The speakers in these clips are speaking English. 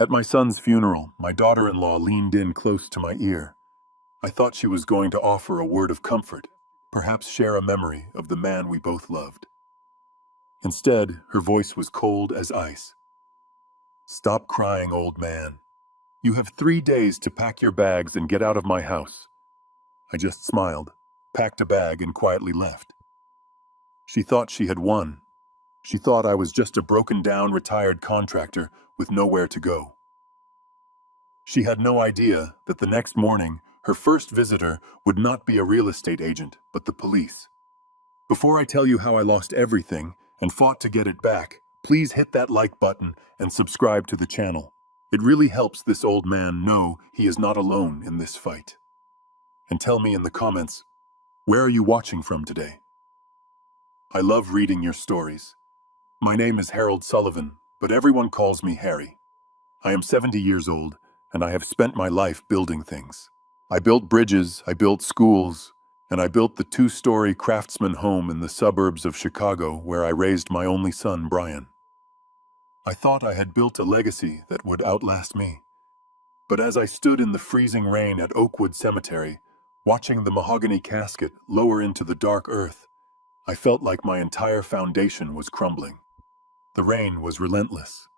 At my son's funeral, my daughter-in-law leaned in close to my ear. I thought she was going to offer a word of comfort, perhaps share a memory of the man we both loved. Instead, her voice was cold as ice. "Stop crying, old man. You have 3 days to pack your bags and get out of my house." I just smiled, packed a bag, and quietly left. She thought she had won. She thought I was just a broken-down retired contractor with nowhere to go. She had no idea that the next morning, her first visitor would not be a real estate agent, but the police. Before I tell you how I lost everything and fought to get it back, please hit that like button and subscribe to the channel. It really helps this old man know he is not alone in this fight. And tell me in the comments, where are you watching from today? I love reading your stories. My name is Harold Sullivan, but everyone calls me Harry. I am 70 years old, and I have spent my life building things. I built bridges, I built schools, and I built the 2-story craftsman home in the suburbs of Chicago where I raised my only son, Brian. I thought I had built a legacy that would outlast me. But as I stood in the freezing rain at Oakwood Cemetery, watching the mahogany casket lower into the dark earth, I felt like my entire foundation was crumbling. The rain was relentless.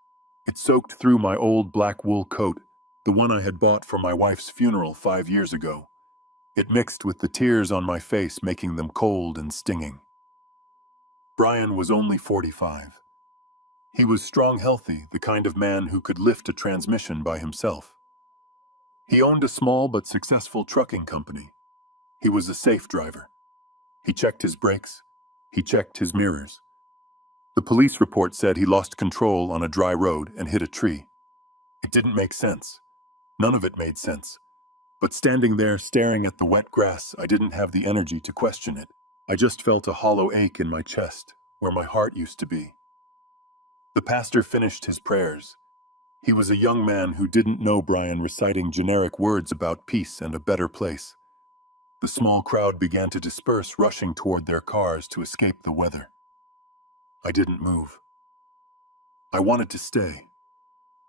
It soaked through my old black wool coat, the one I had bought for my wife's funeral 5 years ago. It mixed with the tears on my face, making them cold and stinging. Brian was only 45. He was strong, healthy, the kind of man who could lift a transmission by himself. He owned a small but successful trucking company. He was a safe driver. He checked his brakes. He checked his mirrors. The police report said he lost control on a dry road and hit a tree. It didn't make sense. None of it made sense. But standing there staring at the wet grass, I didn't have the energy to question it. I just felt a hollow ache in my chest, where my heart used to be. The pastor finished his prayers. He was a young man who didn't know Brian, reciting generic words about peace and a better place. The small crowd began to disperse, rushing toward their cars to escape the weather. I didn't move. I wanted to stay.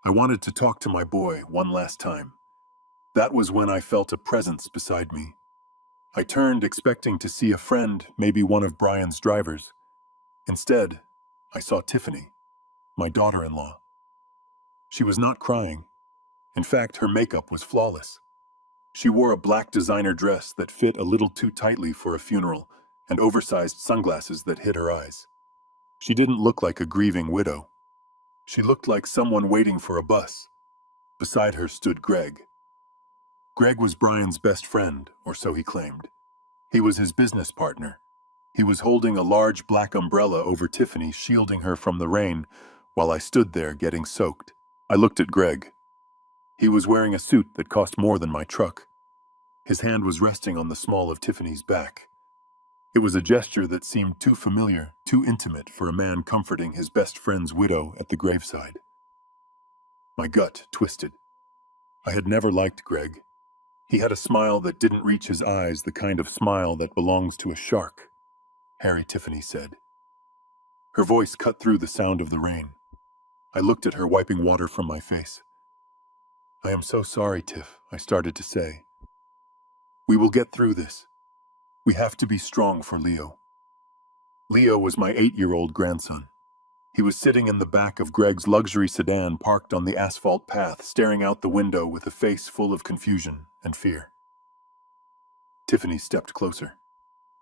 I wanted to talk to my boy one last time. That was when I felt a presence beside me. I turned, expecting to see a friend, maybe one of Brian's drivers. Instead, I saw Tiffany, my daughter-in-law. She was not crying. In fact, her makeup was flawless. She wore a black designer dress that fit a little too tightly for a funeral, and oversized sunglasses that hid her eyes. She didn't look like a grieving widow. She looked like someone waiting for a bus. Beside her stood Greg. Greg was Brian's best friend, or so he claimed. He was his business partner. He was holding a large black umbrella over Tiffany, shielding her from the rain, while I stood there getting soaked. I looked at Greg. He was wearing a suit that cost more than my truck. His hand was resting on the small of Tiffany's back. It was a gesture that seemed too familiar, too intimate for a man comforting his best friend's widow at the graveside. My gut twisted. I had never liked Greg. He had a smile that didn't reach his eyes, the kind of smile that belongs to a shark. "Harry," Tiffany said. Her voice cut through the sound of the rain. I looked at her, wiping water from my face. "I am so sorry, Tiff," I started to say. "We will get through this. We have to be strong for Leo." Leo was my 8-year-old grandson. He was sitting in the back of Greg's luxury sedan parked on the asphalt path, staring out the window with a face full of confusion and fear. Tiffany stepped closer.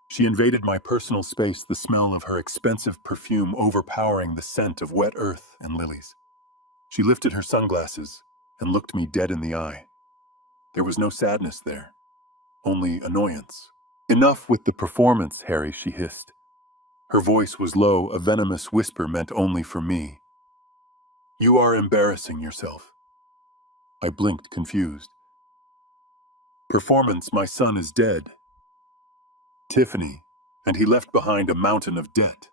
She invaded my personal space, the smell of her expensive perfume overpowering the scent of wet earth and lilies. She lifted her sunglasses and looked me dead in the eye. There was no sadness there, only annoyance. "Enough with the performance, Harry," she hissed. Her voice was low, a venomous whisper meant only for me. "You are embarrassing yourself." I blinked, confused. "Performance, my son is dead." "Tiffany, and he left behind a mountain of debt."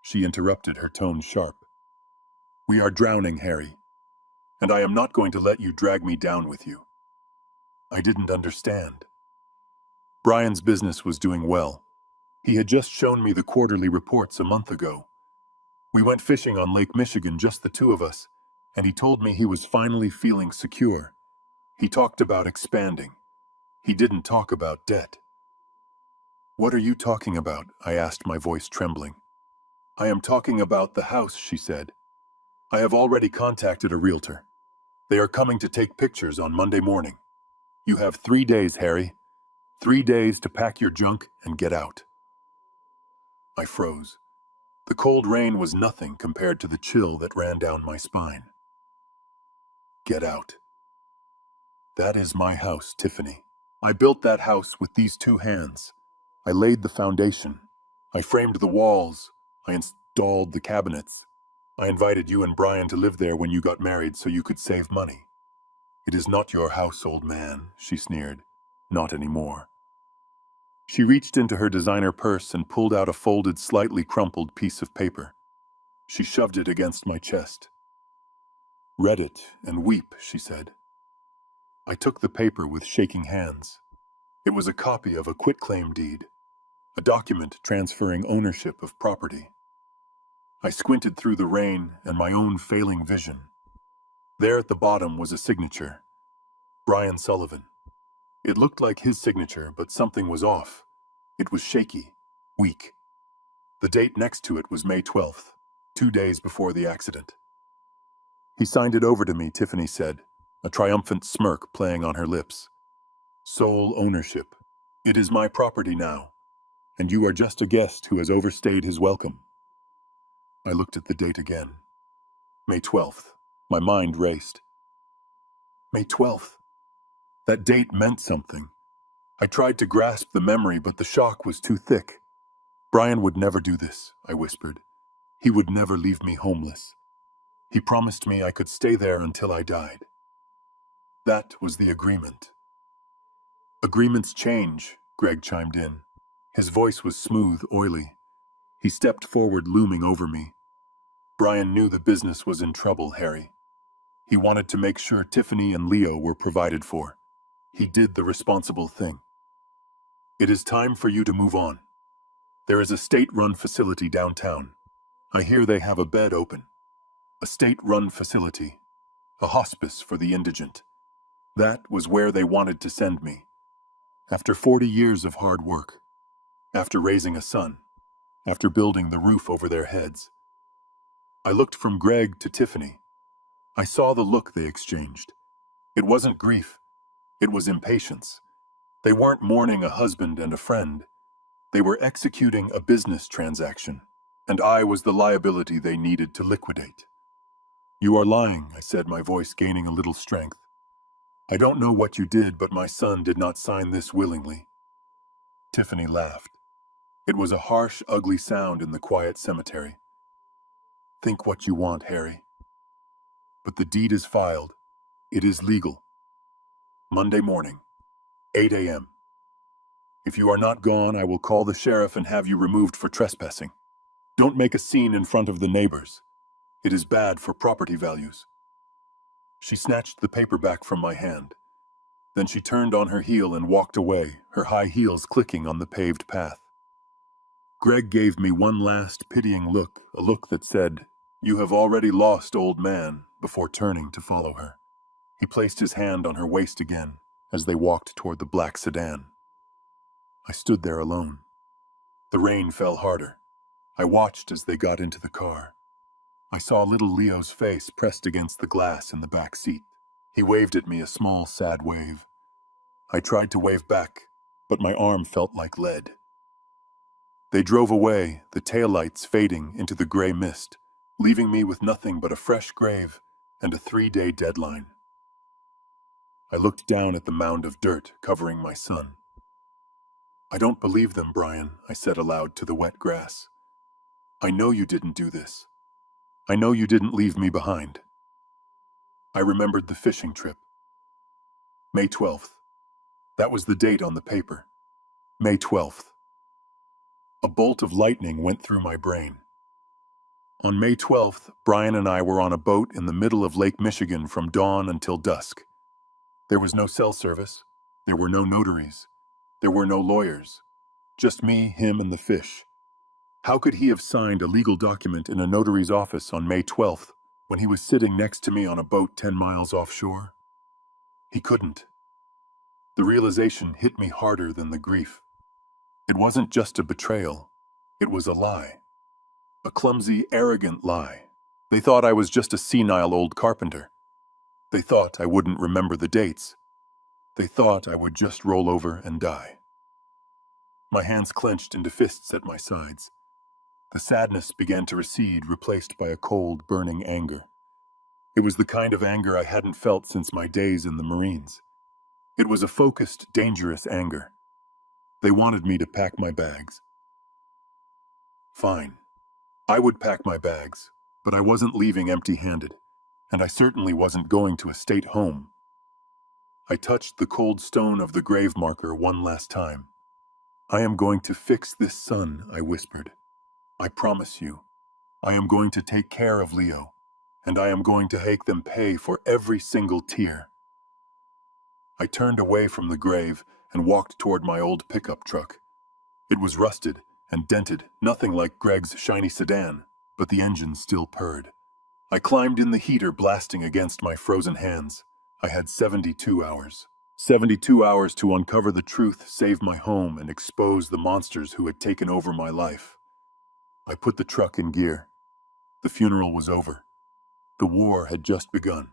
She interrupted, her tone sharp. "We are drowning, Harry, and I am not going to let you drag me down with you." I didn't understand. Brian's business was doing well. He had just shown me the quarterly reports a month ago. We went fishing on Lake Michigan, just the two of us, And he told me he was finally feeling secure. He talked about expanding. He didn't talk about debt. "What are you talking about?" I asked, my voice trembling. "I am talking about the house," she said. "I have already contacted a realtor. They are coming to take pictures on Monday morning. You have 3 days, Harry. 3 days to pack your junk and get out." I froze. The cold rain was nothing compared to the chill that ran down my spine. Get out. That is my house, Tiffany. I built that house with these 2 hands. I laid the foundation. I framed the walls. I installed the cabinets. I invited you and Brian to live there when you got married so you could save money. "It is not your house, old man," she sneered. "Not anymore." She reached into her designer purse and pulled out a folded, slightly crumpled piece of paper. She shoved it against my chest. "Read it and weep," she said. I took the paper with shaking hands. It was a copy of a quitclaim deed, a document transferring ownership of property. I squinted through the rain and my own failing vision. There at the bottom was a signature, Brian Sullivan. It looked like his signature, but something was off. It was shaky, weak. The date next to it was May 12th, 2 days before the accident. "He signed it over to me," Tiffany said, a triumphant smirk playing on her lips. "Sole ownership. It is my property now, and you are just a guest who has overstayed his welcome." I looked at the date again. May 12th. My mind raced. May 12th. That date meant something. I tried to grasp the memory, but the shock was too thick. "Brian would never do this," I whispered. "He would never leave me homeless. He promised me I could stay there until I died." That was the agreement. "Agreements change," Greg chimed in. His voice was smooth, oily. He stepped forward, looming over me. "Brian knew the business was in trouble, Harry. He wanted to make sure Tiffany and Leo were provided for. He did the responsible thing. It is time for you to move on. There is a state-run facility downtown. I hear they have a bed open. A state-run facility. A hospice for the indigent. That was where they wanted to send me. After 40 years of hard work. After raising a son. After building the roof over their heads." I looked from Greg to Tiffany. I saw the look they exchanged. It wasn't grief. It was impatience. They weren't mourning a husband and a friend. They were executing a business transaction, and I was the liability they needed to liquidate. "You are lying," I said, my voice gaining a little strength. "I don't know what you did, but my son did not sign this willingly." Tiffany laughed. It was a harsh, ugly sound in the quiet cemetery. "Think what you want, Harry. But the deed is filed. It is legal. Monday morning, 8 a.m. If you are not gone, I will call the sheriff and have you removed for trespassing. Don't make a scene in front of the neighbors. It is bad for property values." She snatched the paper back from my hand. Then she turned on her heel and walked away, her high heels clicking on the paved path. Greg gave me one last pitying look, a look that said, "You have already lost, old man," before turning to follow her. He placed his hand on her waist again as they walked toward the black sedan. I stood there alone. The rain fell harder. I watched as they got into the car. I saw little Leo's face pressed against the glass in the back seat. He waved at me a small, sad wave. I tried to wave back, but my arm felt like lead. They drove away, the taillights fading into the gray mist, leaving me with nothing but a fresh grave and a 3-day deadline. I looked down at the mound of dirt covering my son. "I don't believe them, Brian," I said aloud to the wet grass. "I know you didn't do this. I know you didn't leave me behind." I remembered the fishing trip. May 12th. That was the date on the paper. May 12th. A bolt of lightning went through my brain. On May 12th, Brian and I were on a boat in the middle of Lake Michigan from dawn until dusk. There was no cell service. There were no notaries. There were no lawyers. Just me, him, and the fish. How could he have signed a legal document in a notary's office on May 12th when he was sitting next to me on a boat 10 miles offshore? He couldn't. The realization hit me harder than the grief. It wasn't just a betrayal. It was a lie. A clumsy, arrogant lie. They thought I was just a senile old carpenter. They thought I wouldn't remember the dates. They thought I would just roll over and die. My hands clenched into fists at my sides. The sadness began to recede, replaced by a cold, burning anger. It was the kind of anger I hadn't felt since my days in the Marines. It was a focused, dangerous anger. They wanted me to pack my bags. Fine. I would pack my bags, but I wasn't leaving empty-handed, and I certainly wasn't going to a state home. I touched the cold stone of the grave marker one last time. I am going to fix this son, I whispered. I promise you. I am going to take care of Leo, and I am going to make them pay for every single tear. I turned away from the grave and walked toward my old pickup truck. It was rusted and dented, nothing like Greg's shiny sedan, but the engine still purred. I climbed in the heater, blasting against my frozen hands. I had 72 hours. 72 hours to uncover the truth, save my home, and expose the monsters who had taken over my life. I put the truck in gear. The funeral was over. The war had just begun.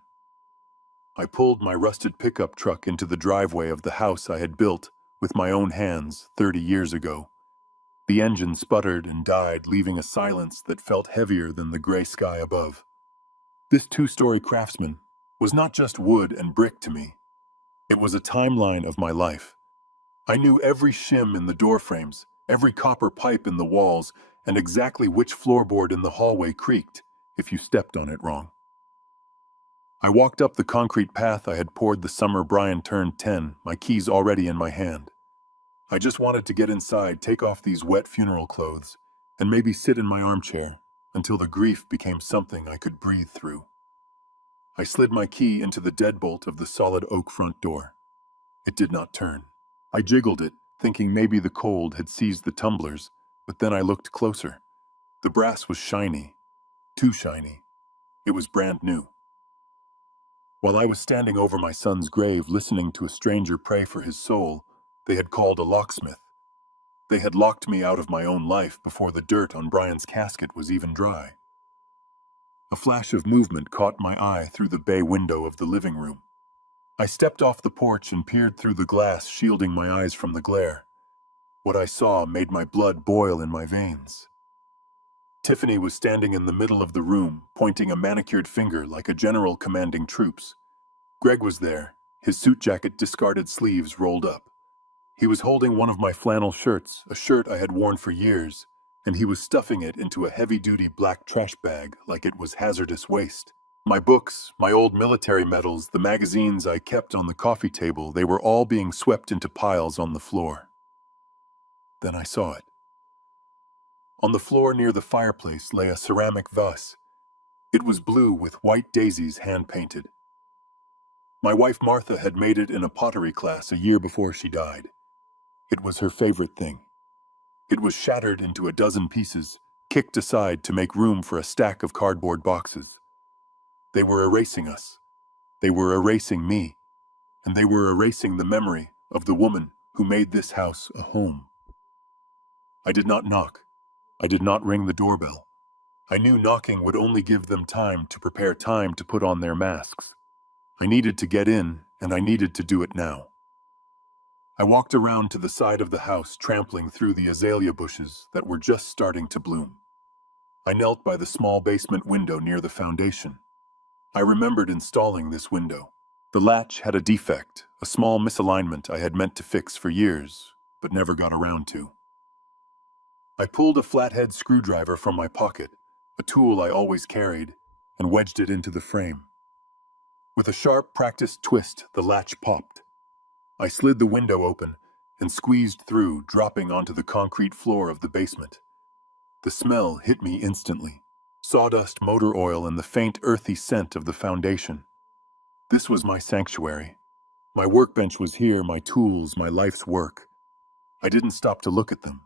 I pulled my rusted pickup truck into the driveway of the house I had built with my own hands 30 years ago. The engine sputtered and died, leaving a silence that felt heavier than the gray sky above. This two-story Craftsman was not just wood and brick to me. It was a timeline of my life. I knew every shim in the door frames, every copper pipe in the walls, and exactly which floorboard in the hallway creaked if you stepped on it wrong. I walked up the concrete path I had poured the summer Brian turned 10, my keys already in my hand. I just wanted to get inside, take off these wet funeral clothes, and maybe sit in my armchair until the grief became something I could breathe through. I slid my key into the deadbolt of the solid oak front door. It did not turn. I jiggled it, thinking maybe the cold had seized the tumblers, but then I looked closer. The brass was shiny, too shiny. It was brand new. While I was standing over my son's grave, listening to a stranger pray for his soul, they had called a locksmith. They had locked me out of my own life before the dirt on Brian's casket was even dry. A flash of movement caught my eye through the bay window of the living room. I stepped off the porch and peered through the glass, shielding my eyes from the glare. What I saw made my blood boil in my veins. Tiffany was standing in the middle of the room, pointing a manicured finger like a general commanding troops. Greg was there, his suit jacket discarded sleeves rolled up. He was holding one of my flannel shirts, a shirt I had worn for years, and he was stuffing it into a heavy-duty black trash bag like it was hazardous waste. My books, my old military medals, the magazines I kept on the coffee table, they were all being swept into piles on the floor. Then I saw it. On the floor near the fireplace lay a ceramic vase. It was blue with white daisies hand-painted. My wife Martha had made it in a pottery class a year before she died. It was her favorite thing. It was shattered into a dozen pieces, kicked aside to make room for a stack of cardboard boxes. They were erasing us. They were erasing me. And they were erasing the memory of the woman who made this house a home. I did not knock. I did not ring the doorbell. I knew knocking would only give them time to prepare, time to put on their masks. I needed to get in, and I needed to do it now. I walked around to the side of the house, trampling through the azalea bushes that were just starting to bloom. I knelt by the small basement window near the foundation. I remembered installing this window. The latch had a defect, a small misalignment I had meant to fix for years, but never got around to. I pulled a flathead screwdriver from my pocket, a tool I always carried, and wedged it into the frame. With a sharp, practiced twist, the latch popped. I slid the window open and squeezed through, dropping onto the concrete floor of the basement. The smell hit me instantly. Sawdust, motor oil, and the faint, earthy scent of the foundation. This was my sanctuary. My workbench was here, my tools, my life's work. I didn't stop to look at them.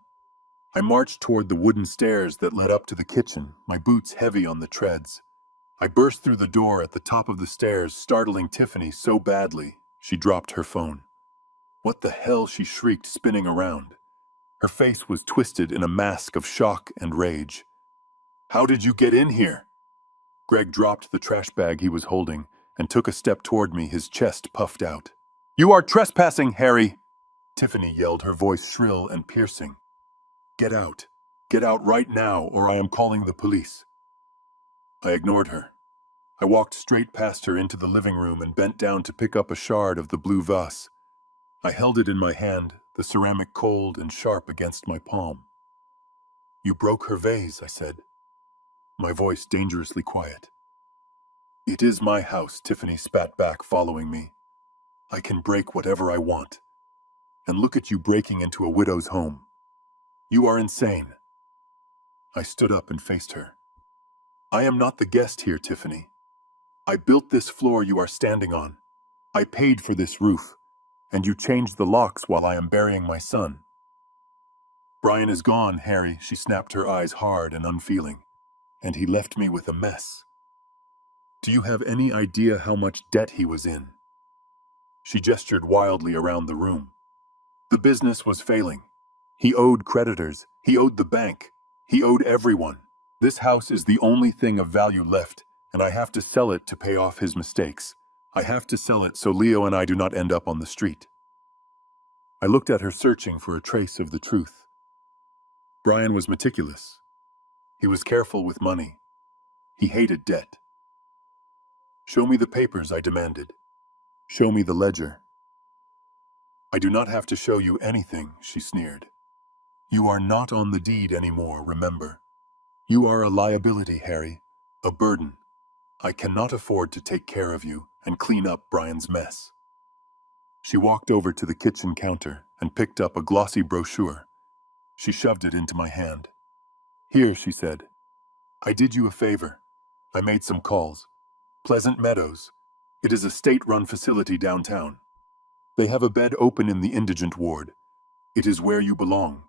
I marched toward the wooden stairs that led up to the kitchen, my boots heavy on the treads. I burst through the door at the top of the stairs, startling Tiffany so badly she dropped her phone. "What the hell?" she shrieked, spinning around. Her face was twisted in a mask of shock and rage. "How did you get in here?" Greg dropped the trash bag he was holding and took a step toward me, his chest puffed out. "You are trespassing, Harry!" Tiffany yelled, her voice shrill and piercing. "Get out. Get out right now, or I am calling the police." I ignored her. I walked straight past her into the living room and bent down to pick up a shard of the blue vase. I held it in my hand, the ceramic cold and sharp against my palm. "You broke her vase," I said, my voice dangerously quiet. "It is my house," Tiffany spat back, following me. "I can break whatever I want. And look at you breaking into a widow's home. You are insane." I stood up and faced her. "I am not the guest here, Tiffany. I built this floor you are standing on. I paid for this roof, and you changed the locks while I am burying my son." "Brian is gone, Harry," she snapped, her eyes hard and unfeeling. "And he left me with a mess. Do you have any idea how much debt he was in?" She gestured wildly around the room. "The business was failing. He owed creditors. He owed the bank. He owed everyone. This house is the only thing of value left, and I have to sell it to pay off his mistakes. I have to sell it so Leo and I do not end up on the street." I looked at her, searching for a trace of the truth. Brian was meticulous. He was careful with money. He hated debt. "Show me the papers," I demanded. "Show me the ledger." "I do not have to show you anything," she sneered. "You are not on the deed anymore, remember. You are a liability, Harry, a burden. I cannot afford to take care of you and clean up Brian's mess." She walked over to the kitchen counter and picked up a glossy brochure. She shoved it into my hand. "Here," she said. "I did you a favor. I made some calls. Pleasant Meadows. It is a state-run facility downtown. They have a bed open in the indigent ward. It is where you belong.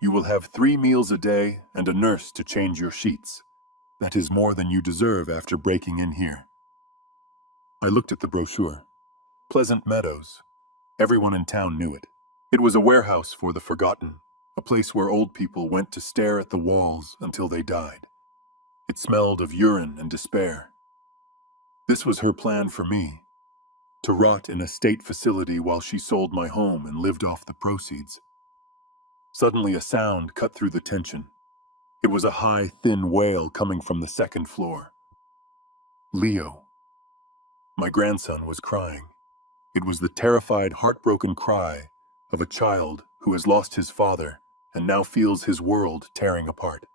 You will have 3 meals a day and a nurse to change your sheets. That is more than you deserve after breaking in here." I looked at the brochure. Pleasant Meadows. Everyone in town knew it. It was a warehouse for the forgotten, a place where old people went to stare at the walls until they died. It smelled of urine and despair. This was her plan for me, to rot in a state facility while she sold my home and lived off the proceeds. Suddenly a sound cut through the tension. It was a high, thin wail coming from the second floor. Leo. My grandson was crying. It was the terrified, heartbroken cry of a child who has lost his father and now feels his world tearing apart.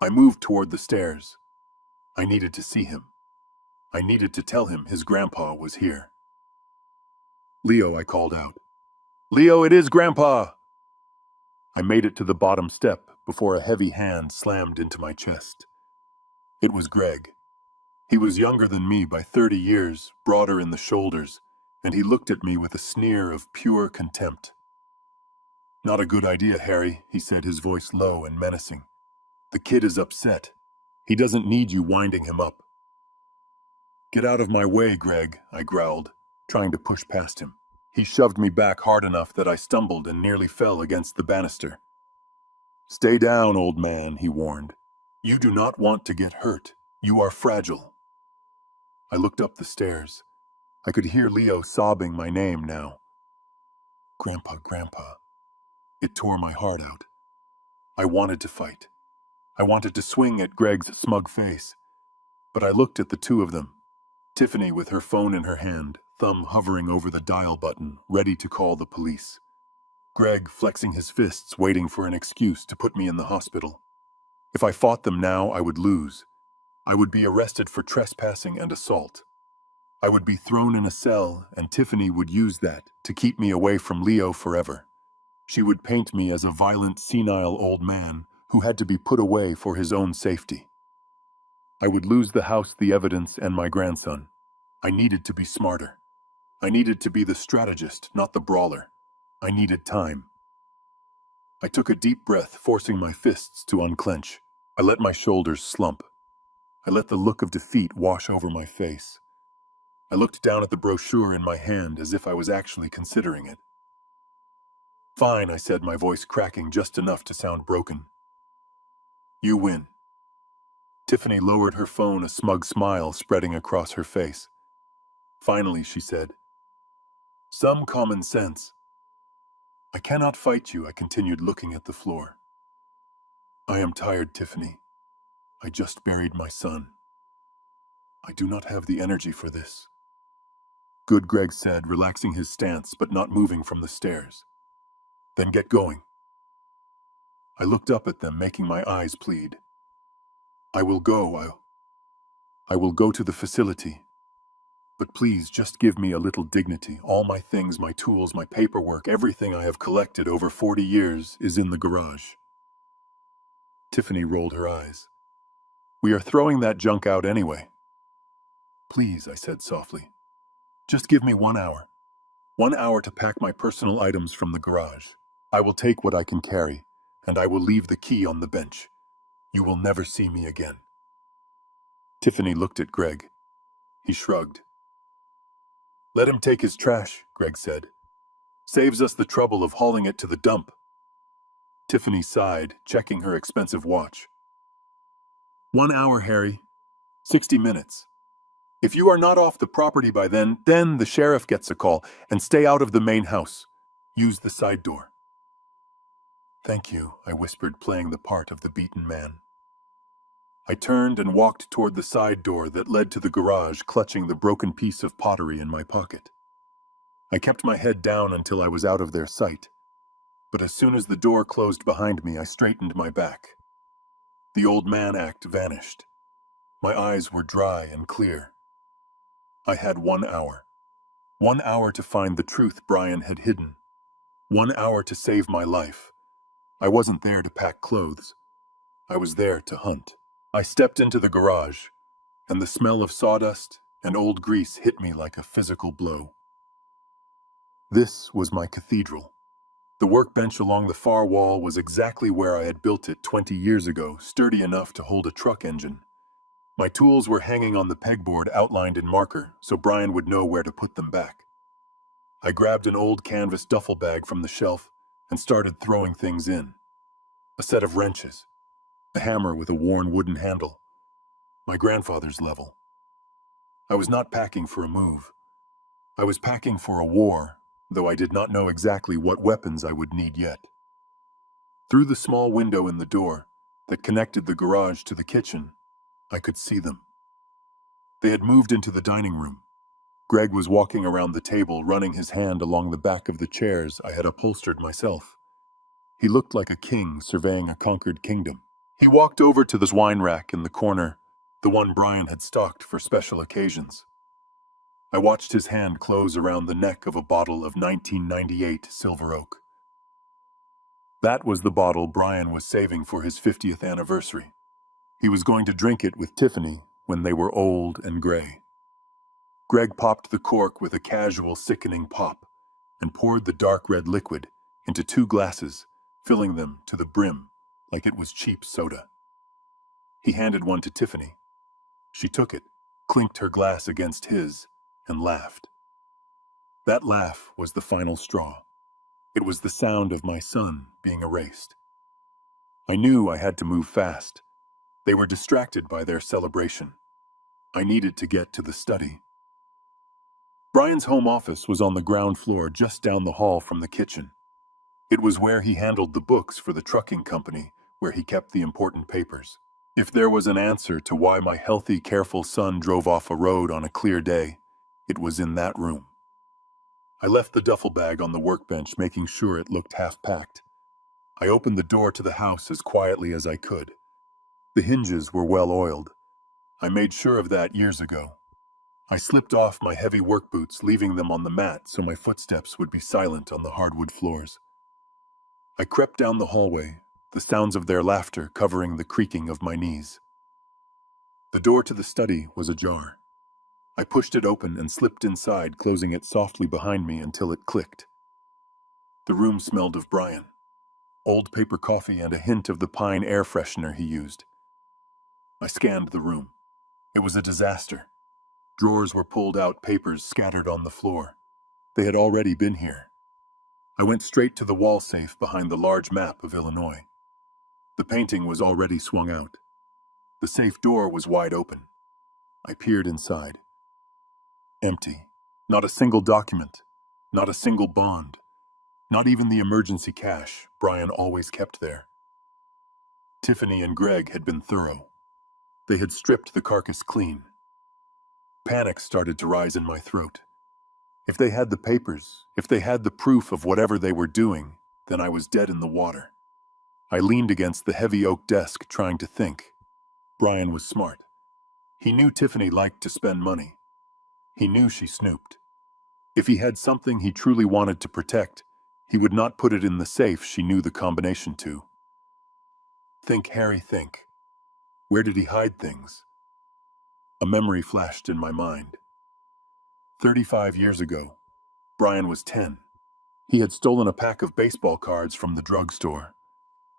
I moved toward the stairs. I needed to see him. I needed to tell him his grandpa was here. "Leo," I called out. "Leo, it is Grandpa!" I made it to the bottom step before a heavy hand slammed into my chest. It was Greg. He was younger than me by 30 years, broader in the shoulders, and he looked at me with a sneer of pure contempt. "Not a good idea, Harry," he said, his voice low and menacing. "The kid is upset. He doesn't need you winding him up." "Get out of my way, Greg," I growled, trying to push past him. He shoved me back hard enough that I stumbled and nearly fell against the banister. "Stay down, old man," he warned. "You do not want to get hurt. You are fragile." I looked up the stairs. I could hear Leo sobbing my name now. "Grandpa, Grandpa." It tore my heart out. I wanted to fight. I wanted to swing at Greg's smug face. But I looked at the two of them, Tiffany with her phone in her hand, thumb hovering over the dial button, ready to call the police. Greg flexing his fists, waiting for an excuse to put me in the hospital. If I fought them now, I would lose. I would be arrested for trespassing and assault. I would be thrown in a cell, and Tiffany would use that to keep me away from Leo forever. She would paint me as a violent, senile old man who had to be put away for his own safety. I would lose the house, the evidence, and my grandson. I needed to be smarter. I needed to be the strategist, not the brawler. I needed time. I took a deep breath, forcing my fists to unclench. I let my shoulders slump. I let the look of defeat wash over my face. I looked down at the brochure in my hand as if I was actually considering it. "Fine," I said, my voice cracking just enough to sound broken. "You win." Tiffany lowered her phone, a smug smile spreading across her face. Finally, she said, "Some common sense." "I cannot fight you," I continued, looking at the floor. "I am tired, Tiffany. I just buried my son. I do not have the energy for this." "Good," Greg said, relaxing his stance but not moving from the stairs. "Then get going." I looked up at them, making my eyes plead. "I will go. I will go to the facility. But please, just give me a little dignity. All my things, my tools, my paperwork, everything I have collected over 40 years is in the garage." Tiffany rolled her eyes. "We are throwing that junk out anyway." "Please," I said softly. "Just give me 1 hour. 1 hour to pack my personal items from the garage. I will take what I can carry, and I will leave the key on the bench. You will never see me again." Tiffany looked at Greg. He shrugged. "Let him take his trash," Greg said. "Saves us the trouble of hauling it to the dump." Tiffany sighed, checking her expensive watch. "1 hour, Harry. 60 minutes. If you are not off the property by then the sheriff gets a call, and stay out of the main house. Use the side door." "Thank you," I whispered, playing the part of the beaten man. I turned and walked toward the side door that led to the garage, clutching the broken piece of pottery in my pocket. I kept my head down until I was out of their sight, but as soon as the door closed behind me, I straightened my back. The old man act vanished. My eyes were dry and clear. I had 1 hour. 1 hour to find the truth Brian had hidden. 1 hour to save my life. I wasn't there to pack clothes. I was there to hunt. I stepped into the garage, and the smell of sawdust and old grease hit me like a physical blow. This was my cathedral. The workbench along the far wall was exactly where I had built it 20 years ago, sturdy enough to hold a truck engine. My tools were hanging on the pegboard outlined in marker, so Brian would know where to put them back. I grabbed an old canvas duffel bag from the shelf and started throwing things in. A set of wrenches, a hammer with a worn wooden handle, my grandfather's level. I was not packing for a move. I was packing for a war, though I did not know exactly what weapons I would need yet. Through the small window in the door that connected the garage to the kitchen, I could see them. They had moved into the dining room. Greg was walking around the table, running his hand along the back of the chairs I had upholstered myself. He looked like a king surveying a conquered kingdom. He walked over to the wine rack in the corner, the one Brian had stocked for special occasions. I watched his hand close around the neck of a bottle of 1998 Silver Oak. That was the bottle Brian was saving for his 50th anniversary. He was going to drink it with Tiffany when they were old and gray. Greg popped the cork with a casual, sickening pop and poured the dark red liquid into 2 glasses, filling them to the brim like it was cheap soda. He handed one to Tiffany. She took it, clinked her glass against his, and laughed. That laugh was the final straw. It was the sound of my son being erased. I knew I had to move fast. They were distracted by their celebration. I needed to get to the study. Brian's home office was on the ground floor just down the hall from the kitchen. It was where he handled the books for the trucking company, where he kept the important papers. If there was an answer to why my healthy, careful son drove off a road on a clear day, it was in that room. I left the duffel bag on the workbench, making sure it looked half-packed. I opened the door to the house as quietly as I could. The hinges were well oiled. I made sure of that years ago. I slipped off my heavy work boots, leaving them on the mat so my footsteps would be silent on the hardwood floors. I crept down the hallway, the sounds of their laughter covering the creaking of my knees. The door to the study was ajar. I pushed it open and slipped inside, closing it softly behind me until it clicked. The room smelled of Brian. Old paper coffee and a hint of the pine air freshener he used. I scanned the room. It was a disaster. Drawers were pulled out, papers scattered on the floor. They had already been here. I went straight to the wall safe behind the large map of Illinois. The painting was already swung out. The safe door was wide open. I peered inside. Empty. Not a single document. Not a single bond. Not even the emergency cash Brian always kept there. Tiffany and Greg had been thorough. They had stripped the carcass clean. Panic started to rise in my throat. If they had the papers, if they had the proof of whatever they were doing, then I was dead in the water. I leaned against the heavy oak desk, trying to think. Brian was smart. He knew Tiffany liked to spend money. He knew she snooped. If he had something he truly wanted to protect, he would not put it in the safe she knew the combination to. Think, Harry, think. Where did he hide things? A memory flashed in my mind. 35 years ago, Brian was 10. He had stolen a pack of baseball cards from the drugstore.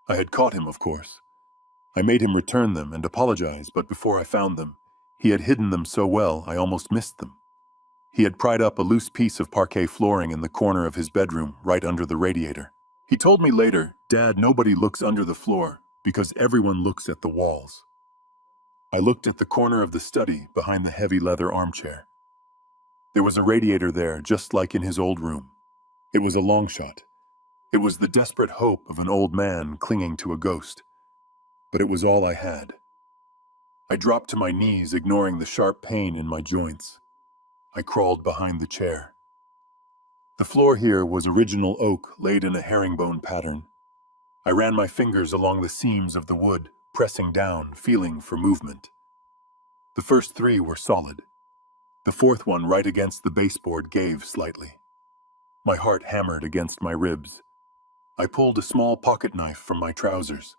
I had caught him, of course. I made him return them and apologize, but before I found them, he had hidden them so well I almost missed them. He had pried up a loose piece of parquet flooring in the corner of his bedroom, right under the radiator. He told me later, "Dad, nobody looks under the floor because everyone looks at the walls." I looked at the corner of the study behind the heavy leather armchair. There was a radiator there, just like in his old room. It was a long shot. It was the desperate hope of an old man clinging to a ghost. But it was all I had. I dropped to my knees, ignoring the sharp pain in my joints. I crawled behind the chair. The floor here was original oak laid in a herringbone pattern. I ran my fingers along the seams of the wood, pressing down, feeling for movement. The first three were solid. The fourth one, right against the baseboard, gave slightly. My heart hammered against my ribs. I pulled a small pocket knife from my trousers.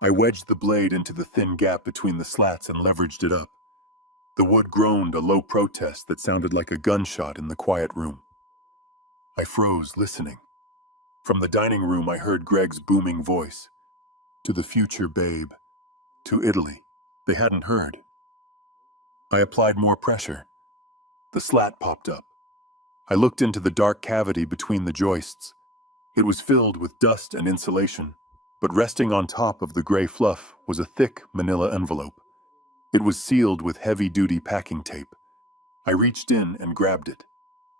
I wedged the blade into the thin gap between the slats and leveraged it up. The wood groaned a low protest that sounded like a gunshot in the quiet room. I froze, listening. From the dining room I heard Greg's booming voice. "To the future, babe. To Italy." They hadn't heard. I applied more pressure. The slat popped up. I looked into the dark cavity between the joists. It was filled with dust and insulation, but resting on top of the gray fluff was a thick manila envelope. It was sealed with heavy-duty packing tape. I reached in and grabbed it.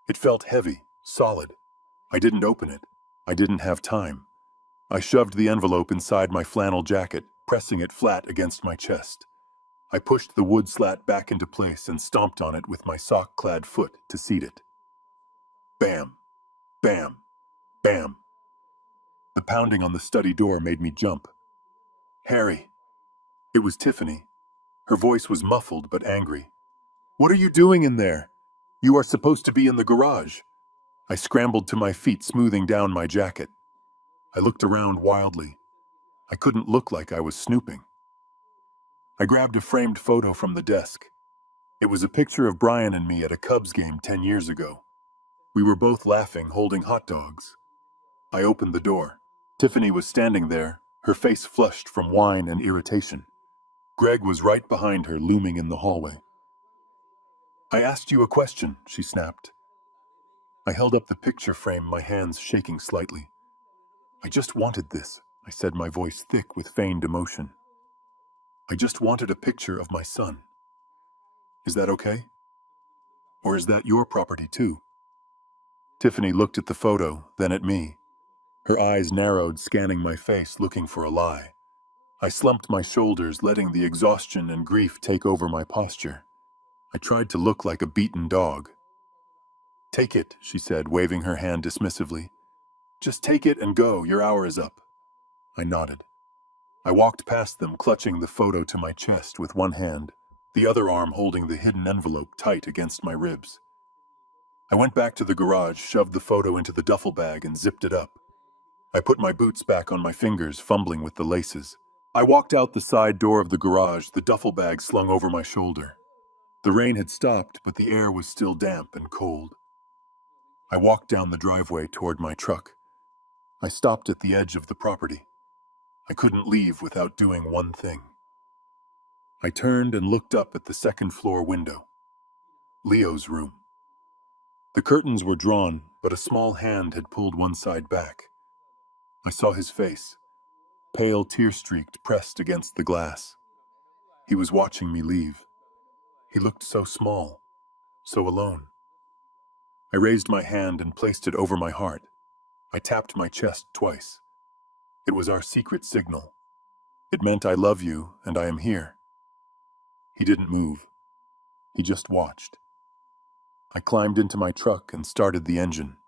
It felt heavy, solid. I didn't open it. I didn't have time. I shoved the envelope inside my flannel jacket, pressing it flat against my chest. I pushed the wood slat back into place and stomped on it with my sock-clad foot to seat it. Bam! Bam! Bam! The pounding on the study door made me jump. "Harry!" It was Tiffany. Her voice was muffled but angry. "What are you doing in there? You are supposed to be in the garage." I scrambled to my feet, smoothing down my jacket. I looked around wildly. I couldn't look like I was snooping. I grabbed a framed photo from the desk. It was a picture of Brian and me at a Cubs game 10 years ago. We were both laughing, holding hot dogs. I opened the door. Tiffany was standing there, her face flushed from wine and irritation. Greg was right behind her, looming in the hallway. "I asked you a question," she snapped. I held up the picture frame, my hands shaking slightly. "I just wanted this," I said, my voice thick with feigned emotion. "I just wanted a picture of my son. Is that okay? Or is that your property too?" Tiffany looked at the photo, then at me. Her eyes narrowed, scanning my face, looking for a lie. I slumped my shoulders, letting the exhaustion and grief take over my posture. I tried to look like a beaten dog. "Take it," she said, waving her hand dismissively. "Just take it and go. Your hour is up." I nodded. I walked past them, clutching the photo to my chest with one hand, the other arm holding the hidden envelope tight against my ribs. I went back to the garage, shoved the photo into the duffel bag, and zipped it up. I put my boots back on my fingers, fumbling with the laces. I walked out the side door of the garage, the duffel bag slung over my shoulder. The rain had stopped, but the air was still damp and cold. I walked down the driveway toward my truck. I stopped at the edge of the property. I couldn't leave without doing one thing. I turned and looked up at the second-floor window. Leo's room. The curtains were drawn, but a small hand had pulled one side back. I saw his face, pale, tear-streaked, pressed against the glass. He was watching me leave. He looked so small, so alone. I raised my hand and placed it over my heart. I tapped my chest twice. It was our secret signal. It meant I love you and I am here. He didn't move. He just watched. I climbed into my truck and started the engine.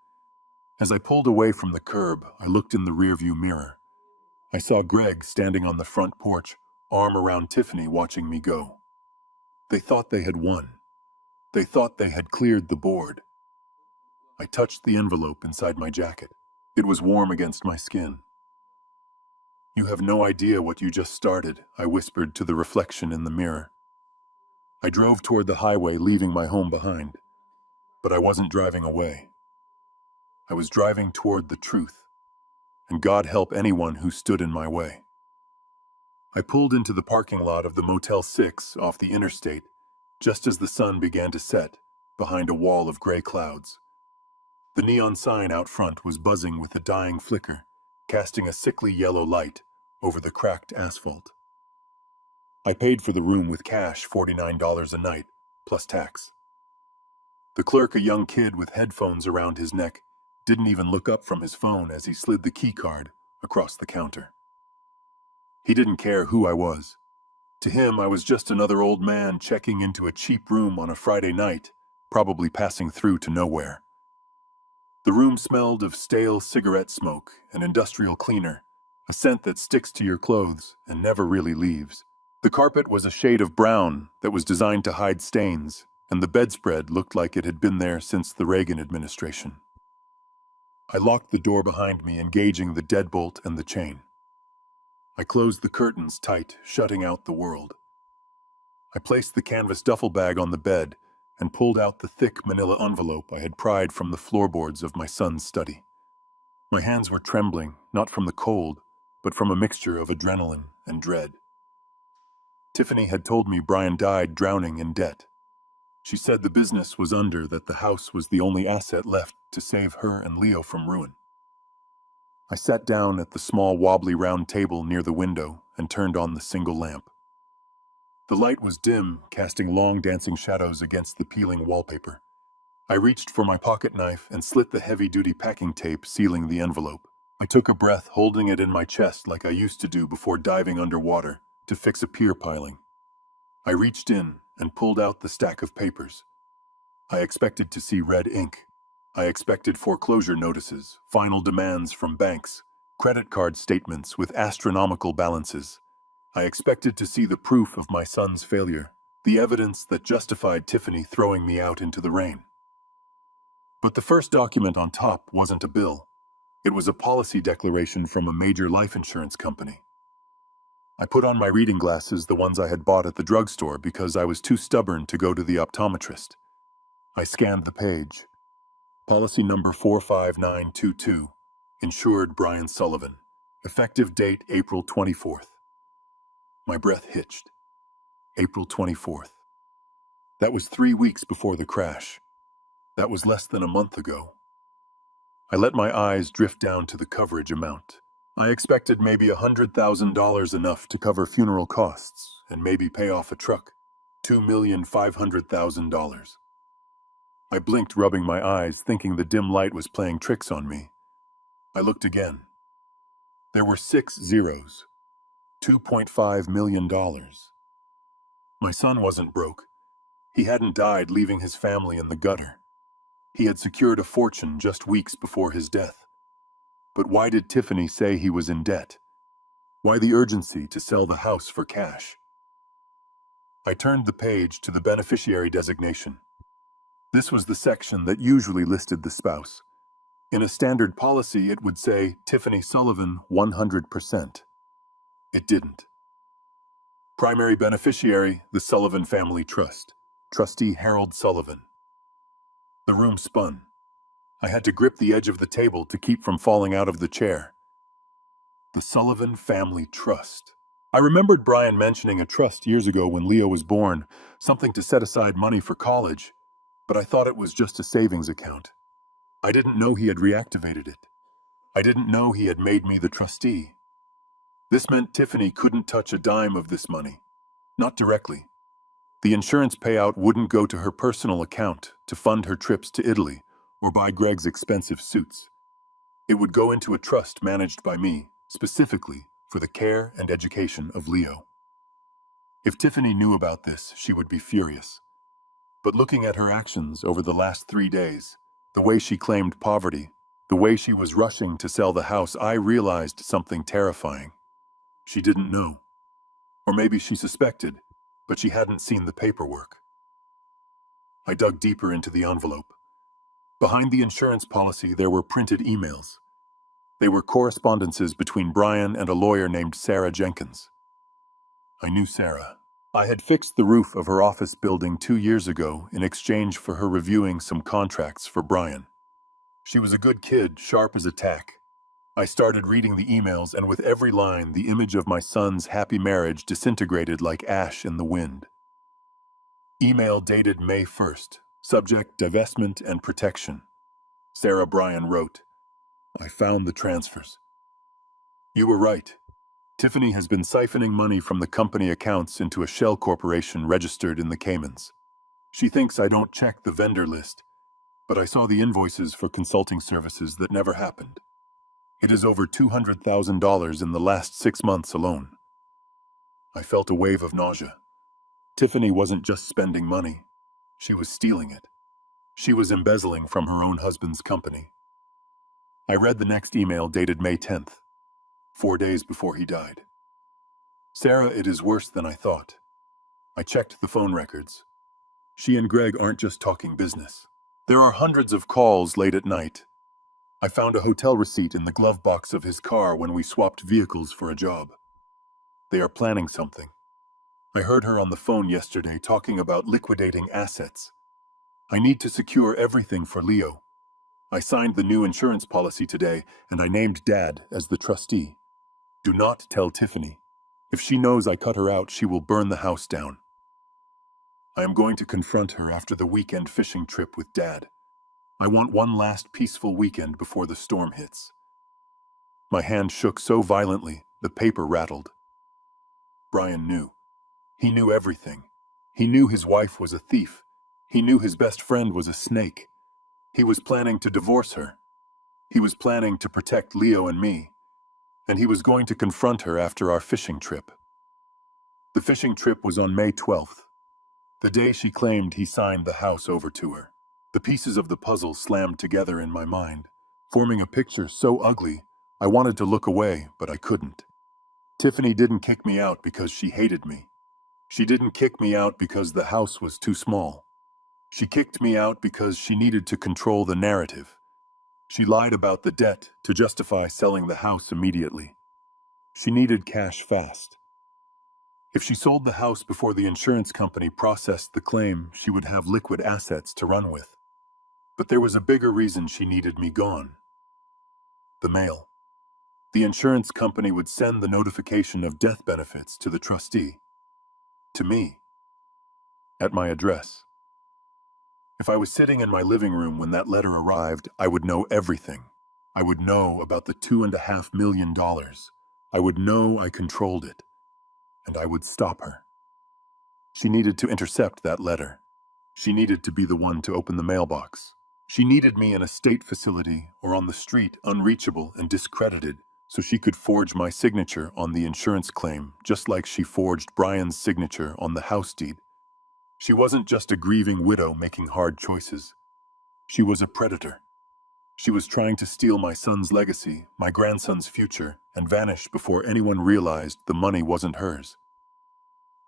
As I pulled away from the curb, I looked in the rearview mirror. I saw Greg standing on the front porch, arm around Tiffany, watching me go. They thought they had won. They thought they had cleared the board. I touched the envelope inside my jacket. It was warm against my skin. "You have no idea what you just started," I whispered to the reflection in the mirror. I drove toward the highway, leaving my home behind. But I wasn't driving away. I was driving toward the truth, and God help anyone who stood in my way. I pulled into the parking lot of the Motel 6 off the interstate, just as the sun began to set behind a wall of gray clouds. The neon sign out front was buzzing with a dying flicker, casting a sickly yellow light over the cracked asphalt. I paid for the room with cash, $49 a night, plus tax. The clerk, a young kid with headphones around his neck, didn't even look up from his phone as he slid the key card across the counter. He didn't care who I was. To him, I was just another old man checking into a cheap room on a Friday night, probably passing through to nowhere. The room smelled of stale cigarette smoke and industrial cleaner, a scent that sticks to your clothes and never really leaves. The carpet was a shade of brown that was designed to hide stains, and the bedspread looked like it had been there since the Reagan administration. I locked the door behind me, engaging the deadbolt and the chain. I closed the curtains tight, shutting out the world. I placed the canvas duffel bag on the bed and pulled out the thick manila envelope I had pried from the floorboards of my son's study. My hands were trembling, not from the cold, but from a mixture of adrenaline and dread. Tiffany had told me Brian died drowning in debt. She said the business was under, that the house was the only asset left to save her and Leo from ruin. I sat down at the small wobbly round table near the window and turned on the single lamp. The light was dim, casting long dancing shadows against the peeling wallpaper. I reached for my pocket knife and slit the heavy-duty packing tape sealing the envelope. I took a breath, holding it in my chest like I used to do before diving underwater to fix a pier piling. I reached in and pulled out the stack of papers. I expected to see red ink. I expected foreclosure notices, final demands from banks, credit card statements with astronomical balances. I expected to see the proof of my son's failure, the evidence that justified Tiffany throwing me out into the rain. But the first document on top wasn't a bill. It was a policy declaration from a major life insurance company. I put on my reading glasses, the ones I had bought at the drugstore, because I was too stubborn to go to the optometrist. I scanned the page. Policy number 45922, insured Brian Sullivan. Effective date April 24th. My breath hitched. April 24th. That was 3 weeks before the crash. That was less than a month ago. I let my eyes drift down to the coverage amount. I expected maybe $100,000, enough to cover funeral costs and maybe pay off a truck. $2,500,000. I blinked, rubbing my eyes, thinking the dim light was playing tricks on me. I looked again. There were 6 zeros. $2.5 million. My son wasn't broke. He hadn't died leaving his family in the gutter. He had secured a fortune just weeks before his death. But why did Tiffany say he was in debt? Why the urgency to sell the house for cash? I turned the page to the beneficiary designation. This was the section that usually listed the spouse. In a standard policy, it would say Tiffany Sullivan 100%. It didn't. Primary beneficiary, the Sullivan Family Trust. Trustee Harold Sullivan. The room spun. I had to grip the edge of the table to keep from falling out of the chair. The Sullivan Family Trust. I remembered Brian mentioning a trust years ago when Leo was born, something to set aside money for college, but I thought it was just a savings account. I didn't know he had reactivated it. I didn't know he had made me the trustee. This meant Tiffany couldn't touch a dime of this money. Not directly. The insurance payout wouldn't go to her personal account to fund her trips to Italy or buy Greg's expensive suits. It would go into a trust managed by me, specifically for the care and education of Leo. If Tiffany knew about this, she would be furious. But looking at her actions over the last 3 days, the way she claimed poverty, the way she was rushing to sell the house, I realized something terrifying. She didn't know. Or maybe she suspected, but she hadn't seen the paperwork. I dug deeper into the envelope. Behind the insurance policy, there were printed emails. They were correspondences between Brian and a lawyer named Sarah Jenkins. I knew Sarah. I had fixed the roof of her office building 2 years ago in exchange for her reviewing some contracts for Brian. She was a good kid, sharp as a tack. I started reading the emails, and with every line, the image of my son's happy marriage disintegrated like ash in the wind. Email dated May 1st. Subject: divestment and protection. Sarah Bryan wrote, "I found the transfers. You were right. Tiffany has been siphoning money from the company accounts into a shell corporation registered in the Caymans. She thinks I don't check the vendor list, but I saw the invoices for consulting services that never happened. It is over $200,000 in the last 6 months alone." I felt a wave of nausea. Tiffany wasn't just spending money. She was stealing it. She was embezzling from her own husband's company. I read the next email dated May 10th, 4 days before he died. "Sarah, it is worse than I thought. I checked the phone records. She and Greg aren't just talking business. There are hundreds of calls late at night. I found a hotel receipt in the glove box of his car when we swapped vehicles for a job. They are planning something. I heard her on the phone yesterday talking about liquidating assets. I need to secure everything for Leo. I signed the new insurance policy today, and I named Dad as the trustee. Do not tell Tiffany. If she knows I cut her out, she will burn the house down. I am going to confront her after the weekend fishing trip with Dad. I want one last peaceful weekend before the storm hits." My hand shook so violently, the paper rattled. Brian knew. He knew everything. He knew his wife was a thief. He knew his best friend was a snake. He was planning to divorce her. He was planning to protect Leo and me. And he was going to confront her after our fishing trip. The fishing trip was on May 12th, the day she claimed he signed the house over to her. The pieces of the puzzle slammed together in my mind, forming a picture so ugly I wanted to look away, but I couldn't. Tiffany didn't kick me out because she hated me. She didn't kick me out because the house was too small. She kicked me out because she needed to control the narrative. She lied about the debt to justify selling the house immediately. She needed cash fast. If she sold the house before the insurance company processed the claim, she would have liquid assets to run with. But there was a bigger reason she needed me gone. The mail. The insurance company would send the notification of death benefits to the trustee. To me. At my address. If I was sitting in my living room when that letter arrived, I would know everything. I would know about the $2.5 million. I would know I controlled it. And I would stop her. She needed to intercept that letter. She needed to be the one to open the mailbox. She needed me in a state facility or on the street, unreachable and discredited, so she could forge my signature on the insurance claim, just like she forged Brian's signature on the house deed. She wasn't just a grieving widow making hard choices. She was a predator. She was trying to steal my son's legacy, my grandson's future, and vanish before anyone realized the money wasn't hers.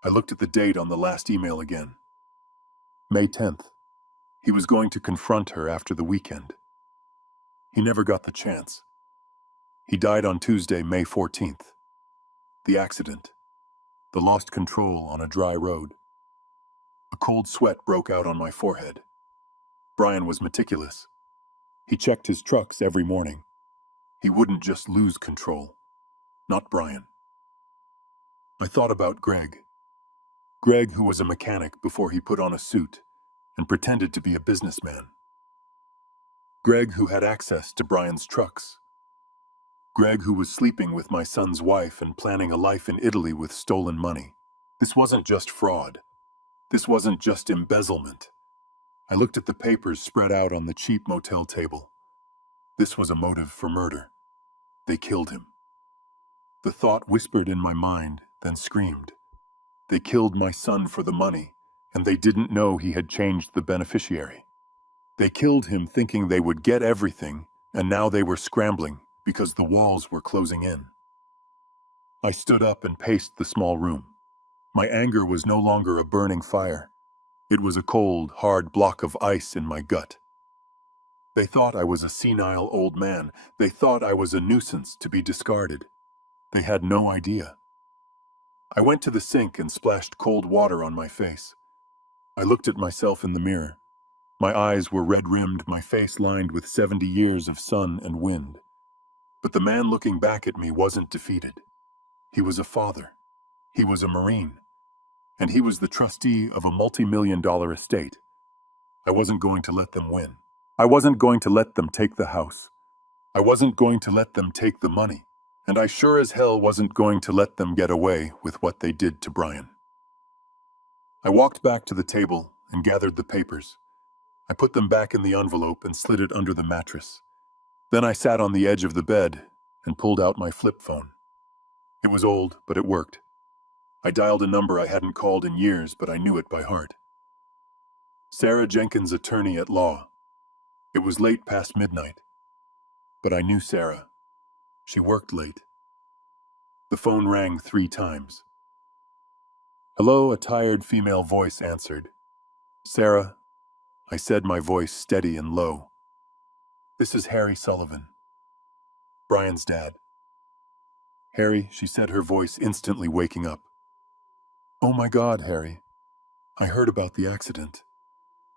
I looked at the date on the last email again. May 10th. He was going to confront her after the weekend. He never got the chance. He died on Tuesday, May 14th. The accident. The lost control on a dry road. A cold sweat broke out on my forehead. Brian was meticulous. He checked his trucks every morning. He wouldn't just lose control. Not Brian. I thought about Greg. Greg, who was a mechanic before he put on a suit and pretended to be a businessman. Greg, who had access to Brian's trucks. Greg, who was sleeping with my son's wife and planning a life in Italy with stolen money. This wasn't just fraud. This wasn't just embezzlement. I looked at the papers spread out on the cheap motel table. This was a motive for murder. They killed him. The thought whispered in my mind, then screamed. They killed my son for the money, and they didn't know he had changed the beneficiary. They killed him thinking they would get everything, and now they were scrambling because the walls were closing in. I stood up and paced the small room. My anger was no longer a burning fire. It was a cold, hard block of ice in my gut. They thought I was a senile old man. They thought I was a nuisance to be discarded. They had no idea. I went to the sink and splashed cold water on my face. I looked at myself in the mirror. My eyes were red-rimmed, my face lined with 70 years of sun and wind. But the man looking back at me wasn't defeated. He was a father. He was a Marine. And he was the trustee of a multi-million-dollar estate. I wasn't going to let them win. I wasn't going to let them take the house. I wasn't going to let them take the money. And I sure as hell wasn't going to let them get away with what they did to Brian. I walked back to the table and gathered the papers. I put them back in the envelope and slid it under the mattress. Then I sat on the edge of the bed and pulled out my flip phone. It was old, but it worked. I dialed a number I hadn't called in years, but I knew it by heart. Sarah Jenkins, attorney at law. It was late past midnight, but I knew Sarah. She worked late. The phone rang 3 times. Hello, a tired female voice answered. Sarah, I said, my voice steady and low. This is Harry Sullivan, Brian's dad. Harry, she said, her voice instantly waking up. Oh my God, Harry. I heard about the accident.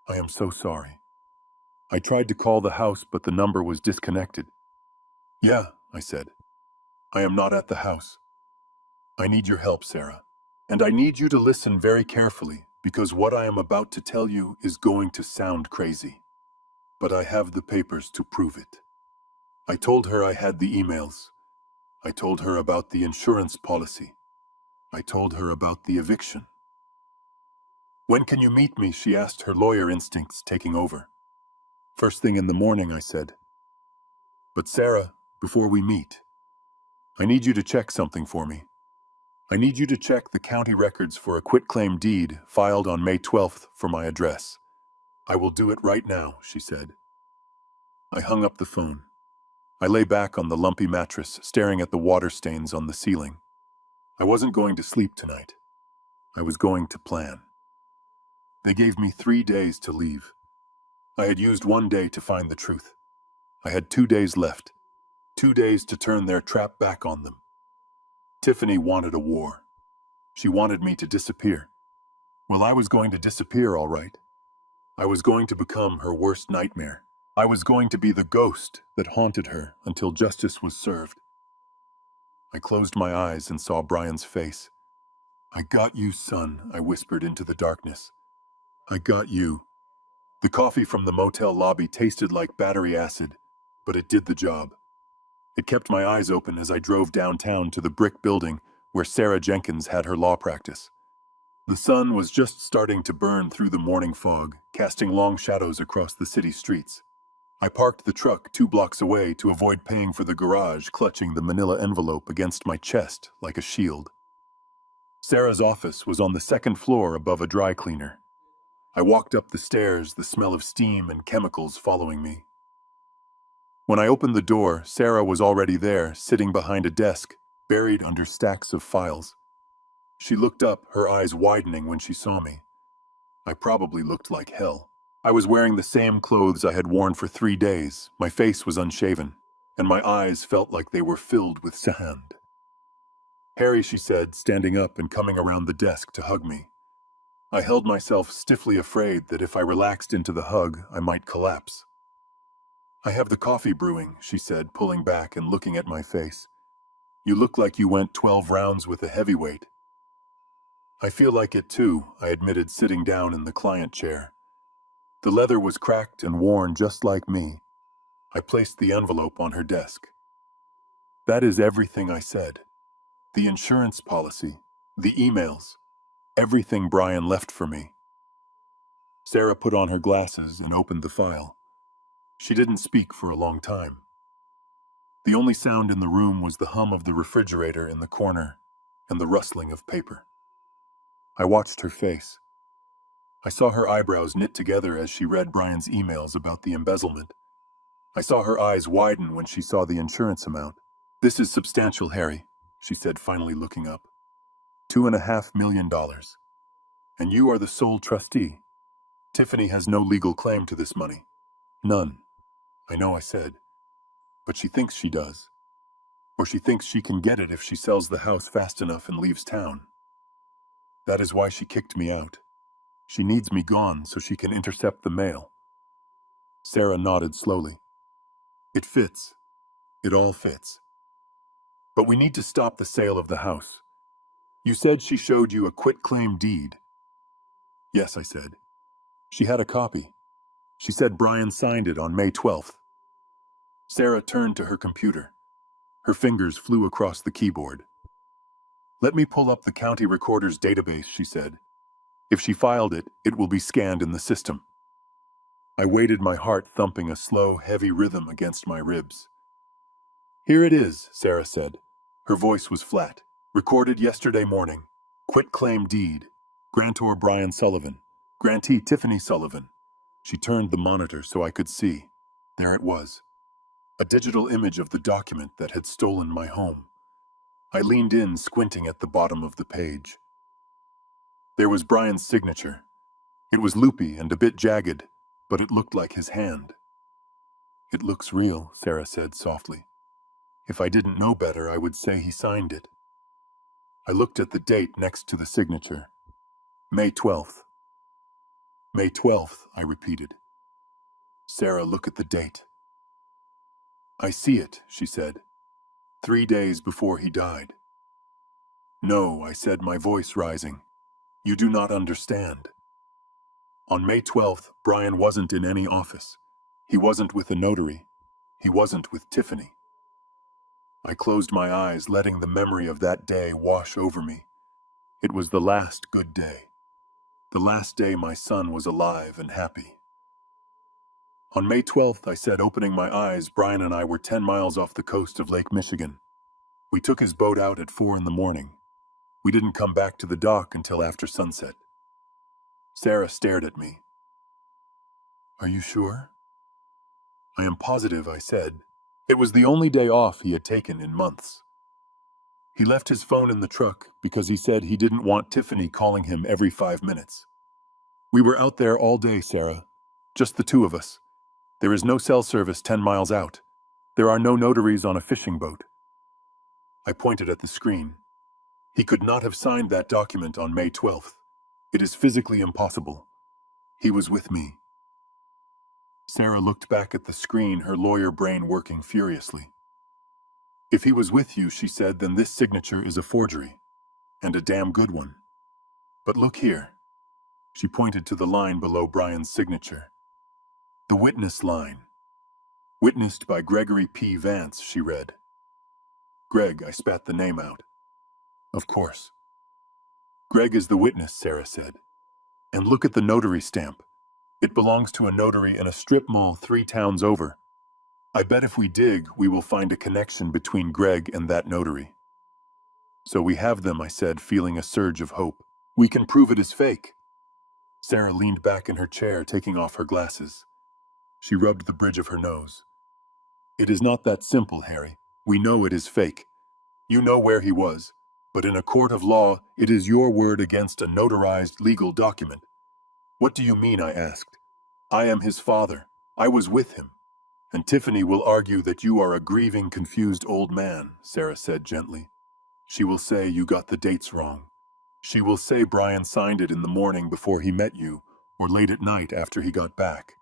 I am so sorry. I tried to call the house, but the number was disconnected. Yeah, I said. I am not at the house. I need your help, Sarah. And I need you to listen very carefully, because what I am about to tell you is going to sound crazy. But I have the papers to prove it. I told her I had the emails. I told her about the insurance policy. I told her about the eviction. When can you meet me? She asked, her lawyer instincts taking over. First thing in the morning, I said. But Sarah, before we meet, I need you to check something for me. I need you to check the county records for a quitclaim deed filed on May 12th for my address. I will do it right now, she said. I hung up the phone. I lay back on the lumpy mattress, staring at the water stains on the ceiling. I wasn't going to sleep tonight. I was going to plan. They gave me 3 days to leave. I had used 1 day to find the truth. I had 2 days left. 2 days to turn their trap back on them. Tiffany wanted a war. She wanted me to disappear. Well, I was going to disappear, all right. I was going to become her worst nightmare. I was going to be the ghost that haunted her until justice was served. I closed my eyes and saw Brian's face. I got you, son, I whispered into the darkness. I got you. The coffee from the motel lobby tasted like battery acid, but it did the job. It kept my eyes open as I drove downtown to the brick building where Sarah Jenkins had her law practice. The sun was just starting to burn through the morning fog, casting long shadows across the city streets. I parked the truck 2 blocks away to avoid paying for the garage, clutching the manila envelope against my chest like a shield. Sarah's office was on the 2nd floor above a dry cleaner. I walked up the stairs, the smell of steam and chemicals following me. When I opened the door, Sarah was already there, sitting behind a desk, buried under stacks of files. She looked up, her eyes widening when she saw me. I probably looked like hell. I was wearing the same clothes I had worn for 3 days. My face was unshaven, and my eyes felt like they were filled with sand. Harry, she said, standing up and coming around the desk to hug me. I held myself stiffly, afraid that if I relaxed into the hug, I might collapse. I have the coffee brewing, she said, pulling back and looking at my face. You look like you went 12 rounds with a heavyweight. I feel like it too, I admitted, sitting down in the client chair. The leather was cracked and worn just like me. I placed the envelope on her desk. That is everything, I said. The insurance policy, the emails, everything Brian left for me. Sarah put on her glasses and opened the file. She didn't speak for a long time. The only sound in the room was the hum of the refrigerator in the corner and the rustling of paper. I watched her face. I saw her eyebrows knit together as she read Brian's emails about the embezzlement. I saw her eyes widen when she saw the insurance amount. "This is substantial, Harry," she said, finally looking up. $2.5 million. And you are the sole trustee. Tiffany has no legal claim to this money. None. I know, I said. But she thinks she does. Or she thinks she can get it if she sells the house fast enough and leaves town. That is why she kicked me out. She needs me gone so she can intercept the mail. Sarah nodded slowly. It fits. It all fits. But we need to stop the sale of the house. You said she showed you a quitclaim deed. Yes, I said. She had a copy. She said Brian signed it on May 12th. Sarah turned to her computer. Her fingers flew across the keyboard. "Let me pull up the county recorder's database," she said. "If she filed it, it will be scanned in the system." I waited, my heart thumping a slow, heavy rhythm against my ribs. "Here it is," Sarah said. Her voice was flat. "Recorded yesterday morning. Quitclaim deed. Grantor Brian Sullivan. Grantee Tiffany Sullivan." She turned the monitor so I could see. There it was. A digital image of the document that had stolen my home. I leaned in, squinting at the bottom of the page. There was Brian's signature. It was loopy and a bit jagged, but it looked like his hand. "It looks real," Sarah said softly. "If I didn't know better, I would say he signed it." I looked at the date next to the signature. May 12th. May 12th, I repeated. "Sarah, look at the date." "I see it," she said. 3 days before he died." "No," I said, my voice rising. "You do not understand. On May 12th, Brian wasn't in any office. He wasn't with a notary. He wasn't with Tiffany." I closed my eyes, letting the memory of that day wash over me. It was the last good day. The last day my son was alive and happy. On May 12th, I said, opening my eyes, Brian and I were 10 miles off the coast of Lake Michigan. We took his boat out at 4 in the morning. We didn't come back to the dock until after sunset. Sarah stared at me. "Are you sure?" "I am positive," I said. It was the only day off he had taken in months. He left his phone in the truck because he said he didn't want Tiffany calling him every 5 minutes. "We were out there all day, Sarah. Just the two of us. There is no cell service 10 miles out. There are no notaries on a fishing boat." I pointed at the screen. "He could not have signed that document on May 12th. It is physically impossible. He was with me." Sarah looked back at the screen, her lawyer brain working furiously. "If he was with you," she said, "then this signature is a forgery. And a damn good one. But look here." She pointed to the line below Brian's signature. "The witness line. Witnessed by Gregory P. Vance," she read. "Greg," I spat the name out. "Of course." "Greg is the witness," Sarah said. "And look at the notary stamp. It belongs to a notary in a strip mall 3 towns over. I bet if we dig, we will find a connection between Greg and that notary." "So we have them," I said, feeling a surge of hope. "We can prove it is fake." Sarah leaned back in her chair, taking off her glasses. She rubbed the bridge of her nose. "It is not that simple, Harry. We know it is fake. You know where he was. But in a court of law, it is your word against a notarized legal document." "What do you mean?" I asked. "I am his father. I was with him. And Tiffany will argue that you are a grieving, confused old man," Sarah said gently. "She will say you got the dates wrong. She will say Brian signed it in the morning before he met you, or late at night after he got back.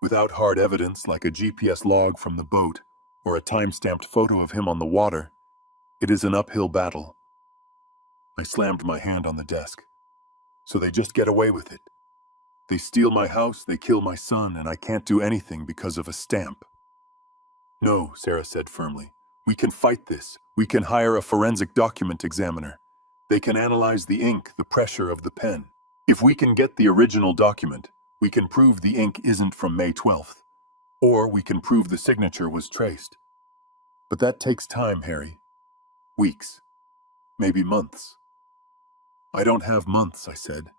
Without hard evidence like a GPS log from the boat or a time-stamped photo of him on the water, it is an uphill battle." I slammed my hand on the desk. So they just get away with it. They steal my house, they kill my son, and I can't do anything because of a stamp. No, Sarah said firmly. We can fight this. We can hire a forensic document examiner. They can analyze the ink, the pressure of the pen. If we can get the original document, we can prove the ink isn't from May 12th. Or we can prove the signature was traced. But that takes time, Harry. Weeks. Maybe months. I don't have months, I said.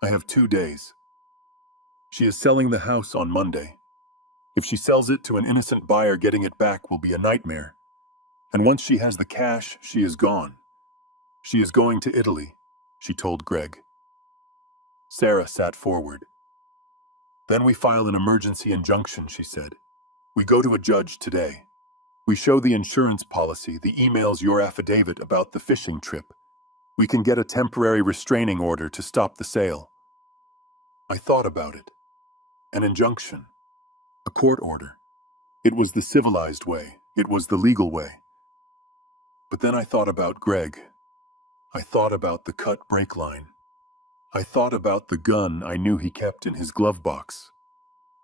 I have 2 days. She is selling the house on Monday. If she sells it to an innocent buyer, getting it back will be a nightmare. And once she has the cash, she is gone. She is going to Italy, she told Greg. Sarah sat forward. Then we file an emergency injunction, she said. We go to a judge today. We show the insurance policy, the emails, your affidavit about the fishing trip. We can get a temporary restraining order to stop the sale. I thought about it. An injunction. A court order. It was the civilized way. It was the legal way. But then I thought about Greg. I thought about the cut brake line. I thought about the gun I knew he kept in his glove box.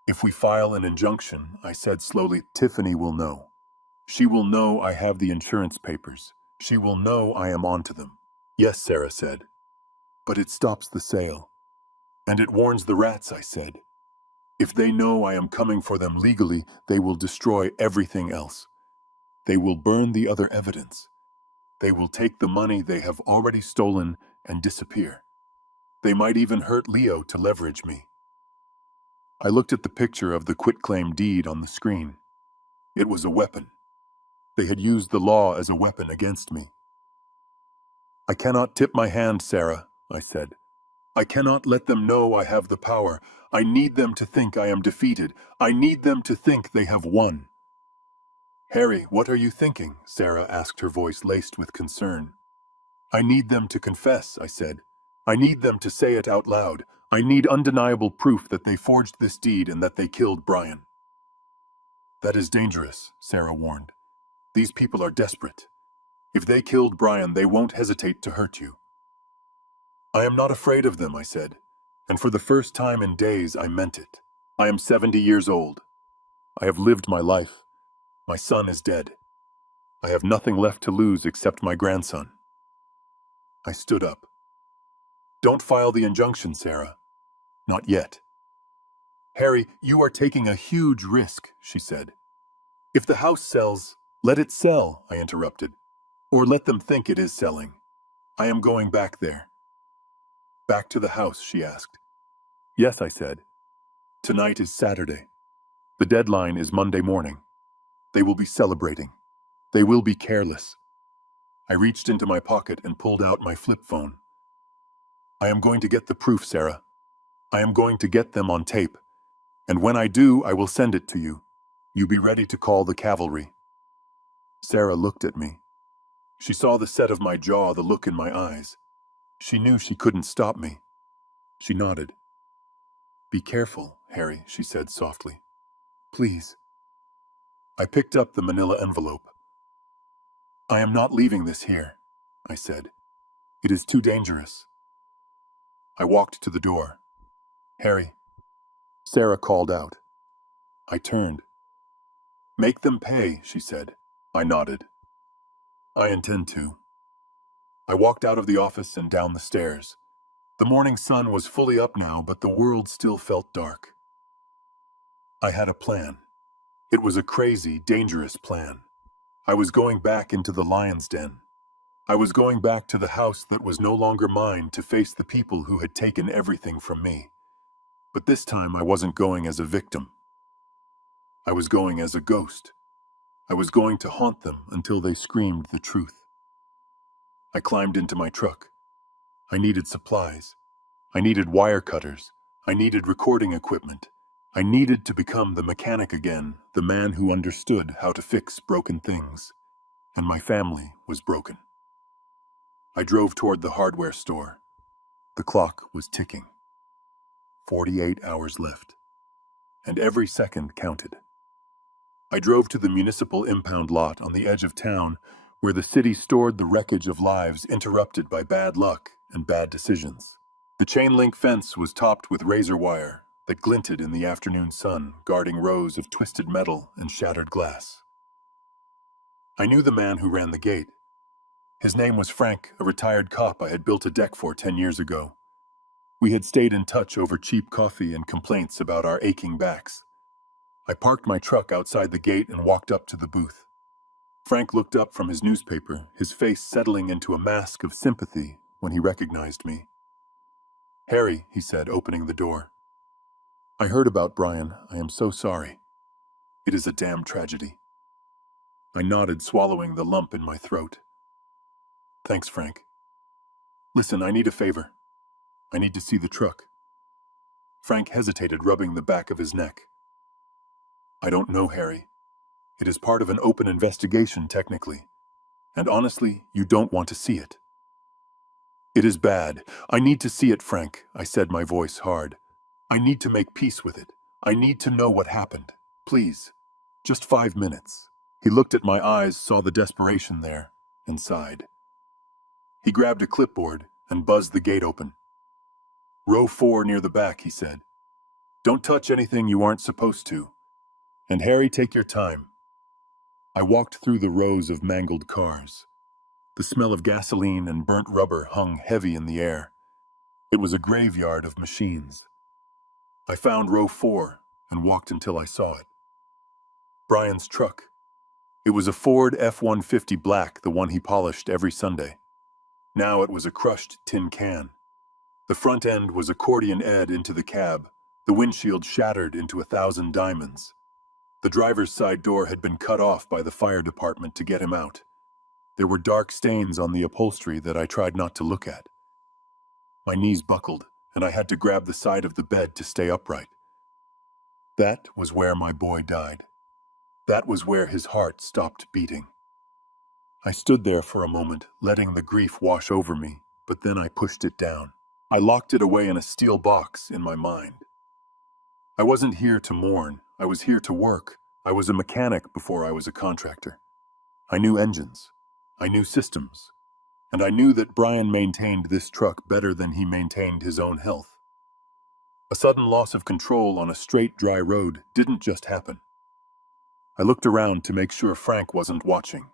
If we file an injunction, I said slowly, Tiffany will know. She will know I have the insurance papers. She will know I am onto them. Yes, Sarah said. But it stops the sale. And it warns the rats, I said. If they know I am coming for them legally, they will destroy everything else. They will burn the other evidence. They will take the money they have already stolen and disappear. They might even hurt Leo to leverage me. I looked at the picture of the quitclaim deed on the screen. It was a weapon. They had used the law as a weapon against me. I cannot tip my hand, Sarah, I said. I cannot let them know I have the power. I need them to think I am defeated. I need them to think they have won. Harry, what are you thinking? Sarah asked, her voice laced with concern. I need them to confess, I said. I need them to say it out loud. I need undeniable proof that they forged this deed and that they killed Brian. That is dangerous, Sarah warned. These people are desperate. If they killed Brian, they won't hesitate to hurt you. I am not afraid of them, I said. And for the first time in days, I meant it. I am 70 years old. I have lived my life. My son is dead. I have nothing left to lose except my grandson. I stood up. Don't file the injunction, Sarah. Not yet. Harry, you are taking a huge risk, she said. If the house sells, let it sell, I interrupted. Or let them think it is selling. I am going back there. Back to the house, she asked. Yes, I said. Tonight is Saturday. The deadline is Monday morning. They will be celebrating. They will be careless. I reached into my pocket and pulled out my flip phone. I am going to get the proof, Sarah. I am going to get them on tape. And when I do, I will send it to you. You be ready to call the cavalry. Sarah looked at me. She saw the set of my jaw, the look in my eyes. She knew she couldn't stop me. She nodded. Be careful, Harry, she said softly. Please. I picked up the manila envelope. I am not leaving this here, I said. It is too dangerous. I walked to the door. Harry. Sarah called out. I turned. Make them pay, she said. I nodded. I intend to. I walked out of the office and down the stairs. The morning sun was fully up now, but the world still felt dark. I had a plan. It was a crazy, dangerous plan. I was going back into the lion's den. I was going back to the house that was no longer mine to face the people who had taken everything from me. But this time I wasn't going as a victim. I was going as a ghost. I was going to haunt them until they screamed the truth. I climbed into my truck. I needed supplies. I needed wire cutters. I needed recording equipment. I needed to become the mechanic again, the man who understood how to fix broken things. And my family was broken. I drove toward the hardware store. The clock was ticking. 48 hours left. And every second counted. I drove to the municipal impound lot on the edge of town, where the city stored the wreckage of lives interrupted by bad luck and bad decisions. The chain-link fence was topped with razor wire that glinted in the afternoon sun, guarding rows of twisted metal and shattered glass. I knew the man who ran the gate. His name was Frank, a retired cop I had built a deck for 10 years ago. We had stayed in touch over cheap coffee and complaints about our aching backs. I parked my truck outside the gate and walked up to the booth. Frank looked up from his newspaper, his face settling into a mask of sympathy when he recognized me. "Harry," he said, opening the door. "I heard about Brian. I am so sorry. It is a damn tragedy." I nodded, swallowing the lump in my throat. "Thanks, Frank. Listen, I need a favor. I need to see the truck." Frank hesitated, rubbing the back of his neck. "I don't know, Harry. It is part of an open investigation, technically. And honestly, you don't want to see it." "It is bad. I need to see it, Frank," I said, my voice hard. "I need to make peace with it. I need to know what happened. Please, just 5 minutes." He looked at my eyes, saw the desperation there, and sighed. He grabbed a clipboard and buzzed the gate open. "Row 4 near the back," he said. "Don't touch anything you aren't supposed to. And Harry, take your time." I walked through the rows of mangled cars. The smell of gasoline and burnt rubber hung heavy in the air. It was a graveyard of machines. I found row 4 and walked until I saw it. Brian's truck. It was a Ford F-150 black, the one he polished every Sunday. Now it was a crushed tin can. The front end was accordion-ed into the cab, the windshield shattered into 1,000 diamonds. The driver's side door had been cut off by the fire department to get him out. There were dark stains on the upholstery that I tried not to look at. My knees buckled, and I had to grab the side of the bed to stay upright. That was where my boy died. That was where his heart stopped beating. I stood there for a moment, letting the grief wash over me, but then I pushed it down. I locked it away in a steel box in my mind. I wasn't here to mourn. I was here to work. I was a mechanic before I was a contractor. I knew engines. I knew systems. And I knew that Brian maintained this truck better than he maintained his own health. A sudden loss of control on a straight, dry road didn't just happen. I looked around to make sure Frank wasn't watching.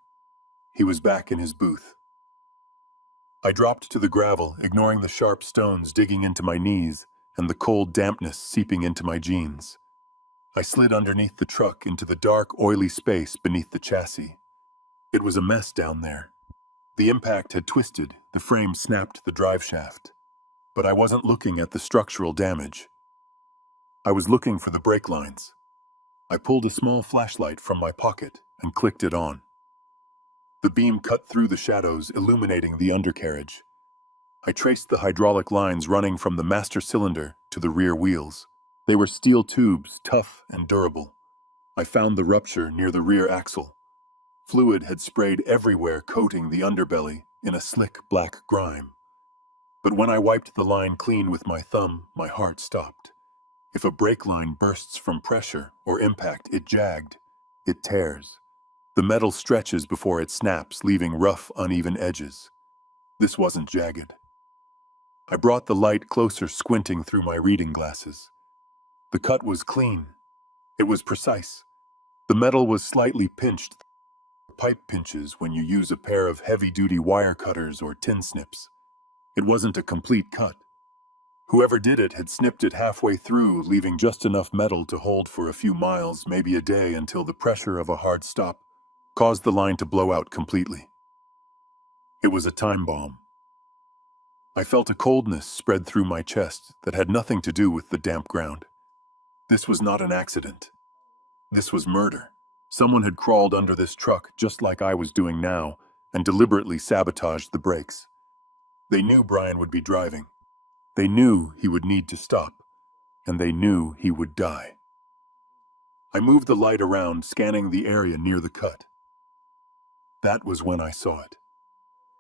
He was back in his booth. I dropped to the gravel, ignoring the sharp stones digging into my knees and the cold dampness seeping into my jeans. I slid underneath the truck into the dark, oily space beneath the chassis. It was a mess down there. The impact had twisted, the frame snapped the drive shaft. But I wasn't looking at the structural damage. I was looking for the brake lines. I pulled a small flashlight from my pocket and clicked it on. The beam cut through the shadows, illuminating the undercarriage. I traced the hydraulic lines running from the master cylinder to the rear wheels. They were steel tubes, tough and durable. I found the rupture near the rear axle. Fluid had sprayed everywhere, coating the underbelly in a slick black grime. But when I wiped the line clean with my thumb, my heart stopped. If a brake line bursts from pressure or impact, it jagged. It tears. The metal stretches before it snaps, leaving rough, uneven edges. This wasn't jagged. I brought the light closer, squinting through my reading glasses. The cut was clean. It was precise. The metal was slightly pinched. Pipe pinches when you use a pair of heavy-duty wire cutters or tin snips. It wasn't a complete cut. Whoever did it had snipped it halfway through, leaving just enough metal to hold for a few miles, maybe a day, until the pressure of a hard stop caused the line to blow out completely. It was a time bomb. I felt a coldness spread through my chest that had nothing to do with the damp ground. This was not an accident. This was murder. Someone had crawled under this truck just like I was doing now and deliberately sabotaged the brakes. They knew Brian would be driving. They knew he would need to stop, and they knew he would die. I moved the light around, scanning the area near the cut. That was when I saw it.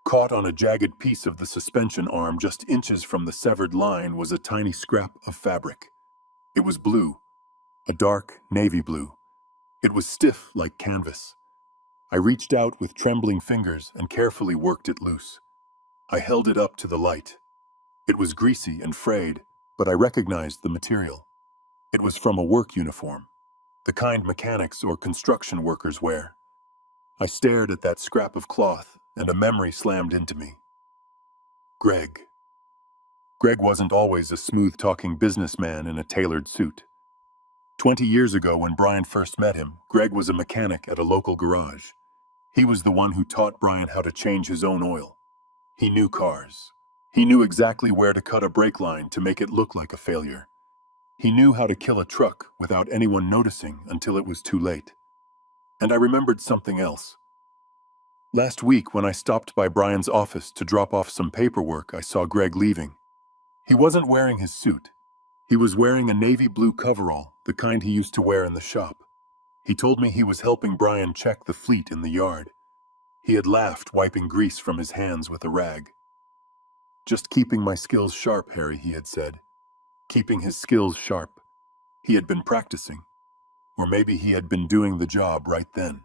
Caught on a jagged piece of the suspension arm just inches from the severed line was a tiny scrap of fabric. It was blue, a dark navy blue. It was stiff like canvas. I reached out with trembling fingers and carefully worked it loose. I held it up to the light. It was greasy and frayed, but I recognized the material. It was from a work uniform, the kind mechanics or construction workers wear. I stared at that scrap of cloth, and a memory slammed into me. Greg. Greg wasn't always a smooth-talking businessman in a tailored suit. 20 years ago, when Brian first met him, Greg was a mechanic at a local garage. He was the one who taught Brian how to change his own oil. He knew cars. He knew exactly where to cut a brake line to make it look like a failure. He knew how to kill a truck without anyone noticing until it was too late. And I remembered something else. Last week, when I stopped by Brian's office to drop off some paperwork, I saw Greg leaving. He wasn't wearing his suit. He was wearing a navy blue coverall, the kind he used to wear in the shop. He told me he was helping Brian check the fleet in the yard. He had laughed, wiping grease from his hands with a rag. "Just keeping my skills sharp, Harry," he had said. Keeping his skills sharp. He had been practicing. Or maybe he had been doing the job right then.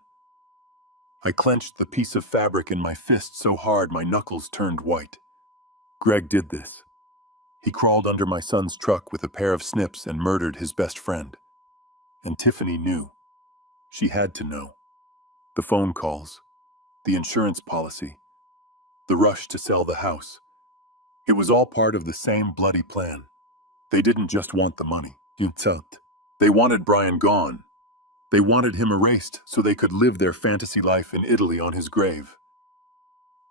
I clenched the piece of fabric in my fist so hard my knuckles turned white. Greg did this. He crawled under my son's truck with a pair of snips and murdered his best friend. And Tiffany knew. She had to know. The phone calls, the insurance policy, the rush to sell the house. It was all part of the same bloody plan. They didn't just want the money. They wanted Brian gone. They wanted him erased so they could live their fantasy life in Italy on his grave.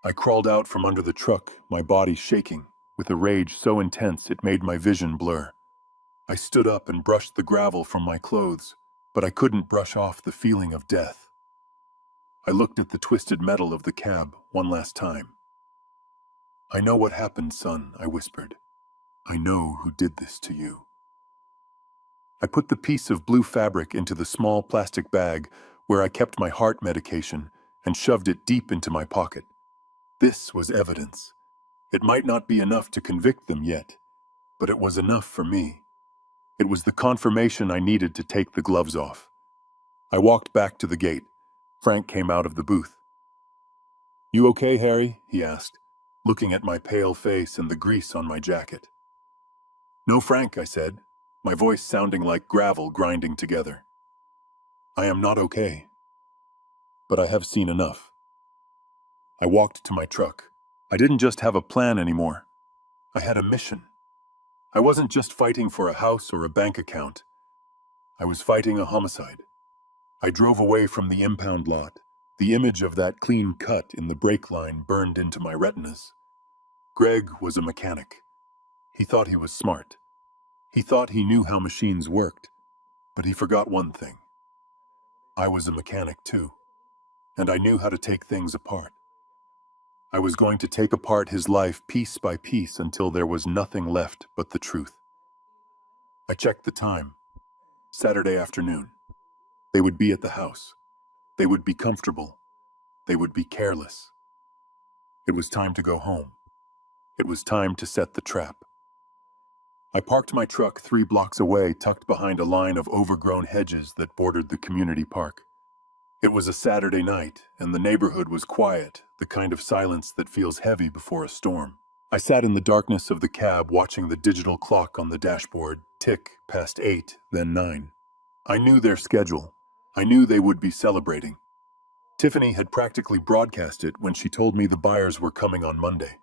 I crawled out from under the truck, my body shaking, with a rage so intense it made my vision blur. I stood up and brushed the gravel from my clothes, but I couldn't brush off the feeling of death. I looked at the twisted metal of the cab one last time. "I know what happened, son," I whispered. "I know who did this to you." I put the piece of blue fabric into the small plastic bag where I kept my heart medication and shoved it deep into my pocket. This was evidence. It might not be enough to convict them yet, but it was enough for me. It was the confirmation I needed to take the gloves off. I walked back to the gate. Frank came out of the booth. "You okay, Harry?" he asked, looking at my pale face and the grease on my jacket. "No, Frank," I said, my voice sounding like gravel grinding together. "I am not okay. But I have seen enough." I walked to my truck. I didn't just have a plan anymore. I had a mission. I wasn't just fighting for a house or a bank account. I was fighting a homicide. I drove away from the impound lot. The image of that clean cut in the brake line burned into my retinas. Greg was a mechanic. He thought he was smart. He thought he knew how machines worked. But he forgot one thing. I was a mechanic too. And I knew how to take things apart. I was going to take apart his life piece by piece until there was nothing left but the truth. I checked the time. Saturday afternoon. They would be at the house. They would be comfortable. They would be careless. It was time to go home. It was time to set the trap. I parked my truck 3 blocks away, tucked behind a line of overgrown hedges that bordered the community park. It was a Saturday night, and the neighborhood was quiet, the kind of silence that feels heavy before a storm. I sat in the darkness of the cab, watching the digital clock on the dashboard tick past 8, then 9. I knew their schedule. I knew they would be celebrating. Tiffany had practically broadcast it when she told me the buyers were coming on Monday.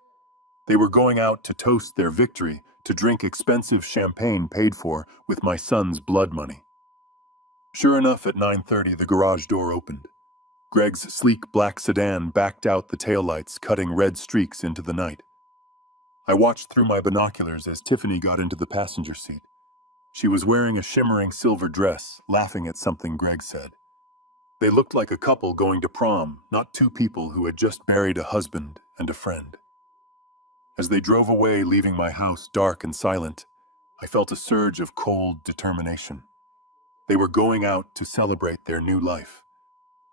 They were going out to toast their victory, to drink expensive champagne paid for with my son's blood money. Sure enough, at 9:30, the garage door opened. Greg's sleek black sedan backed out, the taillights cutting red streaks into the night. I watched through my binoculars as Tiffany got into the passenger seat. She was wearing a shimmering silver dress, laughing at something Greg said. They looked like a couple going to prom, not 2 people who had just buried a husband and a friend. As they drove away, leaving my house dark and silent, I felt a surge of cold determination. They were going out to celebrate their new life.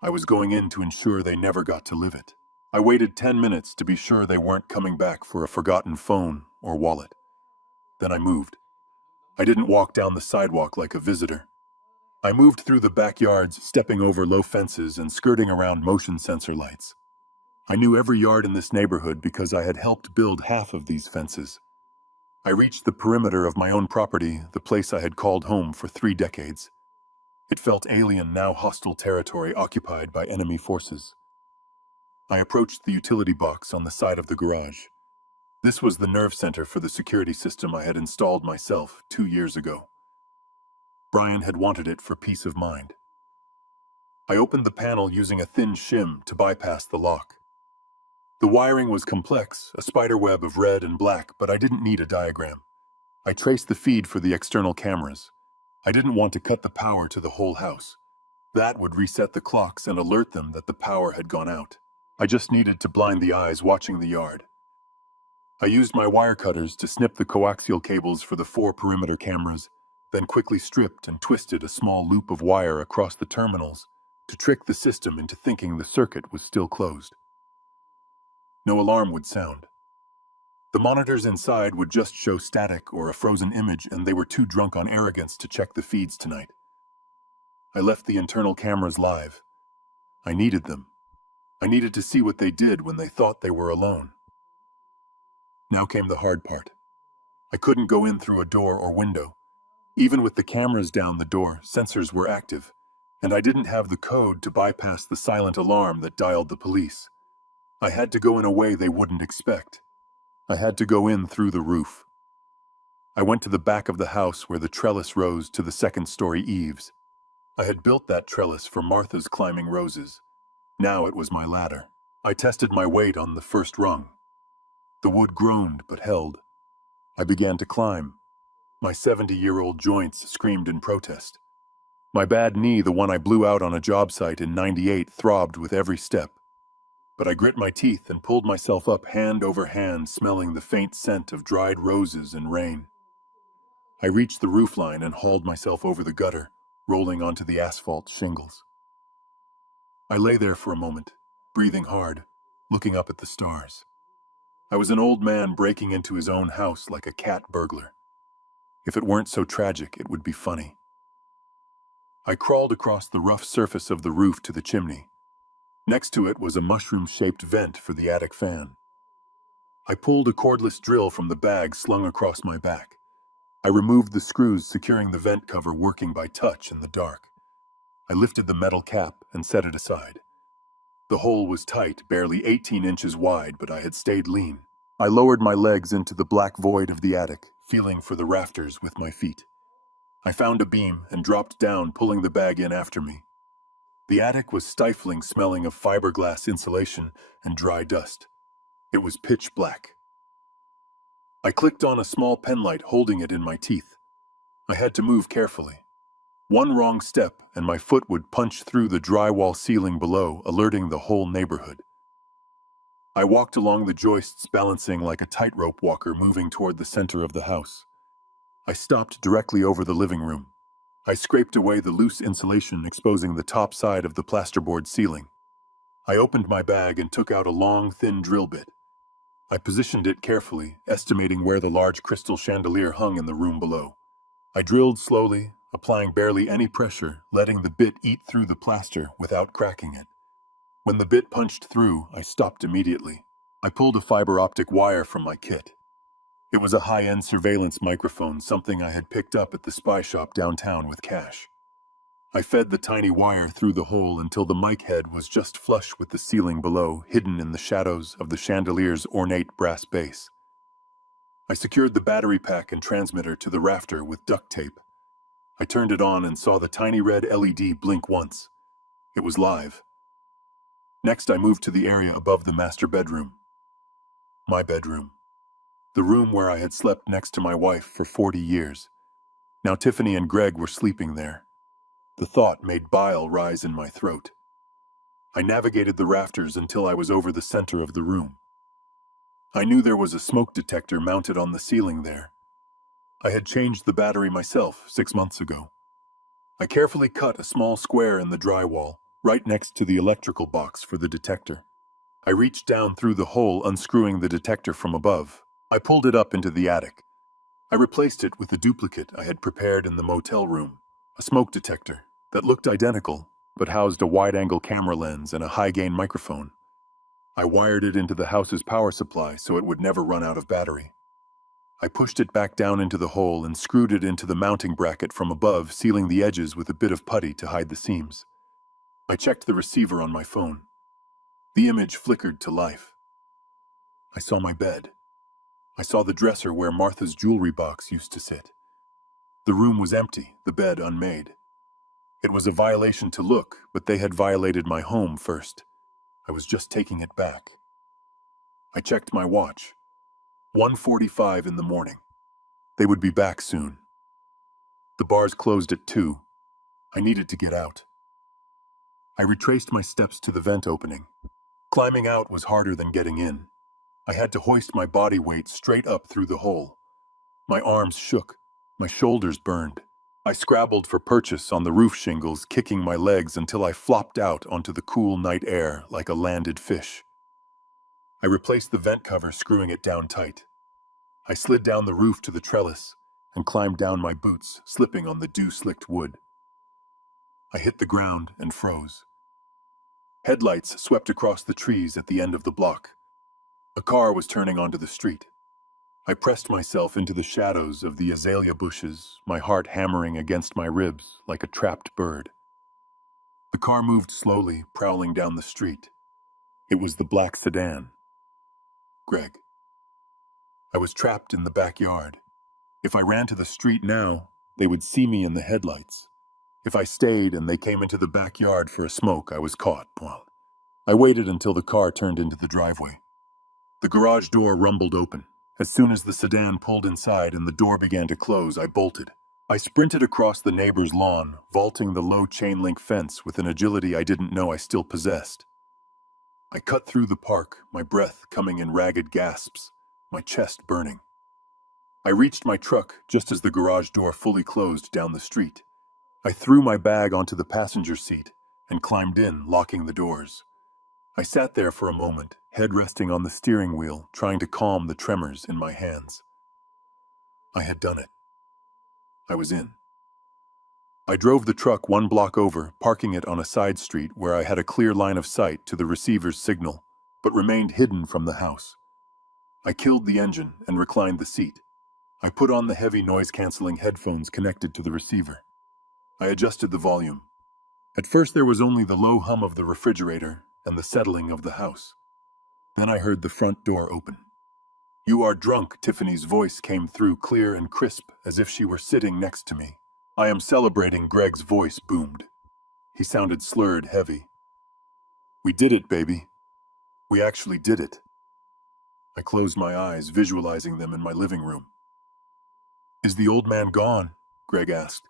I was going in to ensure they never got to live it. I waited 10 minutes to be sure they weren't coming back for a forgotten phone or wallet. Then I moved. I didn't walk down the sidewalk like a visitor. I moved through the backyards, stepping over low fences and skirting around motion sensor lights. I knew every yard in this neighborhood because I had helped build half of these fences. I reached the perimeter of my own property, the place I had called home for 3 decades. It felt alien, now hostile territory occupied by enemy forces. I approached the utility box on the side of the garage. This was the nerve center for the security system I had installed myself 2 years ago. Brian had wanted it for peace of mind. I opened the panel using a thin shim to bypass the lock. The wiring was complex, a spider web of red and black, but I didn't need a diagram. I traced the feed for the external cameras. I didn't want to cut the power to the whole house. That would reset the clocks and alert them that the power had gone out. I just needed to blind the eyes watching the yard. I used my wire cutters to snip the coaxial cables for the 4 perimeter cameras, then quickly stripped and twisted a small loop of wire across the terminals to trick the system into thinking the circuit was still closed. No alarm would sound. The monitors inside would just show static or a frozen image, and they were too drunk on arrogance to check the feeds tonight. I left the internal cameras live. I needed them. I needed to see what they did when they thought they were alone. Now came the hard part. I couldn't go in through a door or window. Even with the cameras down the door, sensors were active, and I didn't have the code to bypass the silent alarm that dialed the police. I had to go in a way they wouldn't expect. I had to go in through the roof. I went to the back of the house where the trellis rose to the second-story eaves. I had built that trellis for Martha's climbing roses. Now it was my ladder. I tested my weight on the first rung. The wood groaned but held. I began to climb. My 70-year-old joints screamed in protest. My bad knee, the one I blew out on a job site in '98, throbbed with every step. But I grit my teeth and pulled myself up hand over hand, smelling the faint scent of dried roses and rain. I reached the roofline and hauled myself over the gutter, rolling onto the asphalt shingles. I lay there for a moment, breathing hard, looking up at the stars. I was an old man breaking into his own house like a cat burglar. If it weren't so tragic, it would be funny. I crawled across the rough surface of the roof to the chimney. Next to it was a mushroom-shaped vent for the attic fan. I pulled a cordless drill from the bag slung across my back. I removed the screws securing the vent cover, working by touch in the dark. I lifted the metal cap and set it aside. The hole was tight, barely 18 inches wide, but I had stayed lean. I lowered my legs into the black void of the attic, feeling for the rafters with my feet. I found a beam and dropped down, pulling the bag in after me. The attic was stifling, smelling of fiberglass insulation and dry dust. It was pitch black. I clicked on a small penlight, holding it in my teeth. I had to move carefully. One wrong step, and my foot would punch through the drywall ceiling below, alerting the whole neighborhood. I walked along the joists, balancing like a tightrope walker, moving toward the center of the house. I stopped directly over the living room. I scraped away the loose insulation, exposing the top side of the plasterboard ceiling. I opened my bag and took out a long, thin drill bit. I positioned it carefully, estimating where the large crystal chandelier hung in the room below. I drilled slowly, applying barely any pressure, letting the bit eat through the plaster without cracking it. When the bit punched through, I stopped immediately. I pulled a fiber optic wire from my kit. It was a high-end surveillance microphone, something I had picked up at the spy shop downtown with cash. I fed the tiny wire through the hole until the mic head was just flush with the ceiling below, hidden in the shadows of the chandelier's ornate brass base. I secured the battery pack and transmitter to the rafter with duct tape. I turned it on and saw the tiny red LED blink once. It was live. Next, I moved to the area above the master bedroom. My bedroom. The room where I had slept next to my wife for 40 years. Now Tiffany and Greg were sleeping there. The thought made bile rise in my throat. I navigated the rafters until I was over the center of the room. I knew there was a smoke detector mounted on the ceiling there. I had changed the battery myself 6 months ago. I carefully cut a small square in the drywall, right next to the electrical box for the detector. I reached down through the hole, unscrewing the detector from above. I pulled it up into the attic. I replaced it with a duplicate I had prepared in the motel room, a smoke detector, that looked identical, but housed a wide-angle camera lens and a high-gain microphone. I wired it into the house's power supply so it would never run out of battery. I pushed it back down into the hole and screwed it into the mounting bracket from above, sealing the edges with a bit of putty to hide the seams. I checked the receiver on my phone. The image flickered to life. I saw my bed. I saw the dresser where Martha's jewelry box used to sit. The room was empty, the bed unmade. It was a violation to look, but they had violated my home first. I was just taking it back. I checked my watch. 1:45 in the morning. They would be back soon. The bars closed at 2. I needed to get out. I retraced my steps to the vent opening. Climbing out was harder than getting in. I had to hoist my body weight straight up through the hole. My arms shook. My shoulders burned. I scrabbled for purchase on the roof shingles, kicking my legs until I flopped out onto the cool night air like a landed fish. I replaced the vent cover, screwing it down tight. I slid down the roof to the trellis and climbed down my boots, slipping on the dew-slicked wood. I hit the ground and froze. Headlights swept across the trees at the end of the block. A car was turning onto the street. I pressed myself into the shadows of the azalea bushes, my heart hammering against my ribs like a trapped bird. The car moved slowly, prowling down the street. It was the black sedan. Greg. I was trapped in the backyard. If I ran to the street now, they would see me in the headlights. If I stayed and they came into the backyard for a smoke, I was caught. Well, I waited until the car turned into the driveway. The garage door rumbled open. As soon as the sedan pulled inside and the door began to close, I bolted. I sprinted across the neighbor's lawn, vaulting the low chain-link fence with an agility I didn't know I still possessed. I cut through the park, my breath coming in ragged gasps, my chest burning. I reached my truck just as the garage door fully closed down the street. I threw my bag onto the passenger seat and climbed in, locking the doors. I sat there for a moment, head resting on the steering wheel, trying to calm the tremors in my hands. I had done it. I was in. I drove the truck 1 block over, parking it on a side street where I had a clear line of sight to the receiver's signal, but remained hidden from the house. I killed the engine and reclined the seat. I put on the heavy noise-canceling headphones connected to the receiver. I adjusted the volume. At first there was only the low hum of the refrigerator and the settling of the house. Then I heard the front door open. "You are drunk," Tiffany's voice came through clear and crisp, as if she were sitting next to me. "I am celebrating," Greg's voice boomed. He sounded slurred, heavy. "We did it, baby. We actually did it." I closed my eyes, visualizing them in my living room. "Is the old man gone?" Greg asked.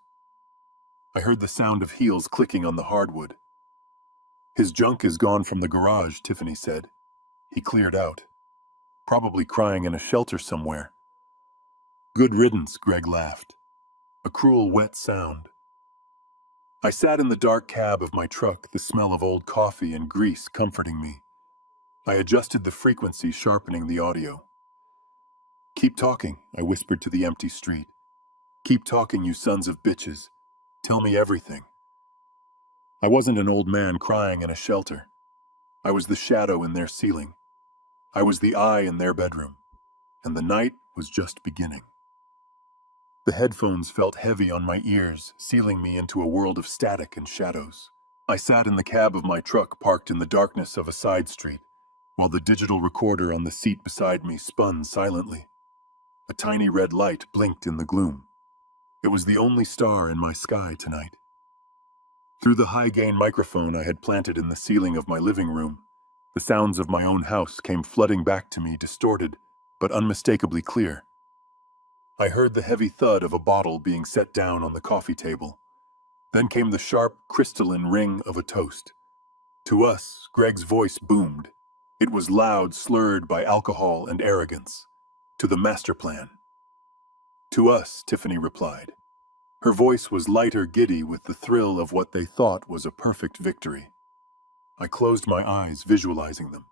I heard the sound of heels clicking on the hardwood. "His junk is gone from the garage," Tiffany said. "He cleared out. Probably crying in a shelter somewhere." "Good riddance," Greg laughed. A cruel, wet sound. I sat in the dark cab of my truck, the smell of old coffee and grease comforting me. I adjusted the frequency, sharpening the audio. "Keep talking," I whispered to the empty street. "Keep talking, you sons of bitches. Tell me everything." I wasn't an old man crying in a shelter. I was the shadow in their ceiling. I was the eye in their bedroom. And the night was just beginning. The headphones felt heavy on my ears, sealing me into a world of static and shadows. I sat in the cab of my truck parked in the darkness of a side street, while the digital recorder on the seat beside me spun silently. A tiny red light blinked in the gloom. It was the only star in my sky tonight. Through the high-gain microphone I had planted in the ceiling of my living room, the sounds of my own house came flooding back to me, distorted, but unmistakably clear. I heard the heavy thud of a bottle being set down on the coffee table. Then came the sharp, crystalline ring of a toast. To us, Greg's voice boomed. It was loud, slurred by alcohol and arrogance. "To the master plan." "To us," Tiffany replied. Her voice was lighter, giddy with the thrill of what they thought was a perfect victory. I closed my eyes, visualizing them.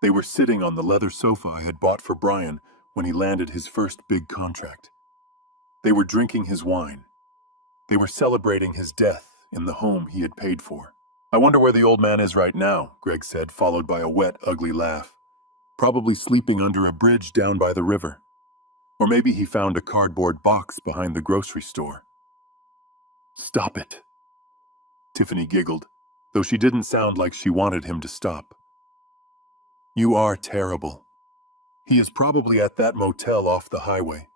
They were sitting on the leather sofa I had bought for Brian when he landed his first big contract. They were drinking his wine. They were celebrating his death in the home he had paid for. I wonder where the old man is right now, Greg said, followed by a wet, ugly laugh. Probably sleeping under a bridge down by the river. Or maybe he found a cardboard box behind the grocery store. Stop it, Tiffany giggled, though she didn't sound like she wanted him to stop. You are terrible. He is probably at that motel off the highway,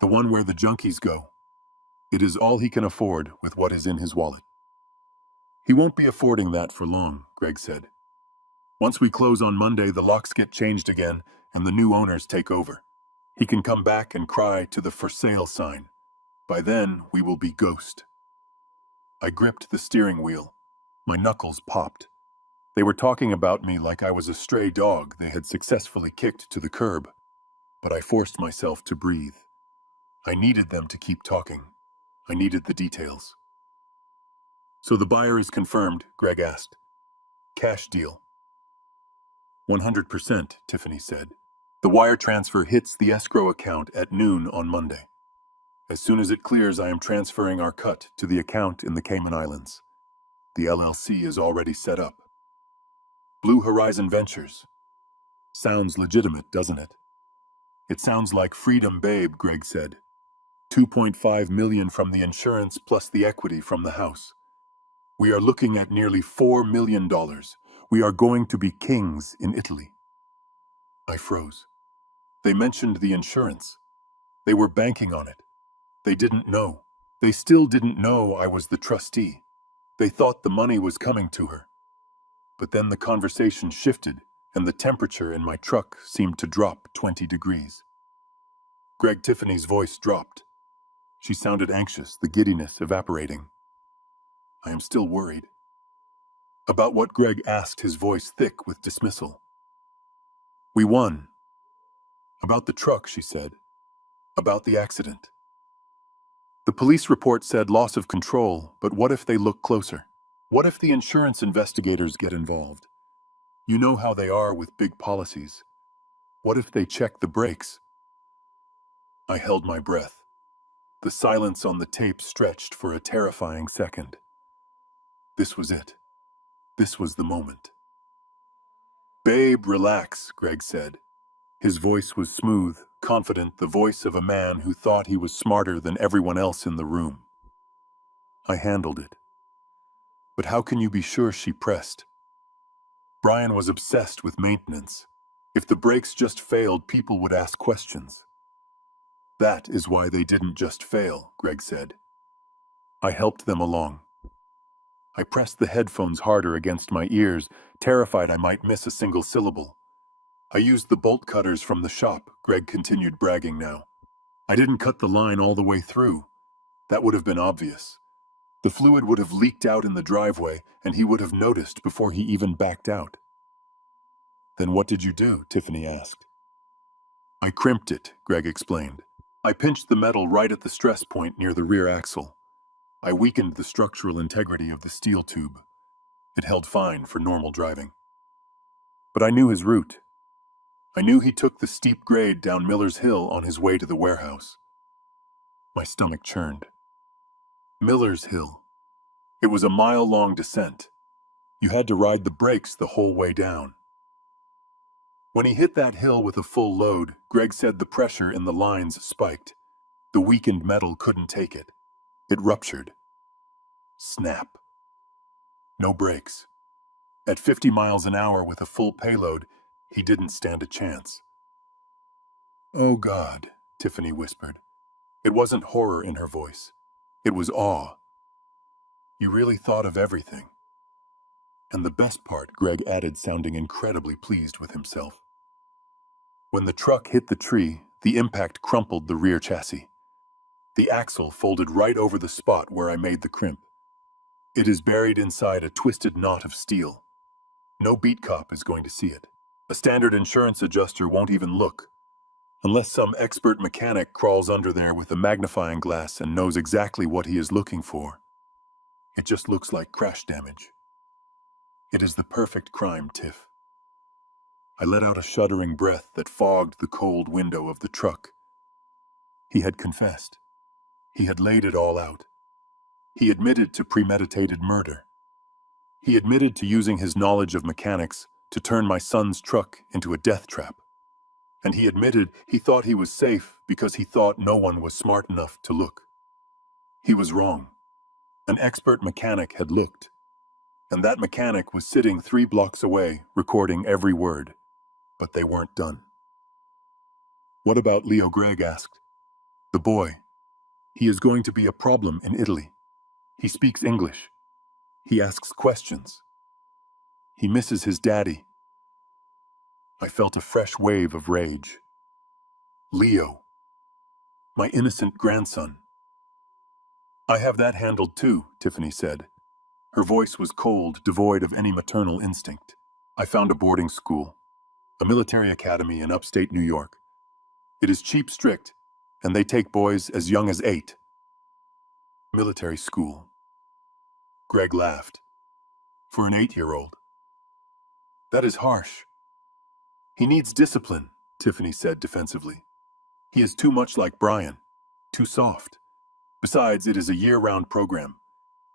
the one where the junkies go. It is all he can afford with what is in his wallet. He won't be affording that for long, Greg said. Once we close on Monday, the locks get changed again and the new owners take over. He can come back and cry to the for sale sign. By then, we will be ghost. I gripped the steering wheel. My knuckles popped. They were talking about me like I was a stray dog they had successfully kicked to the curb. But I forced myself to breathe. I needed them to keep talking. I needed the details. So the buyer is confirmed, Greg asked. Cash deal. 100%, Tiffany said. The wire transfer hits the escrow account at noon on Monday. As soon as it clears, I am transferring our cut to the account in the Cayman Islands. The LLC is already set up. Blue Horizon Ventures. Sounds legitimate, doesn't it? It sounds like freedom, babe, Greg said. 2.5 million from the insurance plus the equity from the house. We are looking at nearly $4 million. We are going to be kings in Italy. I froze. They mentioned the insurance. They were banking on it. They didn't know. They still didn't know I was the trustee. They thought the money was coming to her. But then the conversation shifted, and the temperature in my truck seemed to drop 20 degrees. Tiffany's voice dropped. She sounded anxious, the giddiness evaporating. I am still worried. About what? Greg asked, his voice thick with dismissal. We won. About the truck, she said. About the accident. The police report said loss of control, but what if they look closer? What if the insurance investigators get involved? You know how they are with big policies. What if they check the brakes? I held my breath. The silence on the tape stretched for a terrifying second. This was it. This was the moment. Babe, relax, Greg said. His voice was smooth, confident, the voice of a man who thought he was smarter than everyone else in the room. I handled it. But how can you be sure? She pressed. Brian was obsessed with maintenance. If the brakes just failed, people would ask questions. That is why they didn't just fail, Greg said. I helped them along. I pressed the headphones harder against my ears, terrified I might miss a single syllable. I used the bolt cutters from the shop, Greg continued, bragging now. I didn't cut the line all the way through. That would have been obvious. The fluid would have leaked out in the driveway, and he would have noticed before he even backed out. Then what did you do? Tiffany asked. I crimped it, Greg explained. I pinched the metal right at the stress point near the rear axle. I weakened the structural integrity of the steel tube. It held fine for normal driving. But I knew his route. I knew he took the steep grade down Miller's Hill on his way to the warehouse. My stomach churned. Miller's Hill. It was a mile-long descent. You had to ride the brakes the whole way down. When he hit that hill with a full load, Greg said the pressure in the lines spiked. The weakened metal couldn't take it. It ruptured. Snap. No brakes. At 50 miles an hour with a full payload, he didn't stand a chance. Oh God, Tiffany whispered. It wasn't horror in her voice. It was awe. You really thought of everything. And the best part, Greg added, sounding incredibly pleased with himself. When the truck hit the tree, the impact crumpled the rear chassis. The axle folded right over the spot where I made the crimp. It is buried inside a twisted knot of steel. No beat cop is going to see it. A standard insurance adjuster won't even look, unless some expert mechanic crawls under there with a magnifying glass and knows exactly what he is looking for. It just looks like crash damage. It is the perfect crime, Tiff. I let out a shuddering breath that fogged the cold window of the truck. He had confessed. He had laid it all out. He admitted to premeditated murder. He admitted to using his knowledge of mechanics to turn my son's truck into a death trap. And he admitted he thought he was safe because he thought no one was smart enough to look. He was wrong. An expert mechanic had looked, and that mechanic was sitting 3 blocks away, recording every word. But they weren't done. What about Leo? Greg asked. The boy. He is going to be a problem in Italy. He speaks English. He asks questions. He misses his daddy. I felt a fresh wave of rage. Leo. My innocent grandson. I have that handled too, Tiffany said. Her voice was cold, devoid of any maternal instinct. I found a boarding school, a military academy in upstate New York. It is cheap, strict, and they take boys as young as 8. Military school. Greg laughed. For an 8-year-old. That is harsh. He needs discipline, Tiffany said defensively. He is too much like Brian, too soft. Besides, it is a year-round program.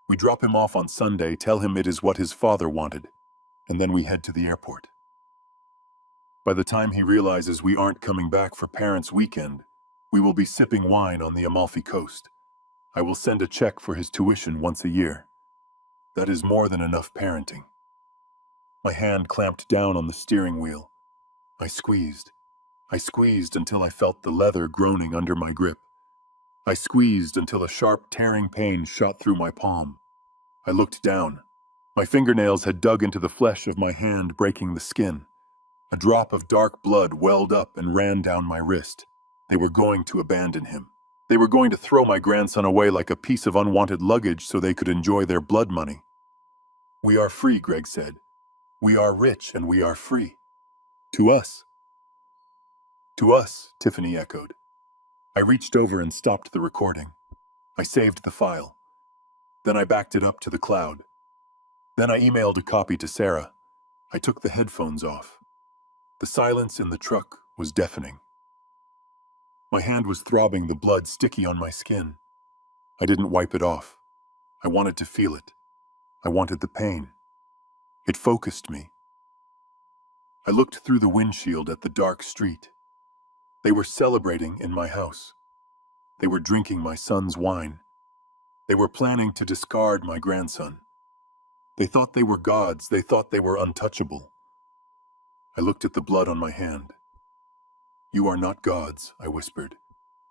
We drop him off on Sunday, tell him it is what his father wanted, and then we head to the airport. By the time he realizes we aren't coming back for Parents' Weekend, we will be sipping wine on the Amalfi Coast. I will send a check for his tuition once a year. That is more than enough parenting. My hand clamped down on the steering wheel. I squeezed. I squeezed until I felt the leather groaning under my grip. I squeezed until a sharp, tearing pain shot through my palm. I looked down. My fingernails had dug into the flesh of my hand, breaking the skin. A drop of dark blood welled up and ran down my wrist. They were going to abandon him. They were going to throw my grandson away like a piece of unwanted luggage so they could enjoy their blood money. We are free, Greg said. We are rich and we are free. To us. To us, Tiffany echoed. I reached over and stopped the recording. I saved the file. Then I backed it up to the cloud. Then I emailed a copy to Sarah. I took the headphones off. The silence in the truck was deafening. My hand was throbbing, the blood sticky on my skin. I didn't wipe it off. I wanted to feel it. I wanted the pain. It focused me. I looked through the windshield at the dark street. They were celebrating in my house. They were drinking my son's wine. They were planning to discard my grandson. They thought they were gods. They thought they were untouchable. I looked at the blood on my hand. You are not gods, I whispered.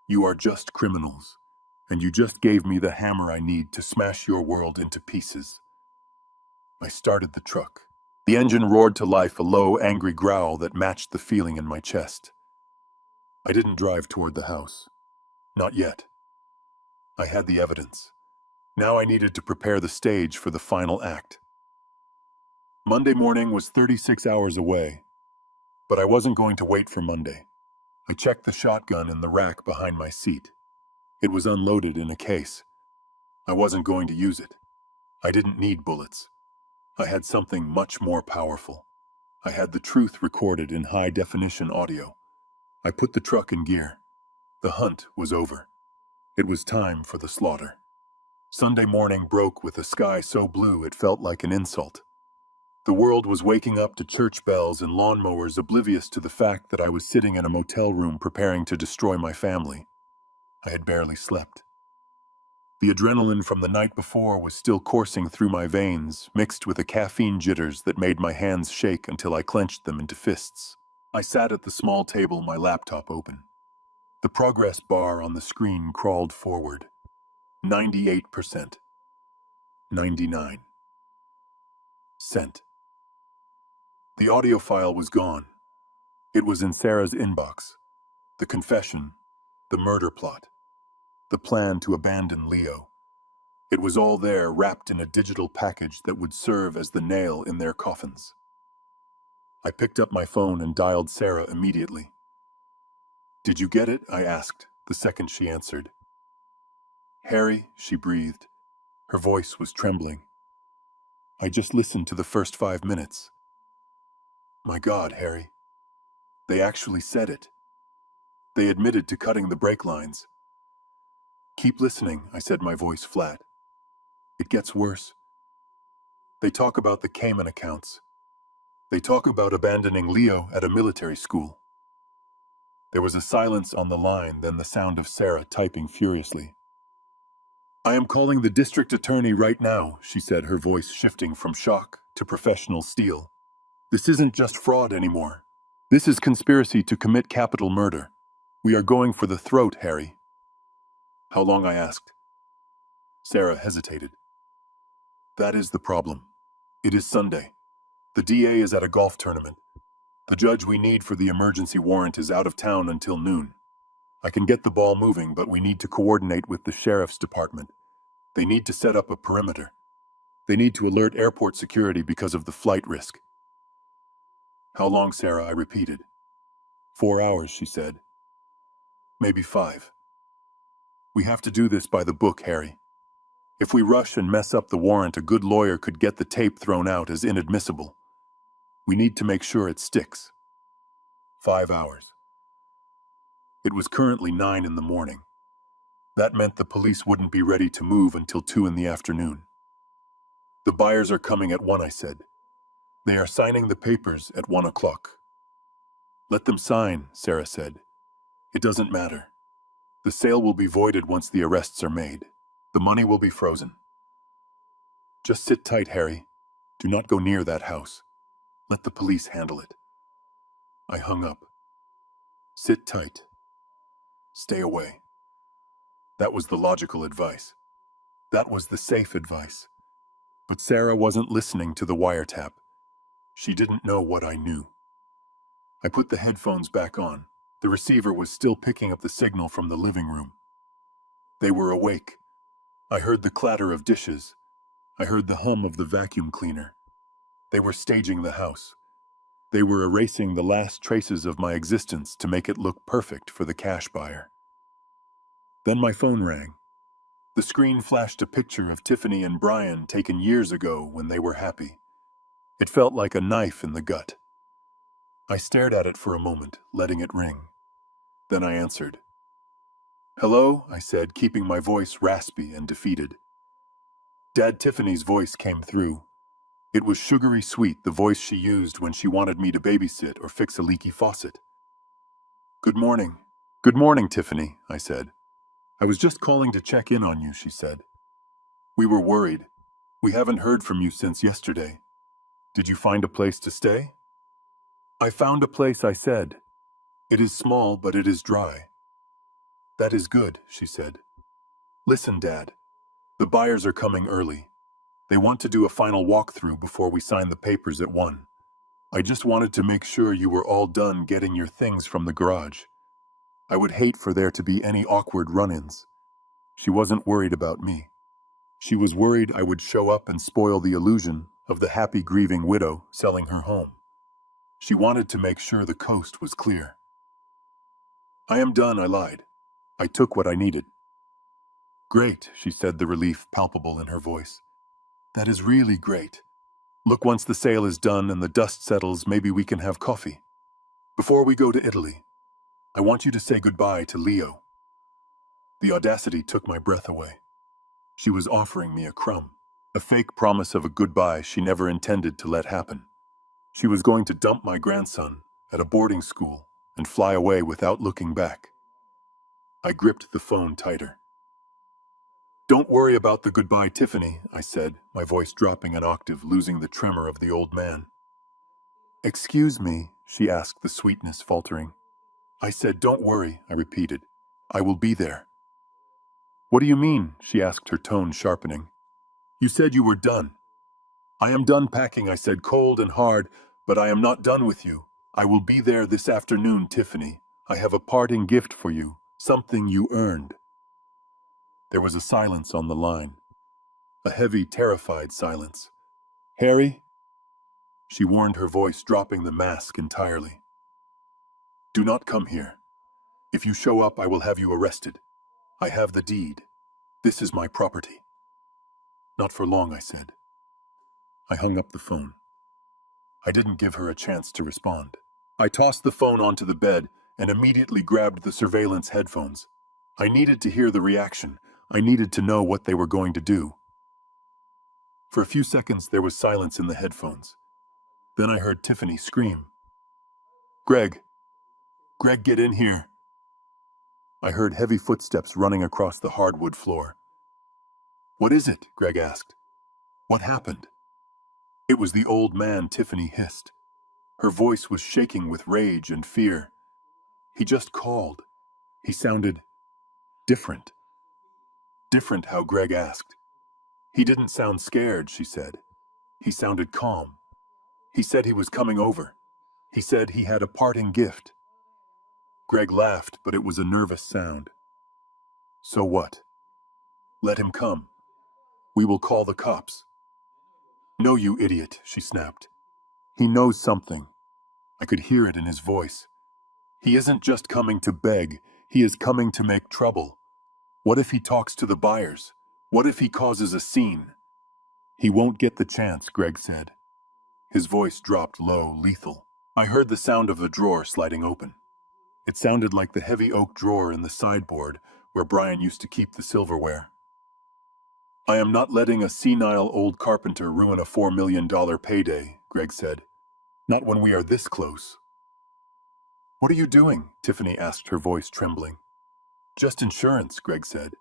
You are just criminals, and you just gave me the hammer I need to smash your world into pieces. I started the truck. The engine roared to life, a low, angry growl that matched the feeling in my chest. I didn't drive toward the house. Not yet. I had the evidence. Now I needed to prepare the stage for the final act. Monday morning was 36 hours away, but I wasn't going to wait for Monday. I checked the shotgun in the rack behind my seat. It was unloaded in a case. I wasn't going to use it. I didn't need bullets. I had something much more powerful. I had the truth recorded in high-definition audio. I put the truck in gear. The hunt was over. It was time for the slaughter. Sunday morning broke with a sky so blue it felt like an insult. The world was waking up to church bells and lawnmowers, oblivious to the fact that I was sitting in a motel room preparing to destroy my family. I had barely slept. The adrenaline from the night before was still coursing through my veins, mixed with the caffeine jitters that made my hands shake until I clenched them into fists. I sat at the small table, my laptop open. The progress bar on the screen crawled forward. 98%. 99. Sent. The audio file was gone. It was in Sarah's inbox. The confession, the murder plot, the plan to abandon Leo. It was all there, wrapped in a digital package that would serve as the nail in their coffins. I picked up my phone and dialed Sarah immediately. Did you get it? I asked, the second she answered. Harry, she breathed. Her voice was trembling. I just listened to the first 5 minutes. My God, Harry. They actually said it. They admitted to cutting the brake lines. Keep listening, I said, my voice flat. It gets worse. They talk about the Cayman accounts. They talk about abandoning Leo at a military school. There was a silence on the line, then the sound of Sarah typing furiously. I am calling the district attorney right now, she said, her voice shifting from shock to professional steel. This isn't just fraud anymore. This is conspiracy to commit capital murder. We are going for the throat, Harry. How long? I asked. Sarah hesitated. That is the problem. It is Sunday. The DA is at a golf tournament. The judge we need for the emergency warrant is out of town until noon. I can get the ball moving, but we need to coordinate with the sheriff's department. They need to set up a perimeter. They need to alert airport security because of the flight risk. How long, Sarah? I repeated. 4 hours, she said. Maybe 5. We have to do this by the book, Harry. If we rush and mess up the warrant, a good lawyer could get the tape thrown out as inadmissible. We need to make sure it sticks. 5 hours. It was currently 9 in the morning. That meant the police wouldn't be ready to move until 2 in the afternoon. The buyers are coming at 1, I said. They are signing the papers at 1 o'clock. Let them sign, Sarah said. It doesn't matter. The sale will be voided once the arrests are made. The money will be frozen. Just sit tight, Harry. Do not go near that house. Let the police handle it. I hung up. Sit tight. Stay away. That was the logical advice. That was the safe advice. But Sarah wasn't listening to the wiretap. She didn't know what I knew. I put the headphones back on. The receiver was still picking up the signal from the living room. They were awake. I heard the clatter of dishes. I heard the hum of the vacuum cleaner. They were staging the house. They were erasing the last traces of my existence to make it look perfect for the cash buyer. Then my phone rang. The screen flashed a picture of Tiffany and Brian taken years ago when they were happy. It felt like a knife in the gut. I stared at it for a moment, letting it ring. Then I answered. Hello, I said, keeping my voice raspy and defeated. Dad, Tiffany's voice came through. It was sugary sweet, the voice she used when she wanted me to babysit or fix a leaky faucet. Good morning. Good morning, Tiffany, I said. I was just calling to check in on you, she said. We were worried. We haven't heard from you since yesterday. Did you find a place to stay? I found a place, I said. It is small, but it is dry. That is good, she said. Listen, Dad. The buyers are coming early. They want to do a final walkthrough before we sign the papers at 1. I just wanted to make sure you were all done getting your things from the garage. I would hate for there to be any awkward run-ins. She wasn't worried about me. She was worried I would show up and spoil the illusion of the happy grieving widow selling her home. She wanted to make sure the coast was clear. I am done, I lied. I took what I needed. Great, she said, the relief palpable in her voice. That is really great. Look, once the sale is done and the dust settles, maybe we can have coffee. Before we go to Italy, I want you to say goodbye to Leo. The audacity took my breath away. She was offering me a crumb, a fake promise of a goodbye she never intended to let happen. She was going to dump my grandson at a boarding school and fly away without looking back. I gripped the phone tighter. Don't worry about the goodbye, Tiffany, I said, my voice dropping an octave, losing the tremor of the old man. Excuse me, she asked, the sweetness faltering. I said, don't worry, I repeated. I will be there. What do you mean? She asked, her tone sharpening. You said you were done. I am done packing, I said, cold and hard, but I am not done with you. I will be there this afternoon, Tiffany. I have a parting gift for you, something you earned. There was a silence on the line, a heavy, terrified silence. Harry? She warned, her voice dropping the mask entirely. Do not come here. If you show up, I will have you arrested. I have the deed. This is my property. Not for long, I said. I hung up the phone. I didn't give her a chance to respond. I tossed the phone onto the bed and immediately grabbed the surveillance headphones. I needed to hear the reaction. I needed to know what they were going to do. For a few seconds, there was silence in the headphones. Then I heard Tiffany scream, "Greg! Greg, get in here!" I heard heavy footsteps running across the hardwood floor. "What is it?" Greg asked. "What happened?" It was the old man, Tiffany hissed. Her voice was shaking with rage and fear. "He just called." He sounded different. Different, how Greg asked. "He didn't sound scared," she said. "He sounded calm. He said he was coming over. He said he had a parting gift." Greg laughed, but it was a nervous sound. "So what? Let him come. We will call the cops." "No, you idiot," she snapped. "He knows something." I could hear it in his voice. "He isn't just coming to beg, he is coming to make trouble. What if he talks to the buyers? What if he causes a scene?" "He won't get the chance," Greg said. His voice dropped low, lethal. I heard the sound of a drawer sliding open. It sounded like the heavy oak drawer in the sideboard where Brian used to keep the silverware. "I am not letting a senile old carpenter ruin a $4 million payday," Greg said. "Not when we are this close." "What are you doing?" Tiffany asked, her voice trembling. "Just insurance," Greg said.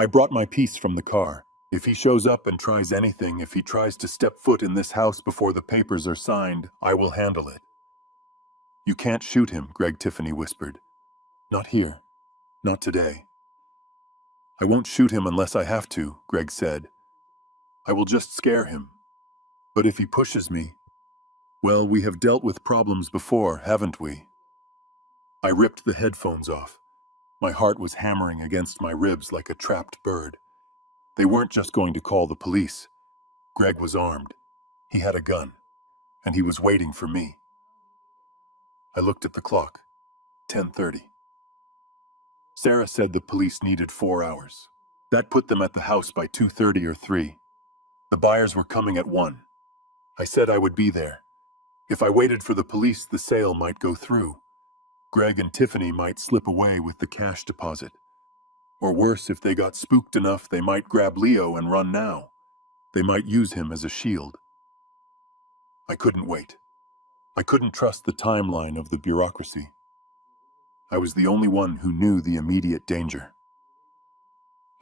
"I brought my piece from the car. If he shows up and tries anything, if he tries to step foot in this house before the papers are signed, I will handle it." "You can't shoot him," Tiffany whispered. "Not here. Not today." "I won't shoot him unless I have to," Greg said. "I will just scare him. But if he pushes me, well, we have dealt with problems before, haven't we?" I ripped the headphones off. My heart was hammering against my ribs like a trapped bird. They weren't just going to call the police. Greg was armed. He had a gun. And he was waiting for me. I looked at the clock. 10:30. Sarah said the police needed 4 hours. That put them at the house by 2:30 or 3. The buyers were coming at 1. I said I would be there. If I waited for the police, the sale might go through. Greg and Tiffany might slip away with the cash deposit. Or worse, if they got spooked enough, they might grab Leo and run now. They might use him as a shield. I couldn't wait. I couldn't trust the timeline of the bureaucracy. I was the only one who knew the immediate danger.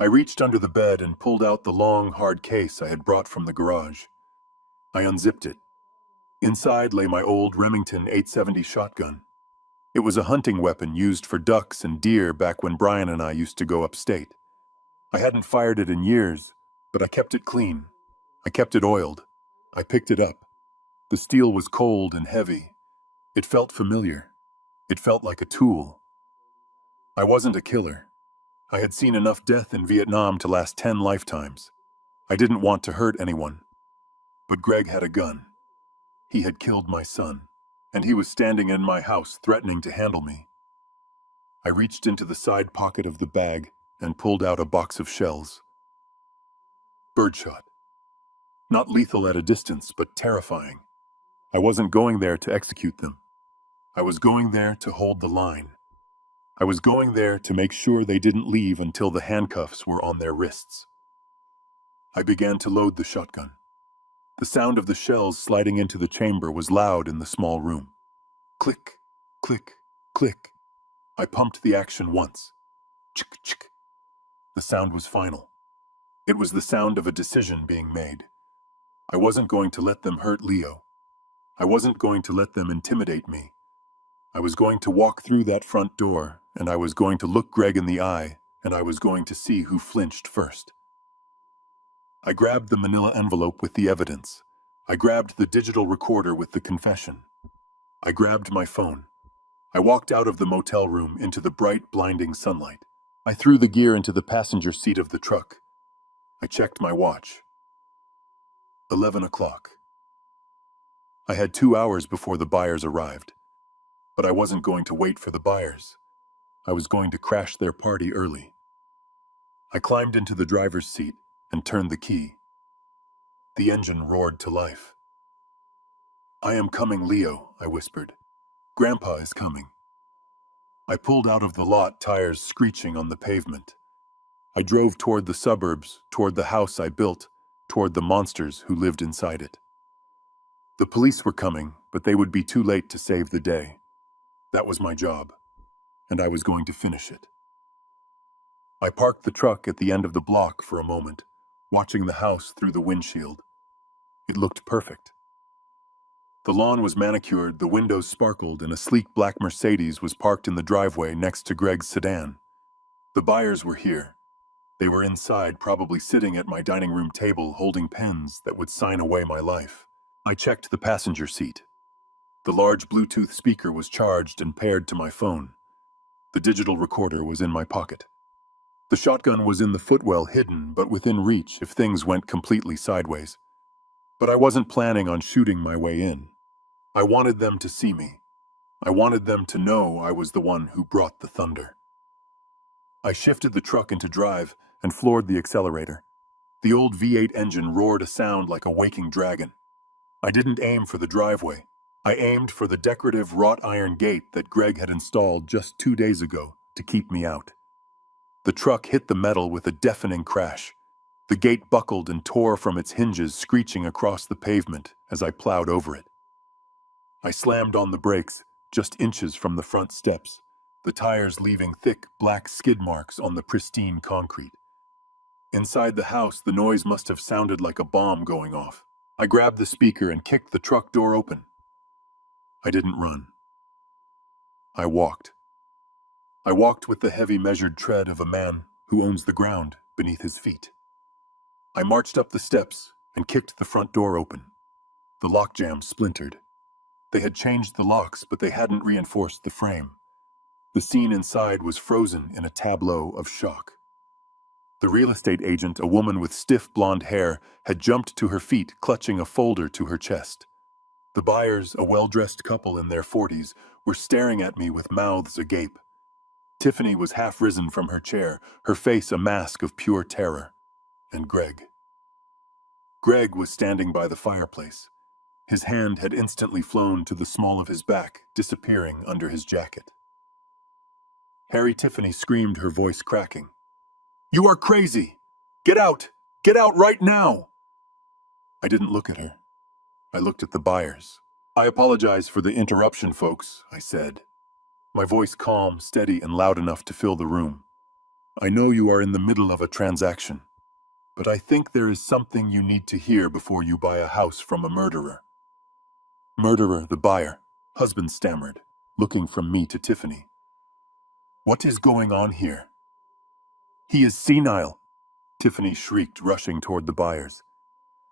I reached under the bed and pulled out the long, hard case I had brought from the garage. I unzipped it. Inside lay my old Remington 870 shotgun. It was a hunting weapon used for ducks and deer back when Brian and I used to go upstate. I hadn't fired it in years, but I kept it clean. I kept it oiled. I picked it up. The steel was cold and heavy. It felt familiar. It felt like a tool. I wasn't a killer. I had seen enough death in Vietnam to last 10 lifetimes. I didn't want to hurt anyone. But Greg had a gun. He had killed my son, and he was standing in my house threatening to handle me. I reached into the side pocket of the bag and pulled out a box of shells. Birdshot. Not lethal at a distance, but terrifying. I wasn't going there to execute them. I was going there to hold the line. I was going there to make sure they didn't leave until the handcuffs were on their wrists. I began to load the shotgun. The sound of the shells sliding into the chamber was loud in the small room. Click, click, click. I pumped the action once. Chick, chick. The sound was final. It was the sound of a decision being made. I wasn't going to let them hurt Leo. I wasn't going to let them intimidate me. I was going to walk through that front door, and I was going to look Greg in the eye, and I was going to see who flinched first. I grabbed the manila envelope with the evidence. I grabbed the digital recorder with the confession. I grabbed my phone. I walked out of the motel room into the bright, blinding sunlight. I threw the gear into the passenger seat of the truck. I checked my watch. 11 o'clock. I had 2 hours before the buyers arrived. But I wasn't going to wait for the buyers. I was going to crash their party early. I climbed into the driver's seat and turned the key. The engine roared to life. "I am coming, Leo," I whispered. "Grandpa is coming." I pulled out of the lot, tires screeching on the pavement. I drove toward the suburbs, toward the house I built, toward the monsters who lived inside it. The police were coming, but they would be too late to save the day. That was my job, and I was going to finish it. I parked the truck at the end of the block for a moment, watching the house through the windshield. It looked perfect. The lawn was manicured, the windows sparkled, and a sleek black Mercedes was parked in the driveway next to Greg's sedan. The buyers were here. They were inside, probably sitting at my dining room table holding pens that would sign away my life. I checked the passenger seat. The large Bluetooth speaker was charged and paired to my phone. The digital recorder was in my pocket. The shotgun was in the footwell, hidden but within reach if things went completely sideways. But I wasn't planning on shooting my way in. I wanted them to see me. I wanted them to know I was the one who brought the thunder. I shifted the truck into drive and floored the accelerator. The old V8 engine roared a sound like a waking dragon. I didn't aim for the driveway. I aimed for the decorative wrought iron gate that Greg had installed just 2 days ago to keep me out. The truck hit the metal with a deafening crash. The gate buckled and tore from its hinges, screeching across the pavement as I plowed over it. I slammed on the brakes, just inches from the front steps, the tires leaving thick, black skid marks on the pristine concrete. Inside the house, the noise must have sounded like a bomb going off. I grabbed the speaker and kicked the truck door open. I didn't run. I walked. I walked with the heavy, measured tread of a man who owns the ground beneath his feet. I marched up the steps and kicked the front door open. The lockjam splintered. They had changed the locks, but they hadn't reinforced the frame. The scene inside was frozen in a tableau of shock. The real estate agent, a woman with stiff blonde hair, had jumped to her feet, clutching a folder to her chest. The buyers, a well-dressed couple in their 40s, were staring at me with mouths agape. Tiffany was half risen from her chair, her face a mask of pure terror. And Greg. Greg was standing by the fireplace. His hand had instantly flown to the small of his back, disappearing under his jacket. Harry, Tiffany screamed, her voice cracking. "You are crazy! Get out! Get out right now!" I didn't look at her. I looked at the buyers. "I apologize for the interruption, folks," I said. My voice calm, steady, and loud enough to fill the room. "I know you are in the middle of a transaction, but I think there is something you need to hear before you buy a house from a murderer." "Murderer," the buyer, husband stammered, looking from me to Tiffany. "What is going on here?" "He is senile," Tiffany shrieked, rushing toward the buyers.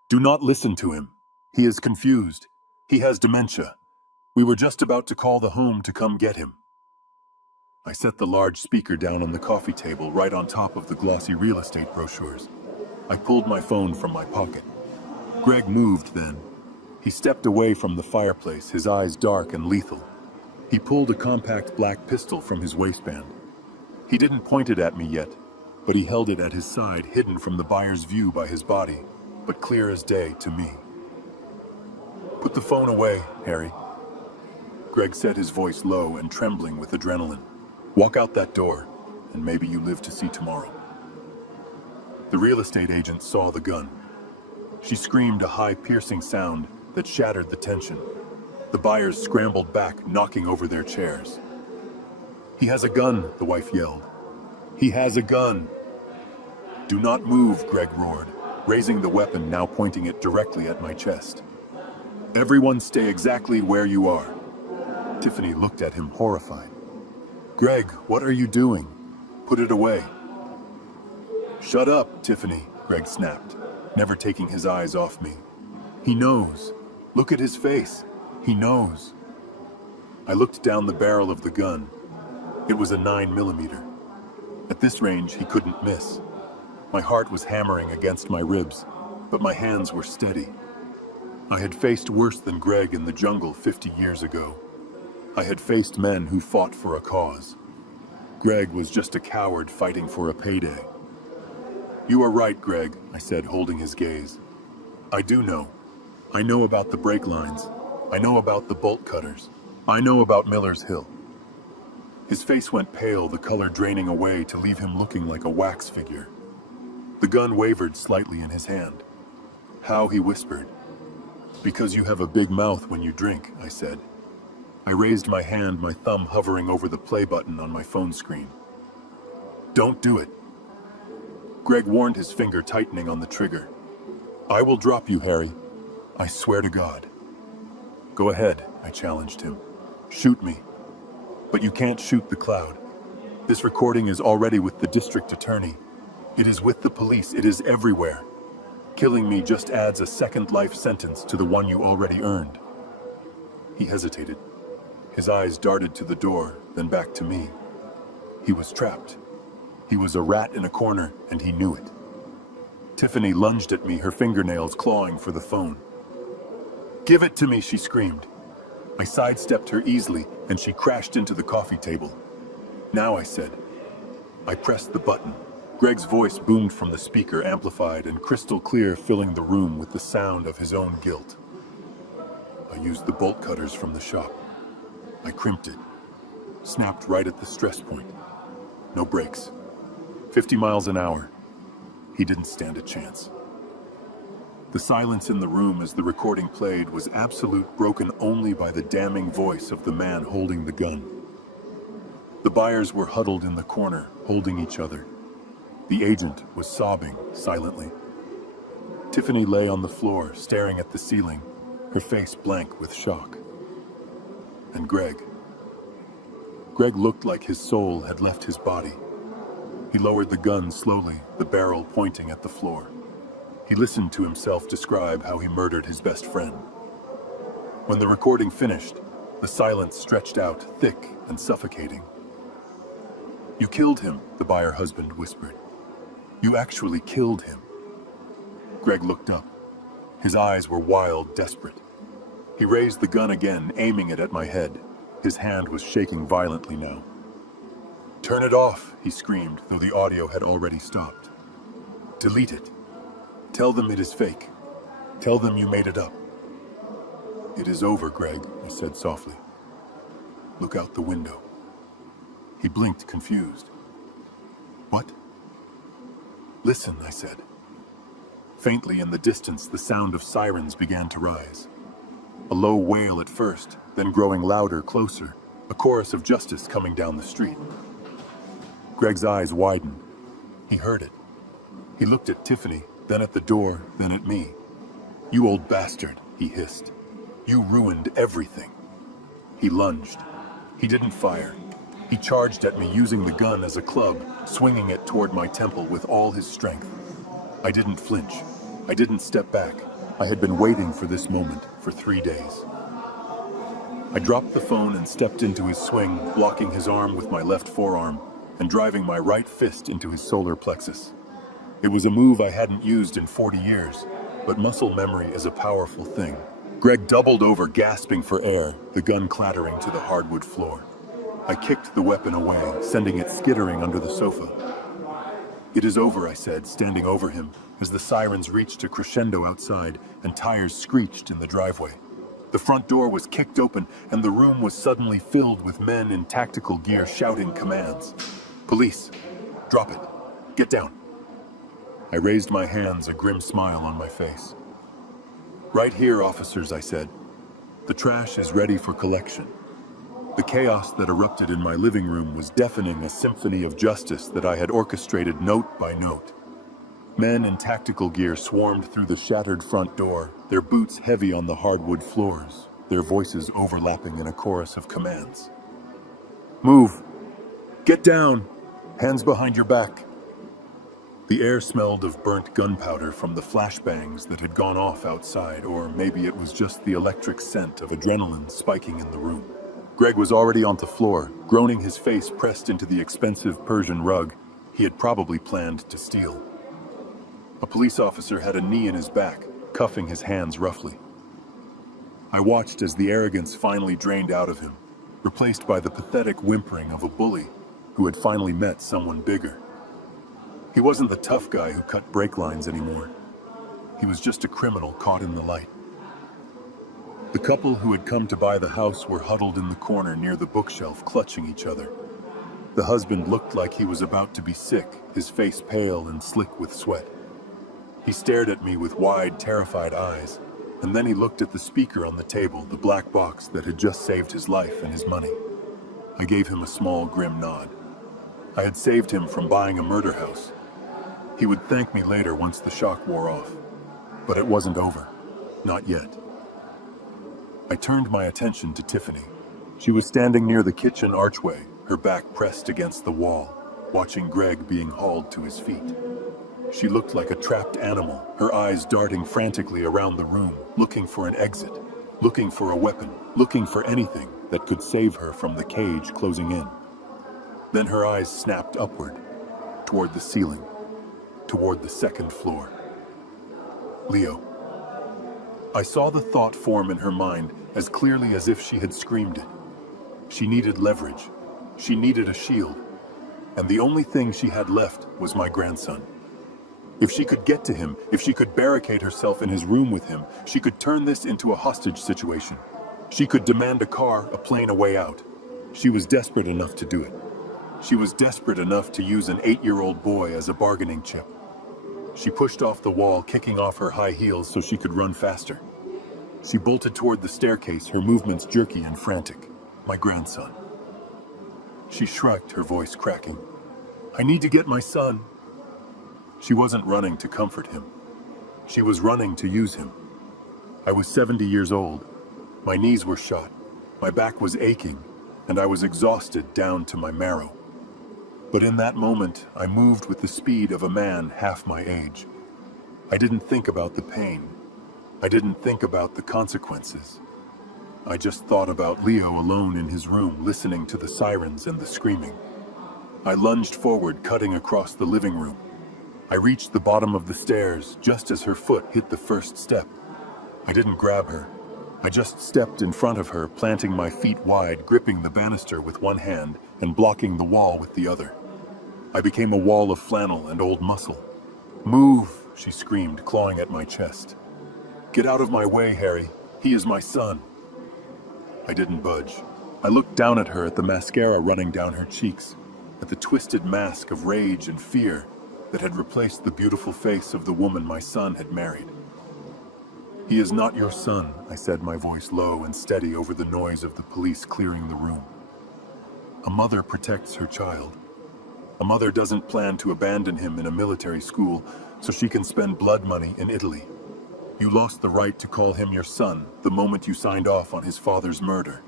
"Do not listen to him. He is confused. He has dementia. We were just about to call the home to come get him." I set the large speaker down on the coffee table right on top of the glossy real estate brochures. I pulled my phone from my pocket. Greg moved then. He stepped away from the fireplace, his eyes dark and lethal. He pulled a compact black pistol from his waistband. He didn't point it at me yet, but he held it at his side, hidden from the buyer's view by his body, but clear as day to me. "Put the phone away, Harry." Greg said, his voice low and trembling with adrenaline. "Walk out that door, and maybe you live to see tomorrow." The real estate agent saw the gun. She screamed a high, piercing sound that shattered the tension. The buyers scrambled back, knocking over their chairs. "He has a gun," the wife yelled. "He has a gun." "Do not move," Greg roared, raising the weapon, now pointing it directly at my chest. "Everyone stay exactly where you are." Tiffany looked at him, horrified. "Greg, what are you doing? Put it away." "Shut up, Tiffany," Greg snapped, never taking his eyes off me. "He knows. Look at his face. He knows." I looked down the barrel of the gun. It was a 9mm. At this range, he couldn't miss. My heart was hammering against my ribs, but my hands were steady. I had faced worse than Greg in the jungle 50 years ago. I had faced men who fought for a cause. Greg was just a coward fighting for a payday. "You are right, Greg," I said, holding his gaze. "I do know. I know about the brake lines. I know about the bolt cutters. I know about Miller's Hill." His face went pale, the color draining away to leave him looking like a wax figure. The gun wavered slightly in his hand. How, he whispered. Because you have a big mouth when you drink, I said. I raised my hand, my thumb hovering over the play button on my phone screen. Don't do it. Greg warned, his finger tightening on the trigger. I will drop you, Harry. I swear to God. Go ahead, I challenged him. Shoot me. But you can't shoot the cloud. This recording is already with the district attorney. It is with the police. It is everywhere. Killing me just adds a second life sentence to the one you already earned. He hesitated. His eyes darted to the door, then back to me. He was trapped. He was a rat in a corner, and he knew it. Tiffany lunged at me, her fingernails clawing for the phone. Give it to me, she screamed. I sidestepped her easily, and she crashed into the coffee table. Now, I said. I pressed the button. Greg's voice boomed from the speaker, amplified and crystal clear, filling the room with the sound of his own guilt. I used the bolt cutters from the shop. I crimped it. Snapped right at the stress point. No brakes. 50 miles an hour. He didn't stand a chance. The silence in the room as the recording played was absolute, broken only by the damning voice of the man holding the gun. The buyers were huddled in the corner, holding each other. The agent was sobbing silently. Tiffany lay on the floor, staring at the ceiling, her face blank with shock. And Greg. Greg looked like his soul had left his body. He lowered the gun slowly, the barrel pointing at the floor. He listened to himself describe how he murdered his best friend. When the recording finished, the silence stretched out, thick and suffocating. You killed him, the buyer husband whispered. You actually killed him. Greg looked up. His eyes were wild, desperate. He raised the gun again, aiming it at my head. His hand was shaking violently now. Turn it off, he screamed, though the audio had already stopped. Delete it. Tell them it is fake. Tell them you made it up. It is over, Greg, I said softly. Look out the window. He blinked, confused. What? Listen, I said. Faintly in the distance, the sound of sirens began to rise. A low wail at first, then growing louder, closer, a chorus of justice coming down the street. Greg's eyes widened. He heard it. He looked at Tiffany, then at the door, then at me. You old bastard, he hissed. You ruined everything. He lunged. He didn't fire. He charged at me, using the gun as a club, swinging it toward my temple with all his strength. I didn't flinch. I didn't step back. I had been waiting for this moment for 3 days. I dropped the phone and stepped into his swing, blocking his arm with my left forearm and driving my right fist into his solar plexus. It was a move I hadn't used in 40 years, but muscle memory is a powerful thing. Greg doubled over, gasping for air, the gun clattering to the hardwood floor. I kicked the weapon away, sending it skittering under the sofa. It is over, I said, standing over him, as the sirens reached a crescendo outside and tires screeched in the driveway. The front door was kicked open, and the room was suddenly filled with men in tactical gear shouting commands. Police, drop it, get down. I raised my hands, a grim smile on my face. Right here, officers, I said. The trash is ready for collection. The chaos that erupted in my living room was deafening, a symphony of justice that I had orchestrated note by note. Men in tactical gear swarmed through the shattered front door, their boots heavy on the hardwood floors, their voices overlapping in a chorus of commands. Move! Get down! Hands behind your back! The air smelled of burnt gunpowder from the flashbangs that had gone off outside, or maybe it was just the electric scent of adrenaline spiking in the room. Greg was already on the floor, groaning, his face pressed into the expensive Persian rug he had probably planned to steal. A police officer had a knee in his back, cuffing his hands roughly. I watched as the arrogance finally drained out of him, replaced by the pathetic whimpering of a bully who had finally met someone bigger. He wasn't the tough guy who cut brake lines anymore. He was just a criminal caught in the light. The couple who had come to buy the house were huddled in the corner near the bookshelf, clutching each other. The husband looked like he was about to be sick, his face pale and slick with sweat. He stared at me with wide, terrified eyes, and then he looked at the speaker on the table, the black box that had just saved his life and his money. I gave him a small, grim nod. I had saved him from buying a murder house. He would thank me later once the shock wore off. But it wasn't over. Not yet. I turned my attention to Tiffany. She was standing near the kitchen archway, her back pressed against the wall, watching Greg being hauled to his feet. She looked like a trapped animal, her eyes darting frantically around the room, looking for an exit, looking for a weapon, looking for anything that could save her from the cage closing in. Then her eyes snapped upward, toward the ceiling, toward the second floor. Leo. I saw the thought form in her mind as clearly as if she had screamed it. She needed leverage. She needed a shield. And the only thing she had left was my grandson. If she could get to him, if she could barricade herself in his room with him, she could turn this into a hostage situation. She could demand a car, a plane, a way out. She was desperate enough to do it. She was desperate enough to use an 8-year-old boy as a bargaining chip. She pushed off the wall, kicking off her high heels so she could run faster. She bolted toward the staircase, her movements jerky and frantic. My grandson. She shrugged, her voice cracking. I need to get my son. She wasn't running to comfort him. She was running to use him. I was 70 years old. My knees were shot. My back was aching, and I was exhausted down to my marrow. But in that moment, I moved with the speed of a man half my age. I didn't think about the pain. I didn't think about the consequences. I just thought about Leo alone in his room, listening to the sirens and the screaming. I lunged forward, cutting across the living room. I reached the bottom of the stairs just as her foot hit the first step. I didn't grab her. I just stepped in front of her, planting my feet wide, gripping the banister with one hand and blocking the wall with the other. I became a wall of flannel and old muscle. Move, she screamed, clawing at my chest. Get out of my way, Harry. He is my son. I didn't budge. I looked down at her, at the mascara running down her cheeks, at the twisted mask of rage and fear that had replaced the beautiful face of the woman my son had married. He is not your son, I said, my voice low and steady over the noise of the police clearing the room. A mother protects her child. A mother doesn't plan to abandon him in a military school so she can spend blood money in Italy. You lost the right to call him your son the moment you signed off on his father's murder.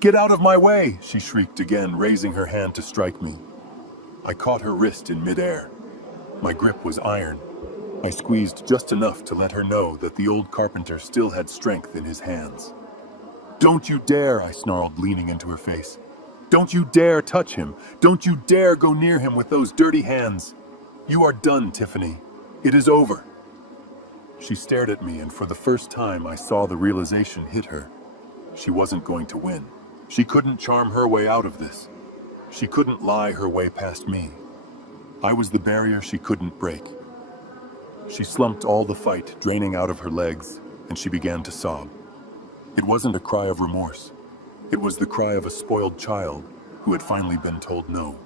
Get out of my way, she shrieked again, raising her hand to strike me. I caught her wrist in midair. My grip was iron. I squeezed just enough to let her know that the old carpenter still had strength in his hands. Don't you dare, I snarled, leaning into her face. Don't you dare touch him. Don't you dare go near him with those dirty hands. You are done, Tiffany. It is over. She stared at me, and for the first time I saw the realization hit her. She wasn't going to win. She couldn't charm her way out of this. She couldn't lie her way past me. I was the barrier she couldn't break. She slumped all the fight, draining out of her legs, and she began to sob. It wasn't a cry of remorse. It was the cry of a spoiled child who had finally been told no.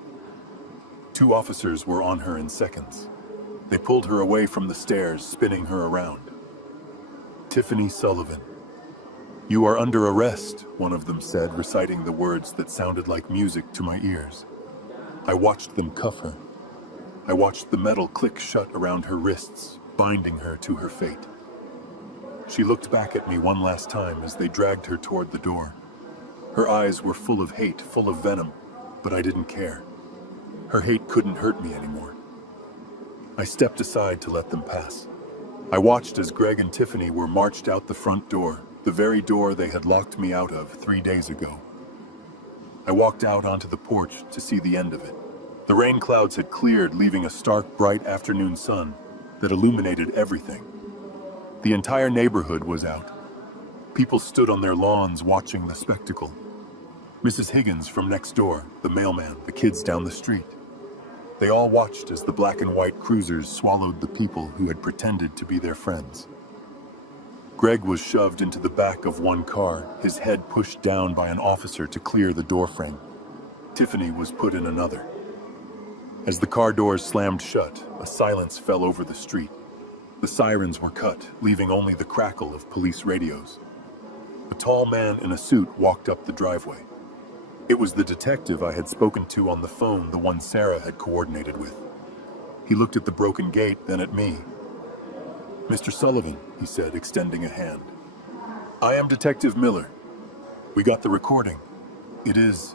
2 officers were on her in seconds. They pulled her away from the stairs, spinning her around. Tiffany Sullivan. You are under arrest, one of them said, reciting the words that sounded like music to my ears. I watched them cuff her. I watched the metal click shut around her wrists, binding her to her fate. She looked back at me one last time as they dragged her toward the door. Her eyes were full of hate, full of venom, but I didn't care. Her hate couldn't hurt me anymore. I stepped aside to let them pass. I watched as Greg and Tiffany were marched out the front door, the very door they had locked me out of 3 days ago. I walked out onto the porch to see the end of it. The rain clouds had cleared, leaving a stark, bright afternoon sun that illuminated everything. The entire neighborhood was out. People stood on their lawns watching the spectacle. Mrs. Higgins from next door, the mailman, the kids down the street. They all watched as the black and white cruisers swallowed the people who had pretended to be their friends. Greg was shoved into the back of one car, his head pushed down by an officer to clear the doorframe. Tiffany was put in another. As the car doors slammed shut, a silence fell over the street. The sirens were cut, leaving only the crackle of police radios. A tall man in a suit walked up the driveway. It was the detective I had spoken to on the phone, the one Sarah had coordinated with. He looked at the broken gate, then at me. "Mr. Sullivan," he said, extending a hand. "I am Detective Miller. We got the recording. It is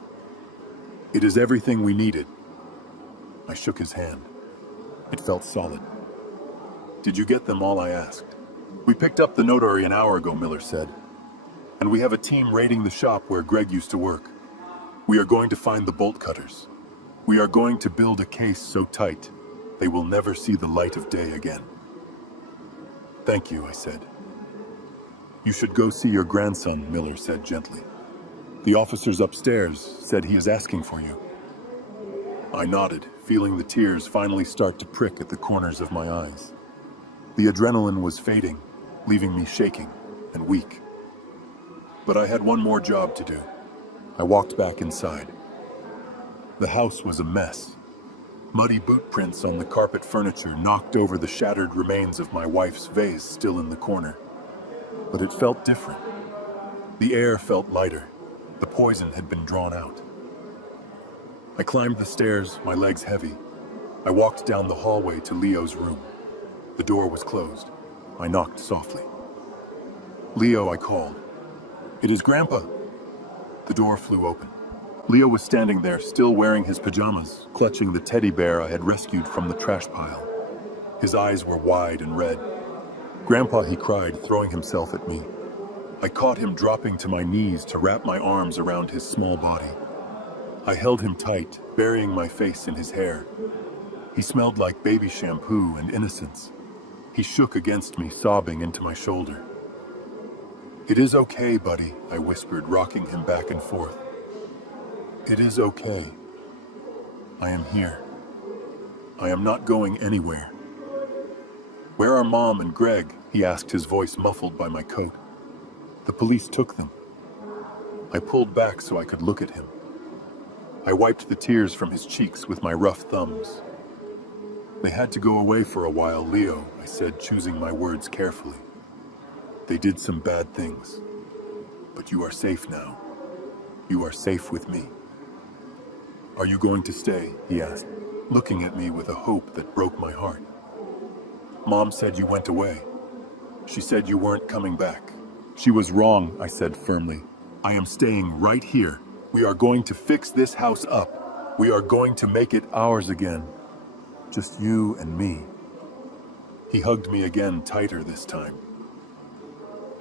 everything we needed." I shook his hand. It felt solid. "Did you get them all?" I asked. "We picked up the notary an hour ago," Miller said. "And we have a team raiding the shop where Greg used to work. We are going to find the bolt cutters. We are going to build a case so tight, they will never see the light of day again." "Thank you," I said. "You should go see your grandson," Miller said gently. "The officers upstairs said he is asking for you." I nodded, feeling the tears finally start to prick at the corners of my eyes. The adrenaline was fading, leaving me shaking and weak. But I had one more job to do. I walked back inside. The house was a mess. Muddy boot prints on the carpet furniture knocked over the shattered remains of my wife's vase still in the corner. But it felt different. The air felt lighter. The poison had been drawn out. I climbed the stairs, my legs heavy. I walked down the hallway to Leo's room. The door was closed. I knocked softly. "Leo," I called. "It is Grandpa." The door flew open. Leo was standing there, still wearing his pajamas, clutching the teddy bear I had rescued from the trash pile. His eyes were wide and red. "Grandpa," he cried, throwing himself at me. I caught him, dropping to my knees to wrap my arms around his small body. I held him tight, burying my face in his hair. He smelled like baby shampoo and innocence. He shook against me, sobbing into my shoulder. "It is okay, buddy," I whispered, rocking him back and forth. "It is okay. I am here. I am not going anywhere." "Where are Mom and Greg?" he asked, his voice muffled by my coat. "The police took them." I pulled back so I could look at him. I wiped the tears from his cheeks with my rough thumbs. "They had to go away for a while, Leo," I said, choosing my words carefully. "They did some bad things. But you are safe now. You are safe with me." "Are you going to stay?" he asked, looking at me with a hope that broke my heart. "Mom said you went away. She said you weren't coming back." "She was wrong," I said firmly. "I am staying right here. We are going to fix this house up. We are going to make it ours again. Just you and me." He hugged me again, tighter this time.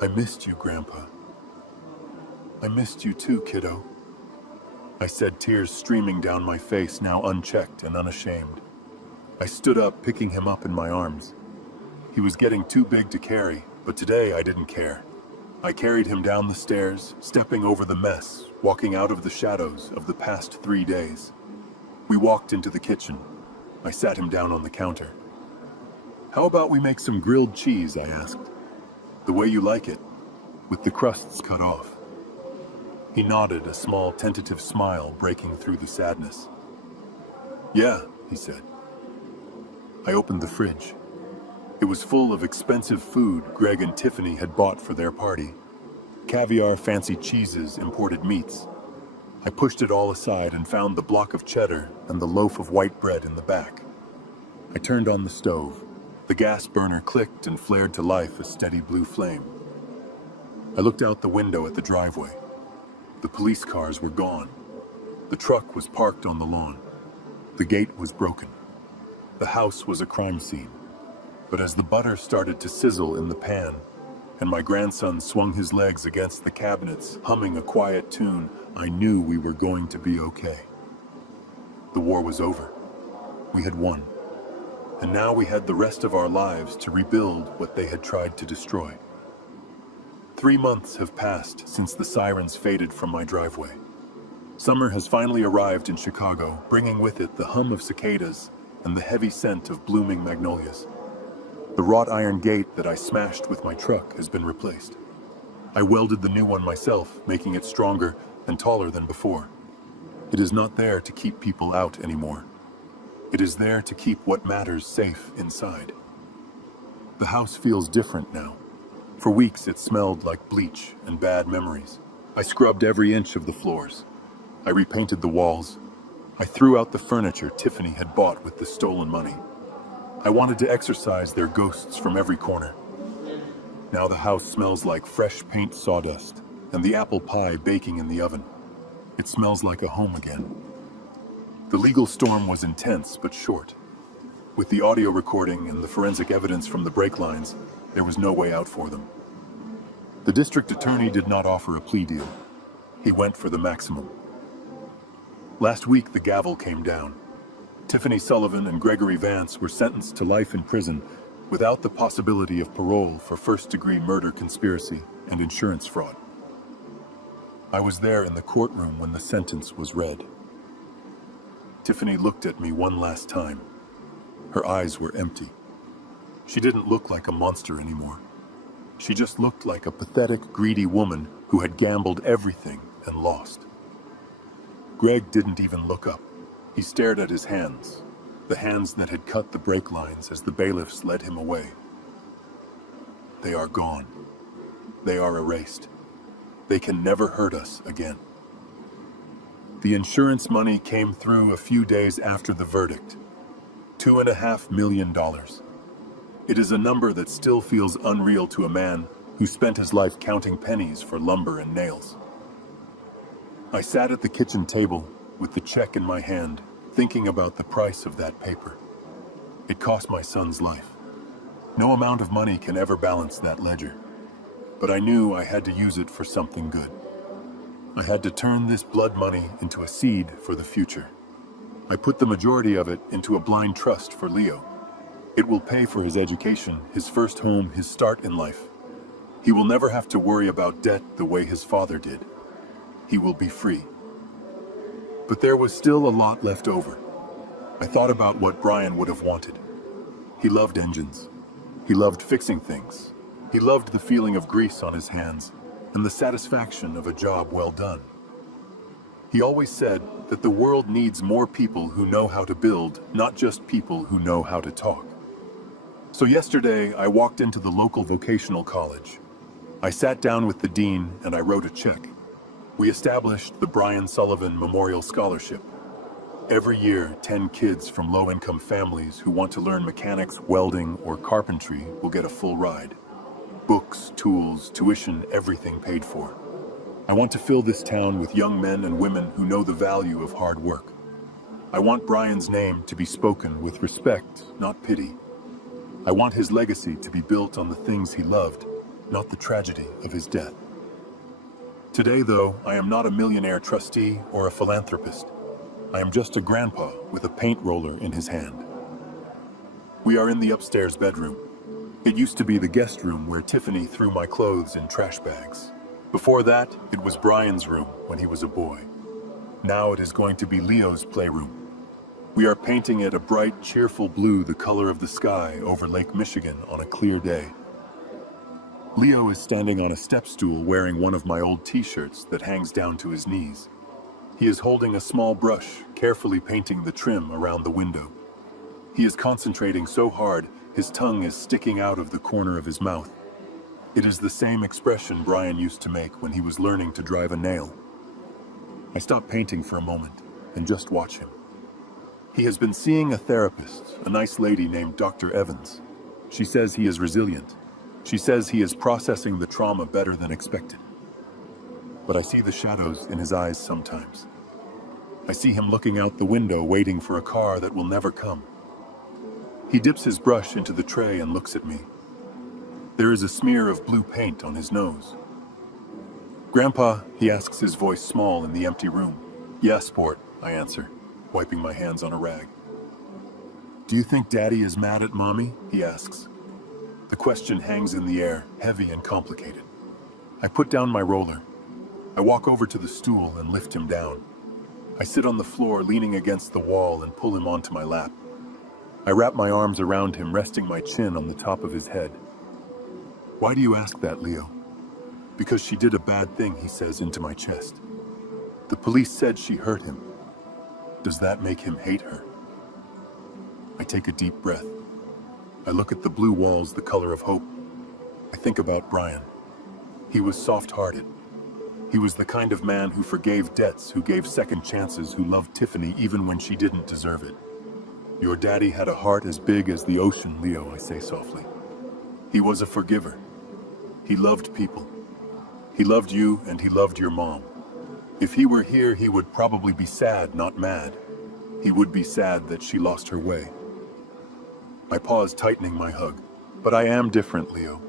"I missed you, Grandpa." "I missed you too, kiddo," I said, tears streaming down my face, now unchecked and unashamed. I stood up, picking him up in my arms. He was getting too big to carry, but today I didn't care. I carried him down the stairs, stepping over the mess, walking out of the shadows of the past 3 days. We walked into the kitchen. I sat him down on the counter. "How about we make some grilled cheese?" I asked. "The way you like it, with the crusts cut off." He nodded, a small, tentative smile breaking through the sadness. "Yeah," he said. I opened the fridge. It was full of expensive food Greg and Tiffany had bought for their party. Caviar, fancy cheeses, imported meats. I pushed it all aside and found the block of cheddar and the loaf of white bread in the back. I turned on the stove. The gas burner clicked and flared to life, a steady blue flame. I looked out the window at the driveway. The police cars were gone. The truck was parked on the lawn. The gate was broken. The house was a crime scene. But as the butter started to sizzle in the pan, and my grandson swung his legs against the cabinets, humming a quiet tune, I knew we were going to be okay. The war was over. We had won. And now we had the rest of our lives to rebuild what they had tried to destroy. 3 months have passed since the sirens faded from my driveway. Summer has finally arrived in Chicago, bringing with it the hum of cicadas and the heavy scent of blooming magnolias. The wrought iron gate that I smashed with my truck has been replaced. I welded the new one myself, making it stronger and taller than before. It is not there to keep people out anymore. It is there to keep what matters safe inside. The house feels different now. For weeks it smelled like bleach and bad memories. I scrubbed every inch of the floors. I repainted the walls. I threw out the furniture Tiffany had bought with the stolen money. I wanted to exorcise their ghosts from every corner. Now the house smells like fresh paint sawdust and the apple pie baking in the oven. It smells like a home again. The legal storm was intense but short. With the audio recording and the forensic evidence from the brake lines, there was no way out for them. The district attorney did not offer a plea deal. He went for the maximum. Last week, the gavel came down. Tiffany Sullivan and Gregory Vance were sentenced to life in prison without the possibility of parole for first-degree murder conspiracy and insurance fraud. I was there in the courtroom when the sentence was read. Tiffany looked at me one last time. Her eyes were empty. She didn't look like a monster anymore. She just looked like a pathetic, greedy woman who had gambled everything and lost. Greg didn't even look up. He stared at his hands, the hands that had cut the brake lines as the bailiffs led him away. They are gone. They are erased. They can never hurt us again. The insurance money came through a few days after the verdict. $2.5 million. It is a number that still feels unreal to a man who spent his life counting pennies for lumber and nails. I sat at the kitchen table with the check in my hand, thinking about the price of that paper. It cost my son's life. No amount of money can ever balance that ledger. But I knew I had to use it for something good. I had to turn this blood money into a seed for the future. I put the majority of it into a blind trust for Leo. It will pay for his education, his first home, his start in life. He will never have to worry about debt the way his father did. He will be free. But there was still a lot left over. I thought about what Brian would have wanted. He loved engines. He loved fixing things. He loved the feeling of grease on his hands and the satisfaction of a job well done. He always said that the world needs more people who know how to build, not just people who know how to talk. So yesterday, I walked into the local vocational college. I sat down with the dean and I wrote a check. We established the Brian Sullivan Memorial Scholarship. Every year, 10 kids from low-income families who want to learn mechanics, welding, or carpentry will get a full ride. Books, tools, tuition, everything paid for. I want to fill this town with young men and women who know the value of hard work. I want Brian's name to be spoken with respect, not pity. I want his legacy to be built on the things he loved, not the tragedy of his death. Today, though, I am not a millionaire trustee or a philanthropist. I am just a grandpa with a paint roller in his hand. We are in the upstairs bedroom. It used to be the guest room where Tiffany threw my clothes in trash bags. Before that, it was Brian's room when he was a boy. Now it is going to be Leo's playroom. We are painting it a bright, cheerful blue, the color of the sky over Lake Michigan on a clear day. Leo is standing on a step stool wearing one of my old t-shirts that hangs down to his knees. He is holding a small brush, carefully painting the trim around the window. He is concentrating so hard, his tongue is sticking out of the corner of his mouth. It is the same expression Brian used to make when he was learning to drive a nail. I stop painting for a moment and just watch him. He has been seeing a therapist, a nice lady named Dr. Evans. She says he is resilient. She says he is processing the trauma better than expected. But I see the shadows in his eyes sometimes. I see him looking out the window waiting for a car that will never come. He dips his brush into the tray and looks at me. There is a smear of blue paint on his nose. "Grandpa," he asks, his voice small in the empty room. "Yes, sport," I answer, wiping my hands on a rag. "Do you think Daddy is mad at Mommy?" he asks. The question hangs in the air, heavy and complicated. I put down my roller. I walk over to the stool and lift him down. I sit on the floor, leaning against the wall, and pull him onto my lap. I wrap my arms around him, resting my chin on the top of his head. "Why do you ask that, Leo?" "Because she did a bad thing," he says into my chest. "The police said she hurt him. Does that make him hate her?" I take a deep breath. I look at the blue walls, the color of hope. I think about Brian. He was soft-hearted. He was the kind of man who forgave debts, who gave second chances, who loved Tiffany even when she didn't deserve it. Your daddy had a heart as big as the ocean, Leo, I say softly. He was a forgiver. He loved people. He loved you and he loved your mom. If he were here, he would probably be sad, not mad. He would be sad that she lost her way. I pause, tightening my hug. But I am different, Leo.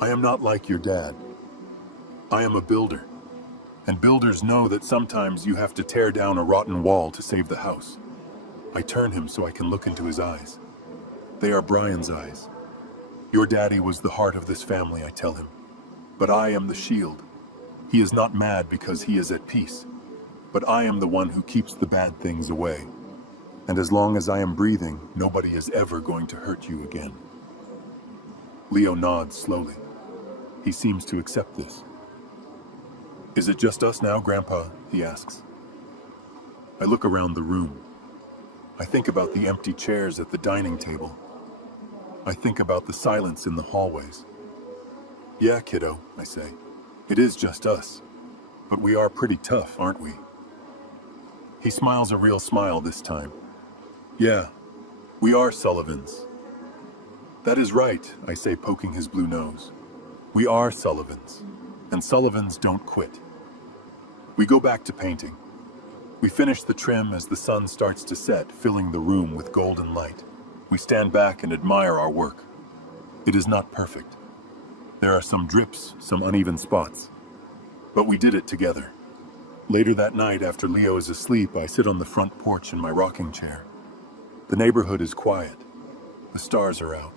I am not like your dad. I am a builder. And builders know that sometimes you have to tear down a rotten wall to save the house. I turn him so I can look into his eyes. They are Brian's eyes. Your daddy was the heart of this family, I tell him. But I am the shield. He is not mad because he is at peace. But I am the one who keeps the bad things away. And as long as I am breathing, nobody is ever going to hurt you again. Leo nods slowly. He seems to accept this. Is it just us now, Grandpa? He asks. I look around the room. I think about the empty chairs at the dining table. I think about the silence in the hallways. Yeah, kiddo, I say. It is just us. But we are pretty tough, aren't we? He smiles a real smile this time. Yeah, we are Sullivans. That is right, I say, poking his blue nose. We are Sullivans. And Sullivans don't quit. We go back to painting. We finish the trim as the sun starts to set, filling the room with golden light. We stand back and admire our work. It is not perfect. There are some drips, some uneven spots. But we did it together. Later that night, after Leo is asleep, I sit on the front porch in my rocking chair. The neighborhood is quiet. The stars are out.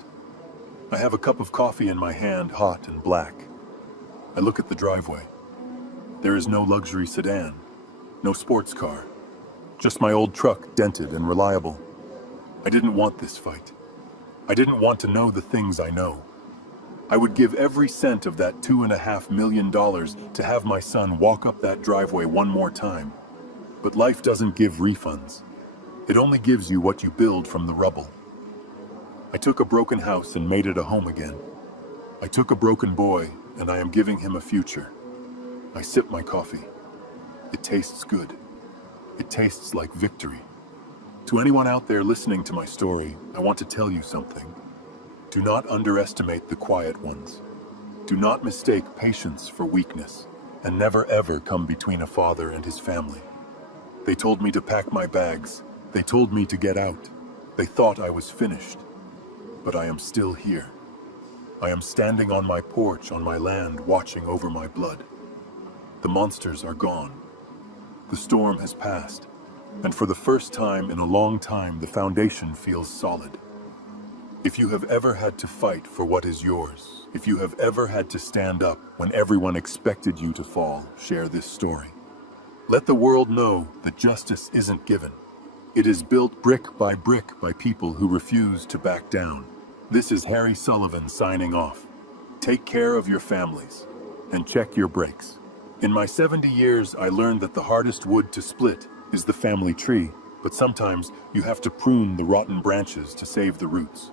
I have a cup of coffee in my hand, hot and black. I look at the driveway. There is no luxury sedan, no sports car, just my old truck, dented and reliable. I didn't want this fight. I didn't want to know the things I know. I would give every cent of that $2.5 million to have my son walk up that driveway one more time. But life doesn't give refunds. It only gives you what you build from the rubble. I took a broken house and made it a home again. I took a broken boy and I am giving him a future. I sip my coffee. It tastes good. It tastes like victory. To anyone out there listening to my story, I want to tell you something. Do not underestimate the quiet ones. Do not mistake patience for weakness, and never ever come between a father and his family. They told me to pack my bags. They told me to get out. They thought I was finished. But I am still here. I am standing on my porch, on my land, watching over my blood. The monsters are gone. The storm has passed. And for the first time in a long time, the foundation feels solid. If you have ever had to fight for what is yours, if you have ever had to stand up when everyone expected you to fall, share this story. Let the world know that justice isn't given. It is built brick by people who refuse to back down. This is Harry Sullivan signing off. Take care of your families and check your brakes. In my 70 years, I learned that the hardest wood to split is the family tree, but sometimes you have to prune the rotten branches to save the roots.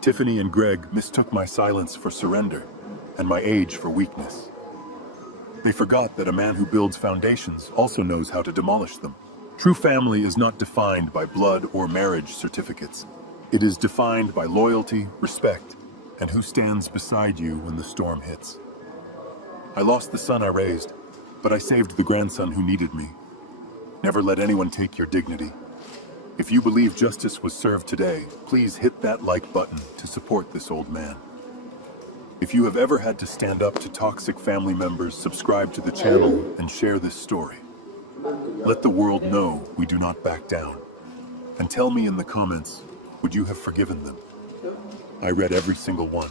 Tiffany and Greg mistook my silence for surrender and my age for weakness. They forgot that a man who builds foundations also knows how to demolish them. True family is not defined by blood or marriage certificates. It is defined by loyalty, respect, and who stands beside you when the storm hits. I lost the son I raised, but I saved the grandson who needed me. Never let anyone take your dignity. If you believe justice was served today, please hit that like button to support this old man. If you have ever had to stand up to toxic family members, subscribe to the channel and share this story. Let the world know we do not back down. And tell me in the comments, would you have forgiven them? I read every single one.